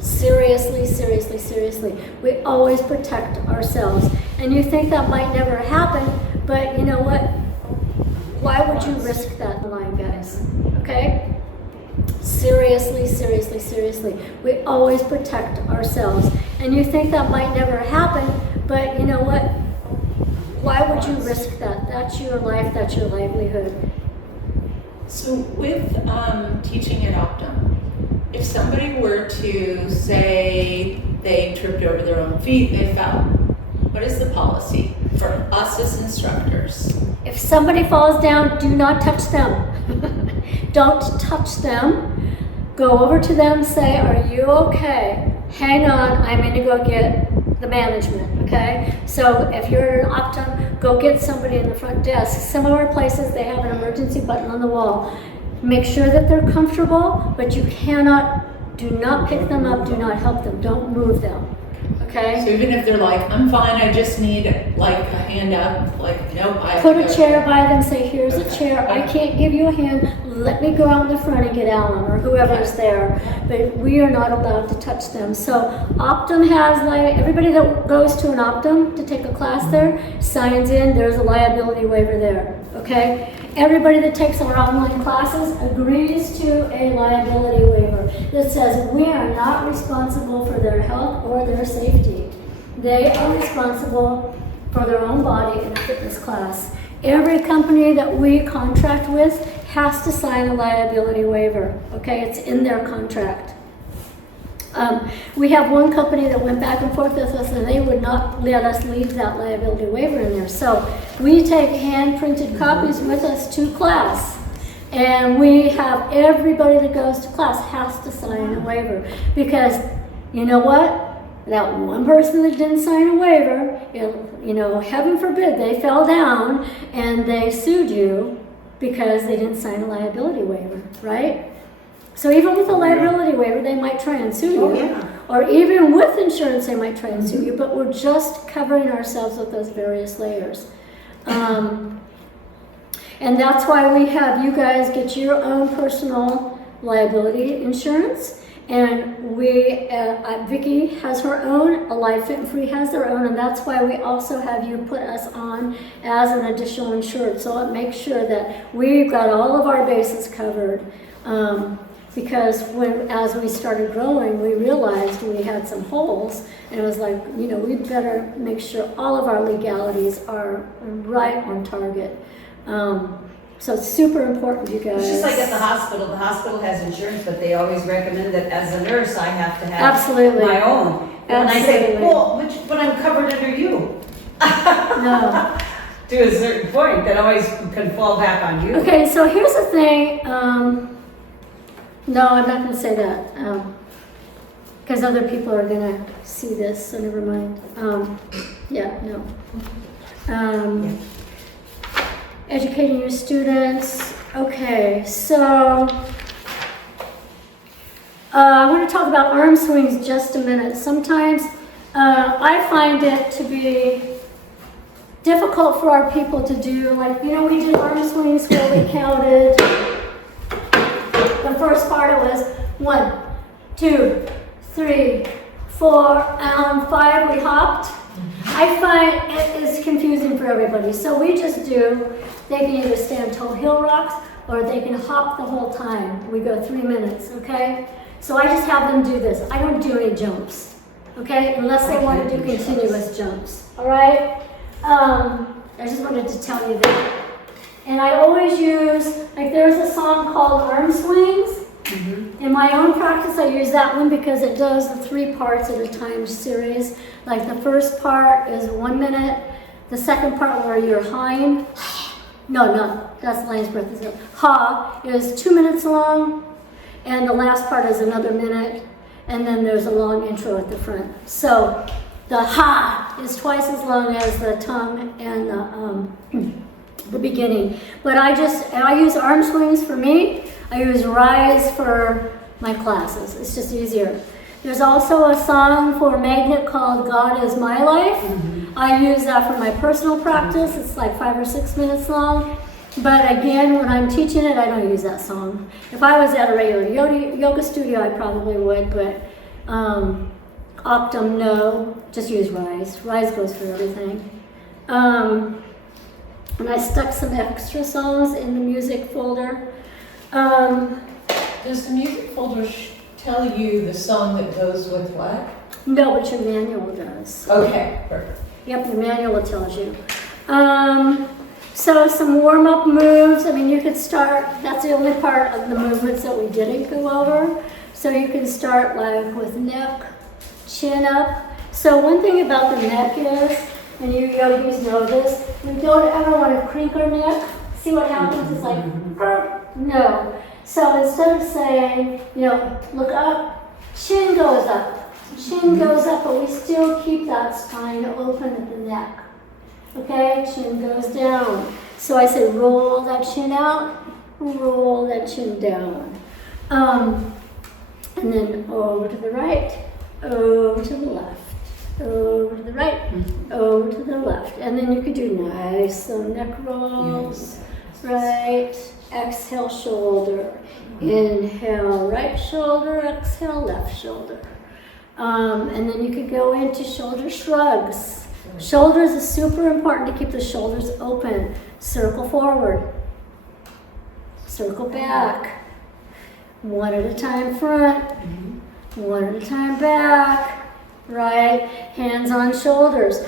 Seriously, seriously, seriously. We always protect ourselves. And you think that might never happen, but you know what? Why would you risk that line, guys? Okay? Seriously, seriously, seriously. We always protect ourselves. And you think that might never happen, but you know what? Why would you risk that? That's your life, that's your livelihood. So with teaching at Optum, if somebody were to say they tripped over their own feet, they fell, what is the policy for us as instructors? If somebody falls down, do not touch them. Don't touch them. Go over to them, say, are you okay? Hang on, I'm going to go get the management, okay? So if you're in Optum, go get somebody in the front desk. Some of our places, they have an emergency button on the wall. Make sure that they're comfortable, but you do not pick them up, do not help them, don't move them, okay? So even if they're like, I'm fine, I just need like a hand up, like, nope, I have Put to a go. chair by them, say, here's a chair, I can't give you a hand, let me go out in the front and get Alan or whoever's there. But we are not allowed to touch them. So Optum has, everybody that goes to an Optum to take a class there, signs in, there's a liability waiver there, okay? Everybody that takes our online classes agrees to a liability waiver that says we are not responsible for their health or their safety. They are responsible for their own body in a fitness class. Every company that we contract with has to sign a liability waiver, okay? It's in their contract. We have one company that went back and forth with us and they would not let us leave that liability waiver in there. So we take hand-printed copies with us to class. And we have everybody that goes to class has to sign a waiver. Because you know what? That one person that didn't sign a waiver, you know, heaven forbid, they fell down and they sued you because they didn't sign a liability waiver, right? So even with a liability waiver, they might try and sue you. Or even with insurance, they might try and sue you, but we're just covering ourselves with those various layers. And that's why we have you guys get your own personal liability insurance. And we, Vickie has her own, Alive Fit and Free has their own, and that's why we also have you put us on as an additional insured. So it makes sure that we've got all of our bases covered. Because as we started growing, we realized we had some holes, and it was like, you know, we better make sure all of our legalities are right on target. So it's super important, you guys. It's just like at the hospital. The hospital has insurance, but they always recommend that as a nurse, I have to have Absolutely. my own. And I say, well, but I'm covered under you. No. To a certain point, that always can fall back on you. Okay, so here's the thing. No, I'm not going to say that. Because other people are going to see this, so never mind. Yeah, no. Educating your students. Okay, so I want to talk about arm swings just a minute. Sometimes I find it to be difficult for our people to do. Like, you know, we did arm swings where we counted. The first part it was 1, 2, 3, 4, and 5 we hopped. I find it is confusing for everybody. So we just do, they can either stand tall heel rocks or they can hop the whole time. We go 3 minutes, okay? So I just have them do this. I don't do any jumps, okay? Unless they want to do continuous jumps, all right? I just wanted to tell you that. And I always use, like there's a song called Arm Swings. In my own practice, I use that one because it does the 3 parts at a time series. Like the first part is 1 minute. The second part where you're high, No, that's lion's breath. Is it? Ha is 2 minutes long, and the last part is another minute, and then there's a long intro at the front. So the ha is twice as long as the tongue and the beginning. But I use arm swings for me. I use rise for my classes. It's just easier. There's also a song for Magnet called God Is My Life. I use that for my personal practice. It's like 5 or 6 minutes long. But again, when I'm teaching it, I don't use that song. If I was at a regular yoga studio, I probably would, but Optum, no. Just use Rise. Rise goes for everything. And I stuck some extra songs in the music folder. Does the music folder tell you the song that goes with what? No, but your manual does. Okay, perfect. Yep, your manual tells you. So some warm-up moves. I mean, you could start, that's the only part of the movements that we didn't go over. So you can start like with neck, chin up. So one thing about the neck is, and you yogis know this, we don't ever want to creak our neck. See what happens? It's like, no. So instead of saying, look up, chin goes up. Chin goes up, but we still keep that spine open at the neck. Okay, chin goes down. So I say roll that chin out, roll that chin down. And then over to the right, over to the left, over to the right, over to the left. And then you could do nice neck rolls, right, exhale shoulder, inhale right shoulder, exhale left shoulder. And then you could go into shoulder shrugs. Shoulders is super important to keep the shoulders open. Circle forward, circle back, one at a time front, one at a time back, right? Hands on shoulders.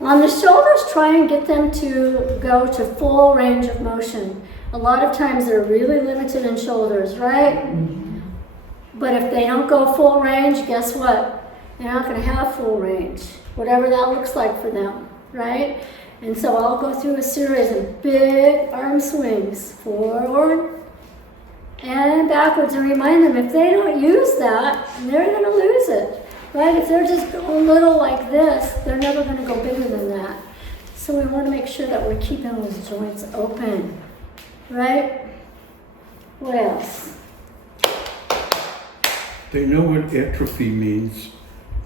On the shoulders, try and get them to go to full range of motion. A lot of times they're really limited in shoulders, right? But if they don't go full range, guess what? They're not going to have full range, whatever that looks like for them, right? And so I'll go through a series of big arm swings, forward and backwards, and remind them if they don't use that, they're going to lose it, right? If they're just a little like this, they're never going to go bigger than that. So we want to make sure that we're keeping those joints open, right? What else? They know what atrophy means,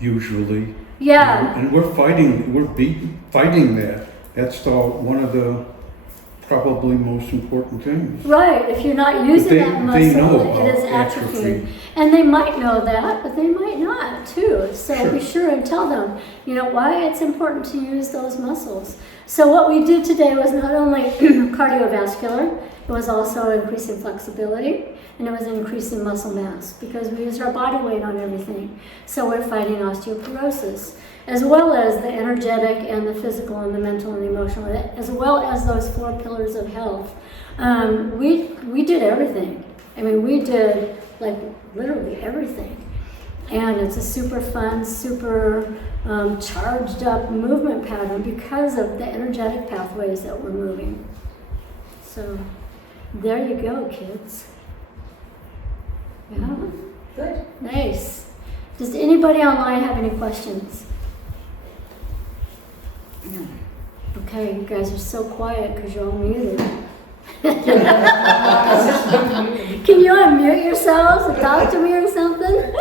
usually. Yeah. And we're fighting that. That's one of the probably most important things. Right, if you're not using that muscle, know it is atrophy. And they might know that, but they might not too. So be sure and tell them, why it's important to use those muscles. So what we did today was not only cardiovascular, it was also increasing flexibility, and it was increasing muscle mass because we used our body weight on everything. So we're fighting osteoporosis, as well as the energetic and the physical and the mental and emotional, as well as those 4 pillars of health. We did everything. I mean, we did like literally everything. And it's a super fun, super charged up movement pattern because of the energetic pathways that we're moving. So there you go, kids. Yeah. Good. Nice. Does anybody online have any questions? No. Okay, you guys are so quiet because you're all muted. Can you unmute yourselves and talk to me or something?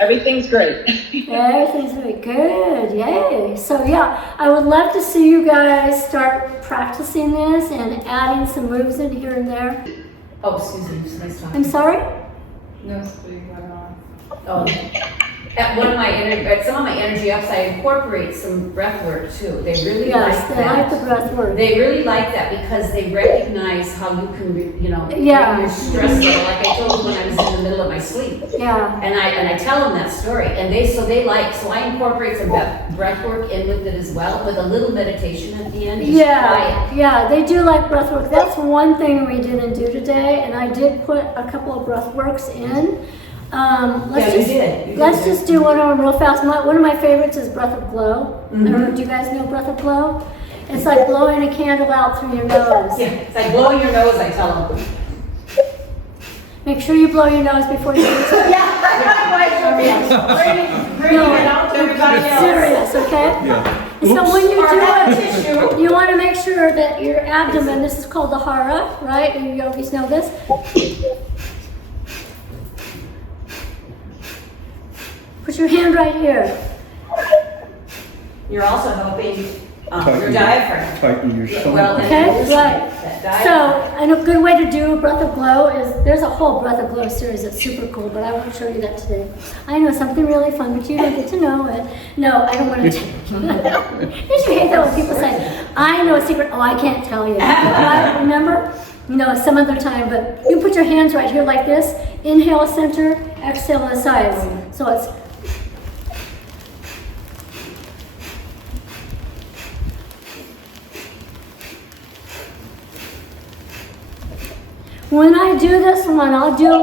Everything's great. Everything's really good. Yay. So yeah, I would love to see you guys start practicing this and adding some moves in here and there. Oh, Susan, just nice talking. I'm sorry? No, speaking right on. Oh. At some of my energy ups, I incorporate some breath work too. They really like that. Yes, they like the breath work. They really like that because they recognize how you can, bring your stress level. Like I told them when I was in the middle of my sleep. Yeah. And I tell them that story, and so I incorporate some breath work in with it as well, with a little meditation at the end. Yeah, they do like breath work. That's one thing we didn't do today, and I did put a couple of breath works in. Let's just do one of them real fast. One of my favorites is Breath of Glow. I don't know, do you guys know Breath of Glow? It's like blowing a candle out through your nose. Yeah, it's like blowing your nose, I tell them. Make sure you blow your nose before you do it. Bring it out to everybody else. Serious, okay? Yeah. So when you Or do have a it, tissue. you want to make sure that your abdomen, this is called the hara, right? You yogis know this. Put your hand right here. You're also helping your Tighten- diaphragm. Tighten your Yeah, stomach. well, Okay, and right. that So, diaphragm. and a good way to do a breath of glow is, there's a whole breath of glow series that's super cool, but I won't show you that today. I know something really fun, but you don't get to know it. No, I don't want to tell you. Did you hate that when people say, I know a secret, oh, I can't tell you. Right? Remember? No, some other time, but you put your hands right here like this. Inhale center, exhale on the sides. So it's when I do this one, I'll do it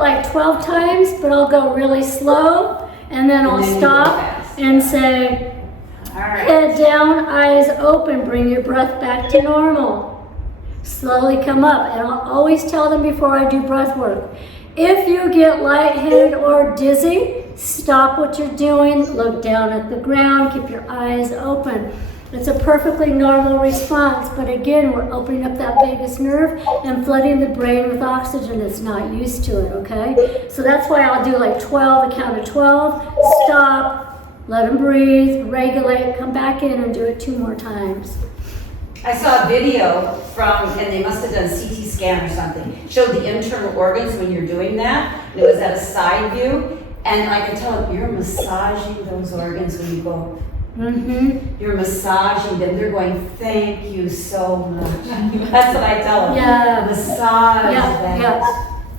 like 12 times, but I'll go really slow, and then I'll And then you stop go fast. and say, All right. head down, eyes open, bring your breath back to normal. Slowly come up, and I'll always tell them before I do breath work, if you get lightheaded or dizzy, stop what you're doing, look down at the ground, keep your eyes open. It's a perfectly normal response, but again, we're opening up that vagus nerve and flooding the brain with oxygen that's not used to it, okay? So that's why I'll do like 12, a count of 12, stop, let them breathe, regulate, come back in and do it 2 more times. I saw a video from, and they must have done CT scan or something, showed the internal organs when you're doing that, and it was at a side view, and I could tell you're massaging those organs when you go. Mm-hmm. You're massaging them. They're going, thank you so much. That's what I tell them. Yeah. Massage Yeah, that. yeah.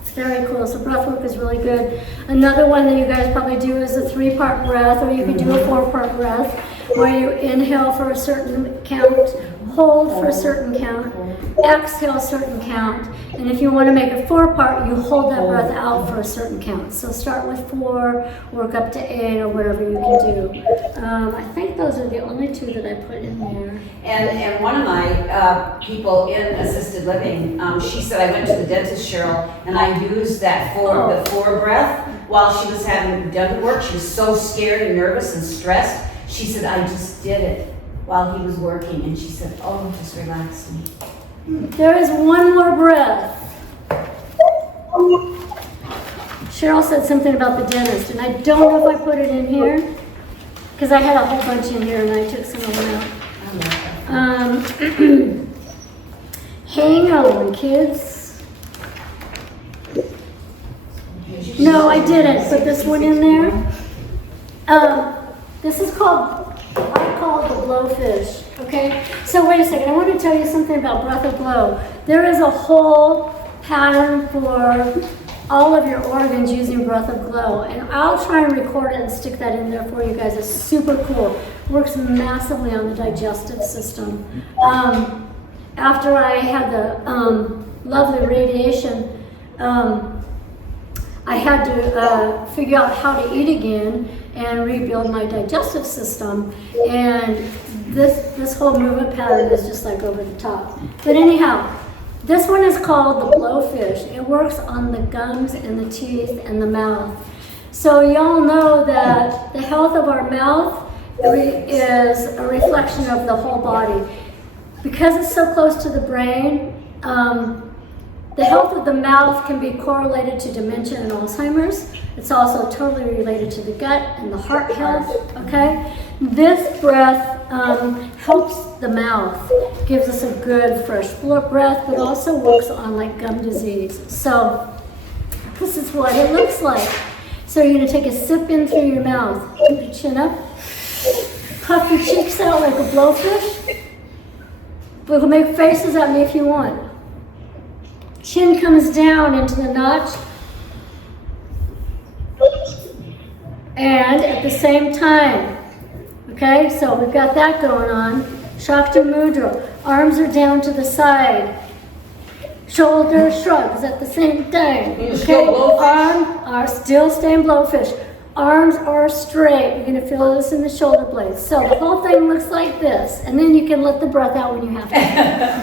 It's very cool. So breath work is really good. Another one that you guys probably do is a 3-part breath, or you can do a 4-part breath, where you inhale for a certain count, hold for a certain count, exhale a certain count, and if you want to make a 4-part, you hold that breath out for a certain count. So start with 4, work up to 8, or whatever you can do. I think those are the only 2 that I put in there. And one of my people in assisted living, she said, I went to the dentist, Cheryl, and I used that the 4 breath while she was having dental work. She was so scared and nervous and stressed. She said, I just did it while he was working, and she said, oh, it just relaxed me. There is one more breath. Cheryl said something about the dentist, and I don't know if I put it in here, because I had a whole bunch in here and I took some of them out. Hang on, kids. No, I didn't put this one in there. This is called, I call it the blowfish, okay? So wait a second, I want to tell you something about breath of glow. There is a whole pattern for all of your organs using breath of glow, and I'll try and record it and stick that in there for you guys. It's super cool. Works massively on the digestive system. After I had the lovely radiation, I had to figure out how to eat again and rebuild my digestive system, and this whole movement pattern is just like over the top. But anyhow, this one is called the blowfish. It works on the gums and the teeth and the mouth. So y'all know that the health of our mouth is a reflection of the whole body. Because it's so close to the brain, the health of the mouth can be correlated to dementia and Alzheimer's. It's also totally related to the gut and the heart health, okay? This breath helps the mouth, gives us a good fresh breath, but also works on like gum disease. So this is what it looks like. So you're gonna take a sip in through your mouth, keep your chin up, puff your cheeks out like a blowfish. But make faces at me if you want. Chin comes down into the notch. And at the same time, okay, so we've got that going on. Shakti Mudra, arms are down to the side. Shoulder shrugs at the same time. You still blowfish? Arm are still staying blowfish. Arms are straight. You're gonna feel this in the shoulder blades. So the whole thing looks like this. And then you can let the breath out when you have to.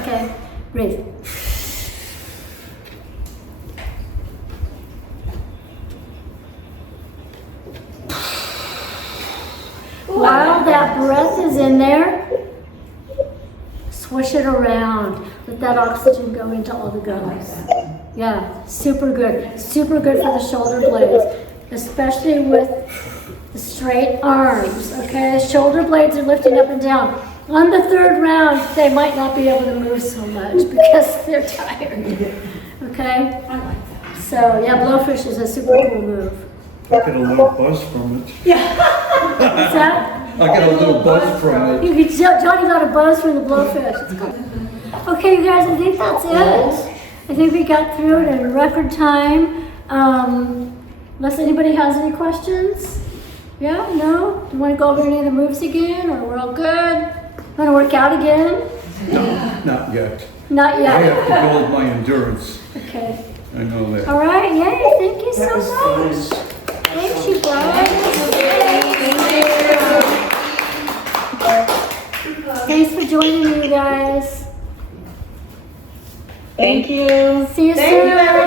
Okay, breathe. While that breath is in there, swish it around. Let that oxygen go into all the gums. Yeah, super good. Super good for the shoulder blades, especially with the straight arms, okay? Shoulder blades are lifting up and down. On the third round, they might not be able to move so much because they're tired, okay? I like that. So, yeah, blowfish is a super cool move. I get a little buzz from it. What's that? I get a little buzz from it. Johnny got a buzz from the blowfish. It's good. Okay, you guys, I think that's it. I think we got through it in record time. Unless anybody has any questions? Yeah, no? Do you want to go over any of the moves again, or we're all good? Want to work out again? No, not yet. Not I yet. have to build my endurance. Okay. I know that. All right, yay, thank you so much. Thanks, you guys. Thanks for joining me, you guys. Thank you. See you soon.